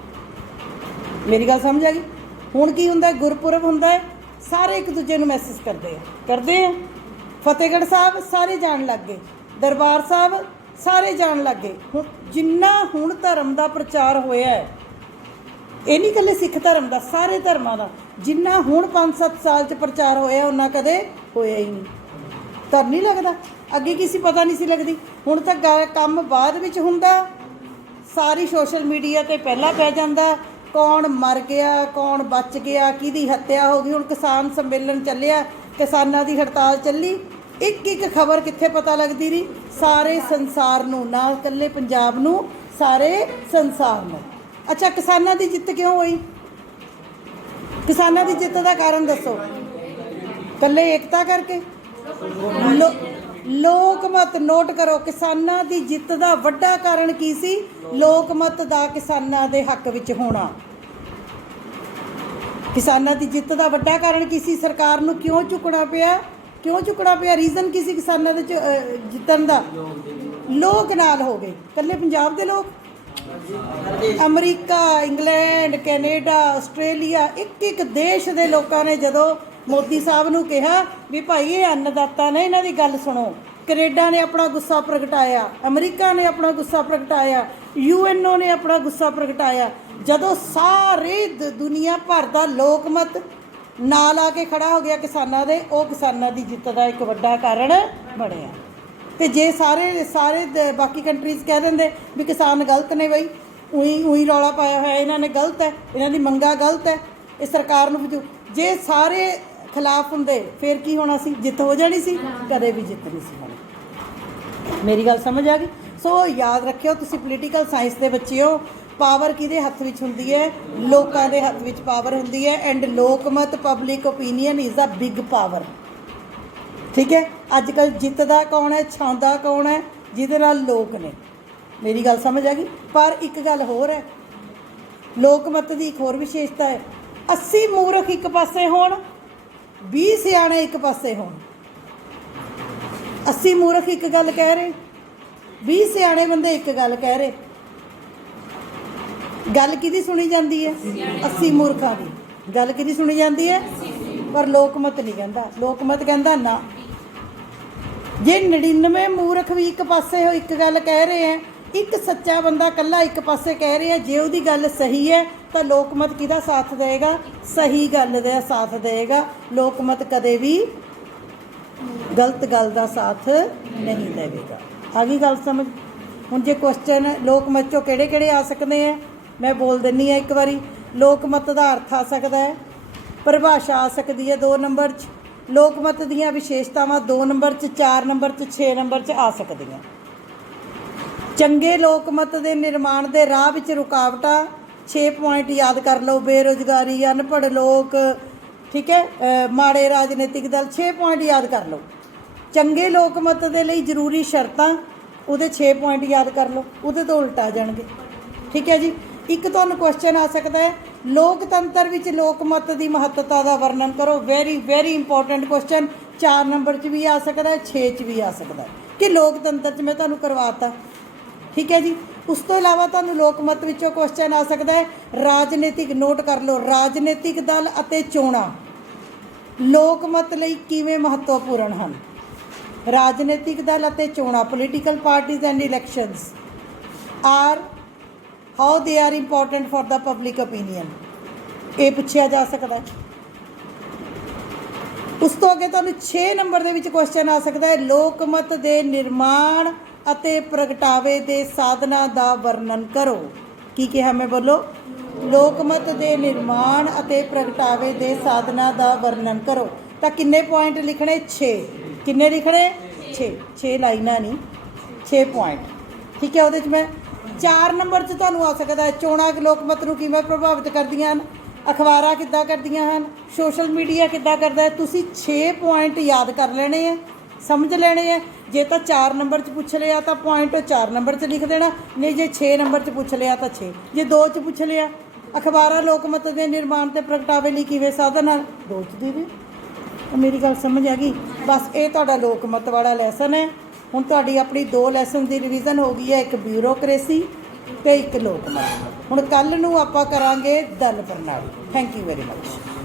ਮੇਰੀ ਗੱਲ ਸਮਝ ਆ ਗਈ? ਹੁਣ ਕੀ ਹੁੰਦਾ? ਗੁਰਪੁਰਬ ਹੁੰਦਾ ਹੈ, ਸਾਰੇ ਇੱਕ ਦੂਜੇ ਨੂੰ ਮੈਸੇਜ ਕਰਦੇ ਆ। ਫਤਿਹਗੜ੍ਹ ਸਾਹਿਬ ਸਾਰੇ ਜਾਣ ਲੱਗ ਗਏ, ਦਰਬਾਰ ਸਾਹਿਬ ਸਾਰੇ ਜਾਣ ਲੱਗ ਗਏ। ਜਿੰਨਾ ਹੁਣ ਧਰਮ ਦਾ ਪ੍ਰਚਾਰ ਹੋਇਆ ਹੈ, ਇਹ ਨਹੀਂ ਇਕੱਲੇ ਸਿੱਖ ਧਰਮ ਦਾ, ਸਾਰੇ ਧਰਮਾਂ ਦਾ, ਜਿੰਨਾ ਹੁਣ 5-7 ਸਾਲ 'ਚ ਪ੍ਰਚਾਰ ਹੋਇਆ, ਉਹਨਾਂ ਕਦੇ ਹੋਇਆ ਹੀ ਨਹੀਂ। ਤੁਹਾਨੂੰ ਨਹੀਂ ਲੱਗਦਾ? ਅੱਗੇ ਕਿਸੇ ਪਤਾ ਨਹੀਂ ਸੀ ਲੱਗਦੀ। ਹੁਣ ਤਾਂ ਕੰਮ ਬਾਅਦ ਵਿੱਚ ਹੁੰਦਾ, ਸਾਰੀ ਸੋਸ਼ਲ ਮੀਡੀਆ 'ਤੇ ਪਹਿਲਾਂ ਪੈ ਜਾਂਦਾ। ਕੌਣ ਮਰ ਗਿਆ, ਕੌਣ ਬਚ ਗਿਆ, ਕਿਹਦੀ ਹੱਤਿਆ ਹੋ ਗਈ। ਹੁਣ ਕਿਸਾਨ ਸੰਮੇਲਨ ਚੱਲਿਆ, ਕਿਸਾਨਾਂ ਦੀ ਹੜਤਾਲ ਚੱਲੀ, ਇੱਕ ਇੱਕ ਖਬਰ ਕਿੱਥੇ ਪਤਾ ਲੱਗਦੀ ਰਹੀ? ਸਾਰੇ ਸੰਸਾਰ ਨੂੰ, ਨਾ ਇਕੱਲੇ ਪੰਜਾਬ ਨੂੰ, ਸਾਰੇ ਸੰਸਾਰ ਨੂੰ। ਅੱਛਾ, ਕਿਸਾਨਾਂ ਦੀ ਜਿੱਤ ਕਿਉਂ ਹੋਈ? ਕਿਸਾਨਾਂ ਦੀ ਜਿੱਤ ਦਾ ਕਾਰਨ ਦੱਸੋ। ਇਕੱਲੇ ਏਕਤਾ ਕਰਕੇ? ਲੋਕਮਤ, ਨੋਟ ਕਰੋ, ਕਿਸਾਨਾਂ ਦੀ ਜਿੱਤ ਦਾ ਵੱਡਾ ਕਾਰਨ ਕੀ ਸੀ? ਲੋਕਮਤ ਦਾ ਕਿਸਾਨਾਂ ਦੇ ਹੱਕ ਵਿੱਚ ਹੋਣਾ। ਕਿਸਾਨਾਂ ਦੀ ਜਿੱਤ ਦਾ ਵੱਡਾ ਕਾਰਨ ਕੀ ਸੀ? ਸਰਕਾਰ ਨੂੰ ਕਿਉਂ ਝੁਕਣਾ ਪਿਆ? ਕਿਉਂ ਝੁਕਣਾ ਪਿਆ? ਰੀਜ਼ਨ ਕੀ ਸੀ ਕਿਸਾਨਾਂ ਦੇ ਜਿੱਤਣ ਦਾ? ਲੋਕ ਨਾਲ ਹੋ ਗਏ। ਇਕੱਲੇ ਪੰਜਾਬ ਦੇ ਲੋਕ? ਅਮਰੀਕਾ, ਇੰਗਲੈਂਡ, ਕੈਨੇਡਾ, ਆਸਟ੍ਰੇਲੀਆ, ਇੱਕ ਇੱਕ ਦੇਸ਼ ਦੇ ਲੋਕਾਂ ਨੇ ਜਦੋਂ ਮੋਦੀ ਸਾਹਿਬ ਨੂੰ ਕਿਹਾ ਵੀ ਭਾਈ ਇਹ ਅੰਨਦਾਤਾ ਨੇ, ਇਹਨਾਂ ਦੀ ਗੱਲ ਸੁਣੋ। ਕੈਨੇਡਾ ਨੇ ਆਪਣਾ ਗੁੱਸਾ ਪ੍ਰਗਟਾਇਆ, ਅਮਰੀਕਾ ਨੇ ਆਪਣਾ ਗੁੱਸਾ ਪ੍ਰਗਟਾਇਆ, UNO ਨੇ ਆਪਣਾ ਗੁੱਸਾ ਪ੍ਰਗਟਾਇਆ। ਜਦੋਂ ਸਾਰੇ ਦੁਨੀਆ ਭਰ ਦਾ ਲੋਕਮਤ ਨਾਲ ਆ ਕੇ ਖੜਾ ਹੋ ਗਿਆ ਕਿਸਾਨਾਂ ਦੇ, ਉਹ ਕਿਸਾਨਾਂ ਦੀ ਜਿੱਤ ਦਾ ਇੱਕ ਵੱਡਾ ਕਾਰਨ ਬਣਿਆ। ਤੇ ਜੇ ਸਾਰੇ ਬਾਕੀ ਕੰਟਰੀਜ਼ ਕਹਿ ਦਿੰਦੇ ਵੀ ਕਿਸਾਨ ਗਲਤ ਨੇ, ਬਈ ਉਹੀ ਰੌਲਾ ਪਾਇਆ ਹੋਇਆ ਇਹਨਾਂ ਨੇ, ਗਲਤ ਹੈ, ਇਹਨਾਂ ਦੀ ਮੰਗਾਂ ਗਲਤ ਹੈ, ਇਹ ਸਰਕਾਰ ਨੂੰ ਜੇ ਸਾਰੇ ਖਿਲਾਫ ਹੁੰਦੇ ਫਿਰ ਕੀ ਹੋਣਾ ਸੀ? ਜਿੱਤ ਹੋ ਜਾਣੀ ਸੀ? ਕਦੇ ਵੀ ਜਿੱਤ ਨਹੀਂ ਸੀ ਹੋਣੀ। ਮੇਰੀ ਗੱਲ ਸਮਝ ਆ ਗਈ? ਸੋ ਯਾਦ ਰੱਖਿਓ, ਤੁਸੀਂ ਪੋਲੀਟੀਕਲ ਸਾਇੰਸ ਦੇ ਬੱਚੇ ਹੋ। ਪਾਵਰ ਕਿਹਦੇ ਹੱਥ ਵਿੱਚ ਹੁੰਦੀ ਹੈ? ਲੋਕਾਂ ਦੇ ਹੱਥ ਵਿੱਚ ਪਾਵਰ ਹੁੰਦੀ ਹੈ। ਐਂਡ ਲੋਕਮਤ, public opinion is a big power. ਠੀਕ ਹੈ। ਅੱਜ ਕੱਲ੍ਹ ਜਿੱਤਦਾ ਕੌਣ ਹੈ, ਛਾਉਂਦਾ ਕੌਣ ਹੈ? ਜਿਹਦੇ ਨਾਲ ਲੋਕ ਨੇ। ਮੇਰੀ ਗੱਲ ਸਮਝ ਆ ਗਈ? ਪਰ ਇੱਕ ਗੱਲ ਹੋਰ ਹੈ, ਲੋਕਮਤ ਦੀ ਇੱਕ ਹੋਰ ਵਿਸ਼ੇਸ਼ਤਾ ਹੈ, 80 ਮੂਰਖ ਇੱਕ ਪਾਸੇ ਹੋਣ, 20 ਸਿਆਣੇ ਇੱਕ ਪਾਸੇ ਹੋਣ। 80 ਮੂਰਖ ਇੱਕ ਗੱਲ ਕਹਿ ਰਹੇ, 20 ਸਿਆਣੇ ਬੰਦੇ ਇੱਕ ਗੱਲ ਕਹਿ ਰਹੇ। ਗੱਲ ਕਿਹਦੀ ਸੁਣੀ ਜਾਂਦੀ ਹੈ? 80 ਮੂਰਖਾਂ ਦੀ। ਗੱਲ ਕਿਹਦੀ ਸੁਣੀ ਜਾਂਦੀ ਹੈ? ਪਰ ਲੋਕਮਤ ਨਹੀਂ ਕਹਿੰਦਾ। ਲੋਕਮਤ ਕਹਿੰਦਾ ਨਾ, ਜੇ 99 ਮੂਰਖ ਵੀ ਇੱਕ ਪਾਸੇ ਹੋ ਇੱਕ ਗੱਲ ਕਹਿ ਰਹੇ ਹੈ, ਇੱਕ ਸੱਚਾ ਬੰਦਾ ਇਕੱਲਾ ਇੱਕ ਪਾਸੇ ਕਹਿ ਰਿਹਾ, ਜੇ ਉਹਦੀ ਗੱਲ ਸਹੀ ਹੈ ਤਾਂ ਲੋਕਮਤ ਕਿਹਦਾ ਸਾਥ ਦੇਵੇਗਾ? ਸਹੀ ਗੱਲ ਦਾ ਸਾਥ ਦੇਵੇਗਾ। ਲੋਕਮਤ ਕਦੇ ਵੀ ਗਲਤ ਗੱਲ ਦਾ ਸਾਥ ਨਹੀਂ ਦੇਵੇਗਾ। ਆ ਗਈ ਗੱਲ ਸਮਝ? ਹੁਣ ਜੇ ਕੁਐਸਚਨ ਲੋਕਮਤ 'ਚੋਂ ਕਿਹੜੇ ਕਿਹੜੇ ਆ ਸਕਦੇ ਹੈ, ਮੈਂ ਬੋਲ ਦਿੰਦੀ ਹਾਂ ਇੱਕ ਵਾਰੀ। ਲੋਕਮਤ ਦਾ ਅਰਥ ਆ ਸਕਦਾ ਹੈ, ਪਰਿਭਾਸ਼ਾ ਆ ਸਕਦੀ ਹੈ 2 ਨੰਬਰ 'ਚ, ਲੋਕਮਤ ਦੀਆਂ ਵਿਸ਼ੇਸ਼ਤਾਵਾਂ 2 ਨੰਬਰ 'ਚ, 4 ਨੰਬਰ 'ਚ, 6 ਨੰਬਰ 'ਚ ਆ ਸਕਦੀਆਂ। ਚੰਗੇ ਲੋਕਮਤ ਦੇ ਨਿਰਮਾਣ ਦੇ ਰਾਹ ਵਿੱਚ ਰੁਕਾਵਟਾਂ, 6 ਪੁਆਇੰਟ ਯਾਦ ਕਰ ਲਓ। ਬੇਰੁਜ਼ਗਾਰੀ, ਅਨਪੜ੍ਹ ਲੋਕ, ਠੀਕ ਹੈ, ਮਾੜੇ ਰਾਜਨੀਤਿਕ ਦਲ, 6 ਪੁਆਇੰਟ ਯਾਦ ਕਰ ਲਓ। ਚੰਗੇ ਲੋਕਮਤ ਦੇ ਲਈ ਜ਼ਰੂਰੀ ਸ਼ਰਤਾਂ, ਉਹਦੇ 6 ਪੁਆਇੰਟ ਯਾਦ ਕਰ ਲਓ, ਉਹਦੇ ਤੋਂ ਉਲਟਾ ਜਾਣਗੇ। ਠੀਕ ਹੈ ਜੀ। ਇੱਕ ਤੁਹਾਨੂੰ ਕੁਐਸਚਨ ਆ ਸਕਦਾ ਹੈ, ਲੋਕਤੰਤਰ ਵਿੱਚ ਲੋਕਮਤ ਦੀ ਮਹੱਤਤਾ ਦਾ ਵਰਣਨ ਕਰੋ। Very very important question. 4 number 'ਚ ਵੀ ਆ ਸਕਦਾ ਹੈ, 6 'ਚ ਵੀ ਆ ਸਕਦਾ ਹੈ ਕਿ ਲੋਕਤੰਤਰ 'ਚ ਮੈਂ ਤੁਹਾਨੂੰ ਕਰਵਾਤਾ। ਠੀਕ ਹੈ ਜੀ। ਉਸ ਤੋਂ ਇਲਾਵਾ ਤੁਹਾਨੂੰ ਲੋਕਮਤ ਵਿੱਚੋਂ ਕੁਐਸਚਨ ਆ ਸਕਦਾ ਹੈ ਰਾਜਨੀਤਿਕ, ਨੋਟ ਕਰ ਲਓ, ਰਾਜਨੀਤਿਕ ਦਲ ਅਤੇ ਚੋਣਾਂ ਲੋਕਮਤ ਲਈ ਕਿਵੇਂ ਮਹੱਤਵਪੂਰਨ ਹਨ? ਰਾਜਨੀਤਿਕ ਦਲ ਅਤੇ ਚੋਣਾਂ, political parties and elections are how they are important for the public opinion. ਇਹ ਪੁੱਛਿਆ ਜਾ ਸਕਦਾ ਹੈ। ਉਸ ਤੋਂ ਅੱਗੇ ਤੁਹਾਨੂੰ 6 ਨੰਬਰ ਦੇ ਵਿੱਚ ਕੁਐਸਚਨ ਆ ਸਕਦਾ ਹੈ ਲੋਕਮਤ ਦੇ ਨਿਰਮਾਣ ਅਤੇ ਪ੍ਰਗਟਾਵੇ ਦੇ ਸਾਧਨਾਂ ਦਾ ਵਰਣਨ ਕਰੋ। ਕੀ ਕਿਹਾ ਮੈਂ? ਬੋਲੋ। ਲੋਕਮਤ ਦੇ ਨਿਰਮਾਣ ਅਤੇ ਪ੍ਰਗਟਾਵੇ ਦੇ ਸਾਧਨਾਂ ਦਾ ਵਰਣਨ ਕਰੋ। ਤਾਂ ਕਿੰਨੇ ਪੁਆਇੰਟ ਲਿਖਣੇ? 6। ਕਿੰਨੇ ਲਿਖਣੇ? 6। 6 ਲਾਈਨਾਂ ਨਹੀਂ, 6 ਪੁਆਇੰਟ। ਠੀਕ ਹੈ। ਉਹਦੇ 'ਚ ਮੈਂ 4 ਨੰਬਰ 'ਚ ਤੁਹਾਨੂੰ ਆ ਸਕਦਾ ਹੈ ਚੋਣਾਂ ਲੋਕਮਤ ਨੂੰ ਕਿਵੇਂ ਪ੍ਰਭਾਵਿਤ ਕਰਦੀਆਂ ਹਨ, ਅਖਬਾਰਾਂ ਕਿੱਦਾਂ ਕਰਦੀਆਂ ਹਨ, ਸੋਸ਼ਲ ਮੀਡੀਆ ਕਿੱਦਾਂ ਕਰਦਾ ਹੈ। ਤੁਸੀਂ 6 ਪੁਆਇੰਟ ਯਾਦ ਕਰ ਲੈਣੇ ਹੈ, ਸਮਝ ਲੈਣੇ ਹੈ। ਜੇ ਤਾਂ 4 ਨੰਬਰ 'ਚ ਪੁੱਛ ਲਿਆ ਤਾਂ ਪੁਆਇੰਟ 4 ਨੰਬਰ 'ਚ ਲਿਖ ਦੇਣਾ, ਨਹੀਂ ਜੇ 6 ਨੰਬਰ 'ਚ ਪੁੱਛ ਲਿਆ ਤਾਂ 6। ਜੇ 2 'ਚ ਪੁੱਛ ਲਿਆ ਅਖਬਾਰਾਂ ਲੋਕਮਤ ਦੇ ਨਿਰਮਾਣ ਤੇ ਪ੍ਰਗਟਾਵੇ ਲਈ ਕਿਵੇਂ ਸਾਧਨ ਹਨ, 2 'ਚ ਦੇ ਦੇ। ਮੇਰੀ ਗੱਲ ਸਮਝ ਆ ਗਈ? ਬਸ ਇਹ ਤੁਹਾਡਾ ਲੋਕਮਤ ਵਾਲਾ ਲੈਸਨ ਹੈ। ਹੁਣ ਤੁਹਾਡੀ ਆਪਣੀ 2 ਲੈਸਨ ਦੀ ਰਿਵੀਜ਼ਨ ਹੋ ਗਈ ਹੈ, ਇੱਕ ਬਿਊਰੋਕ੍ਰੇਸੀ ਤੇ ਇੱਕ ਲੋਕਮਤ। ਹੁਣ ਕੱਲ੍ਹ ਨੂੰ ਆਪਾਂ ਕਰਾਂਗੇ ਦਲ ਪ੍ਰਣਾਲੀ। Thank you very much.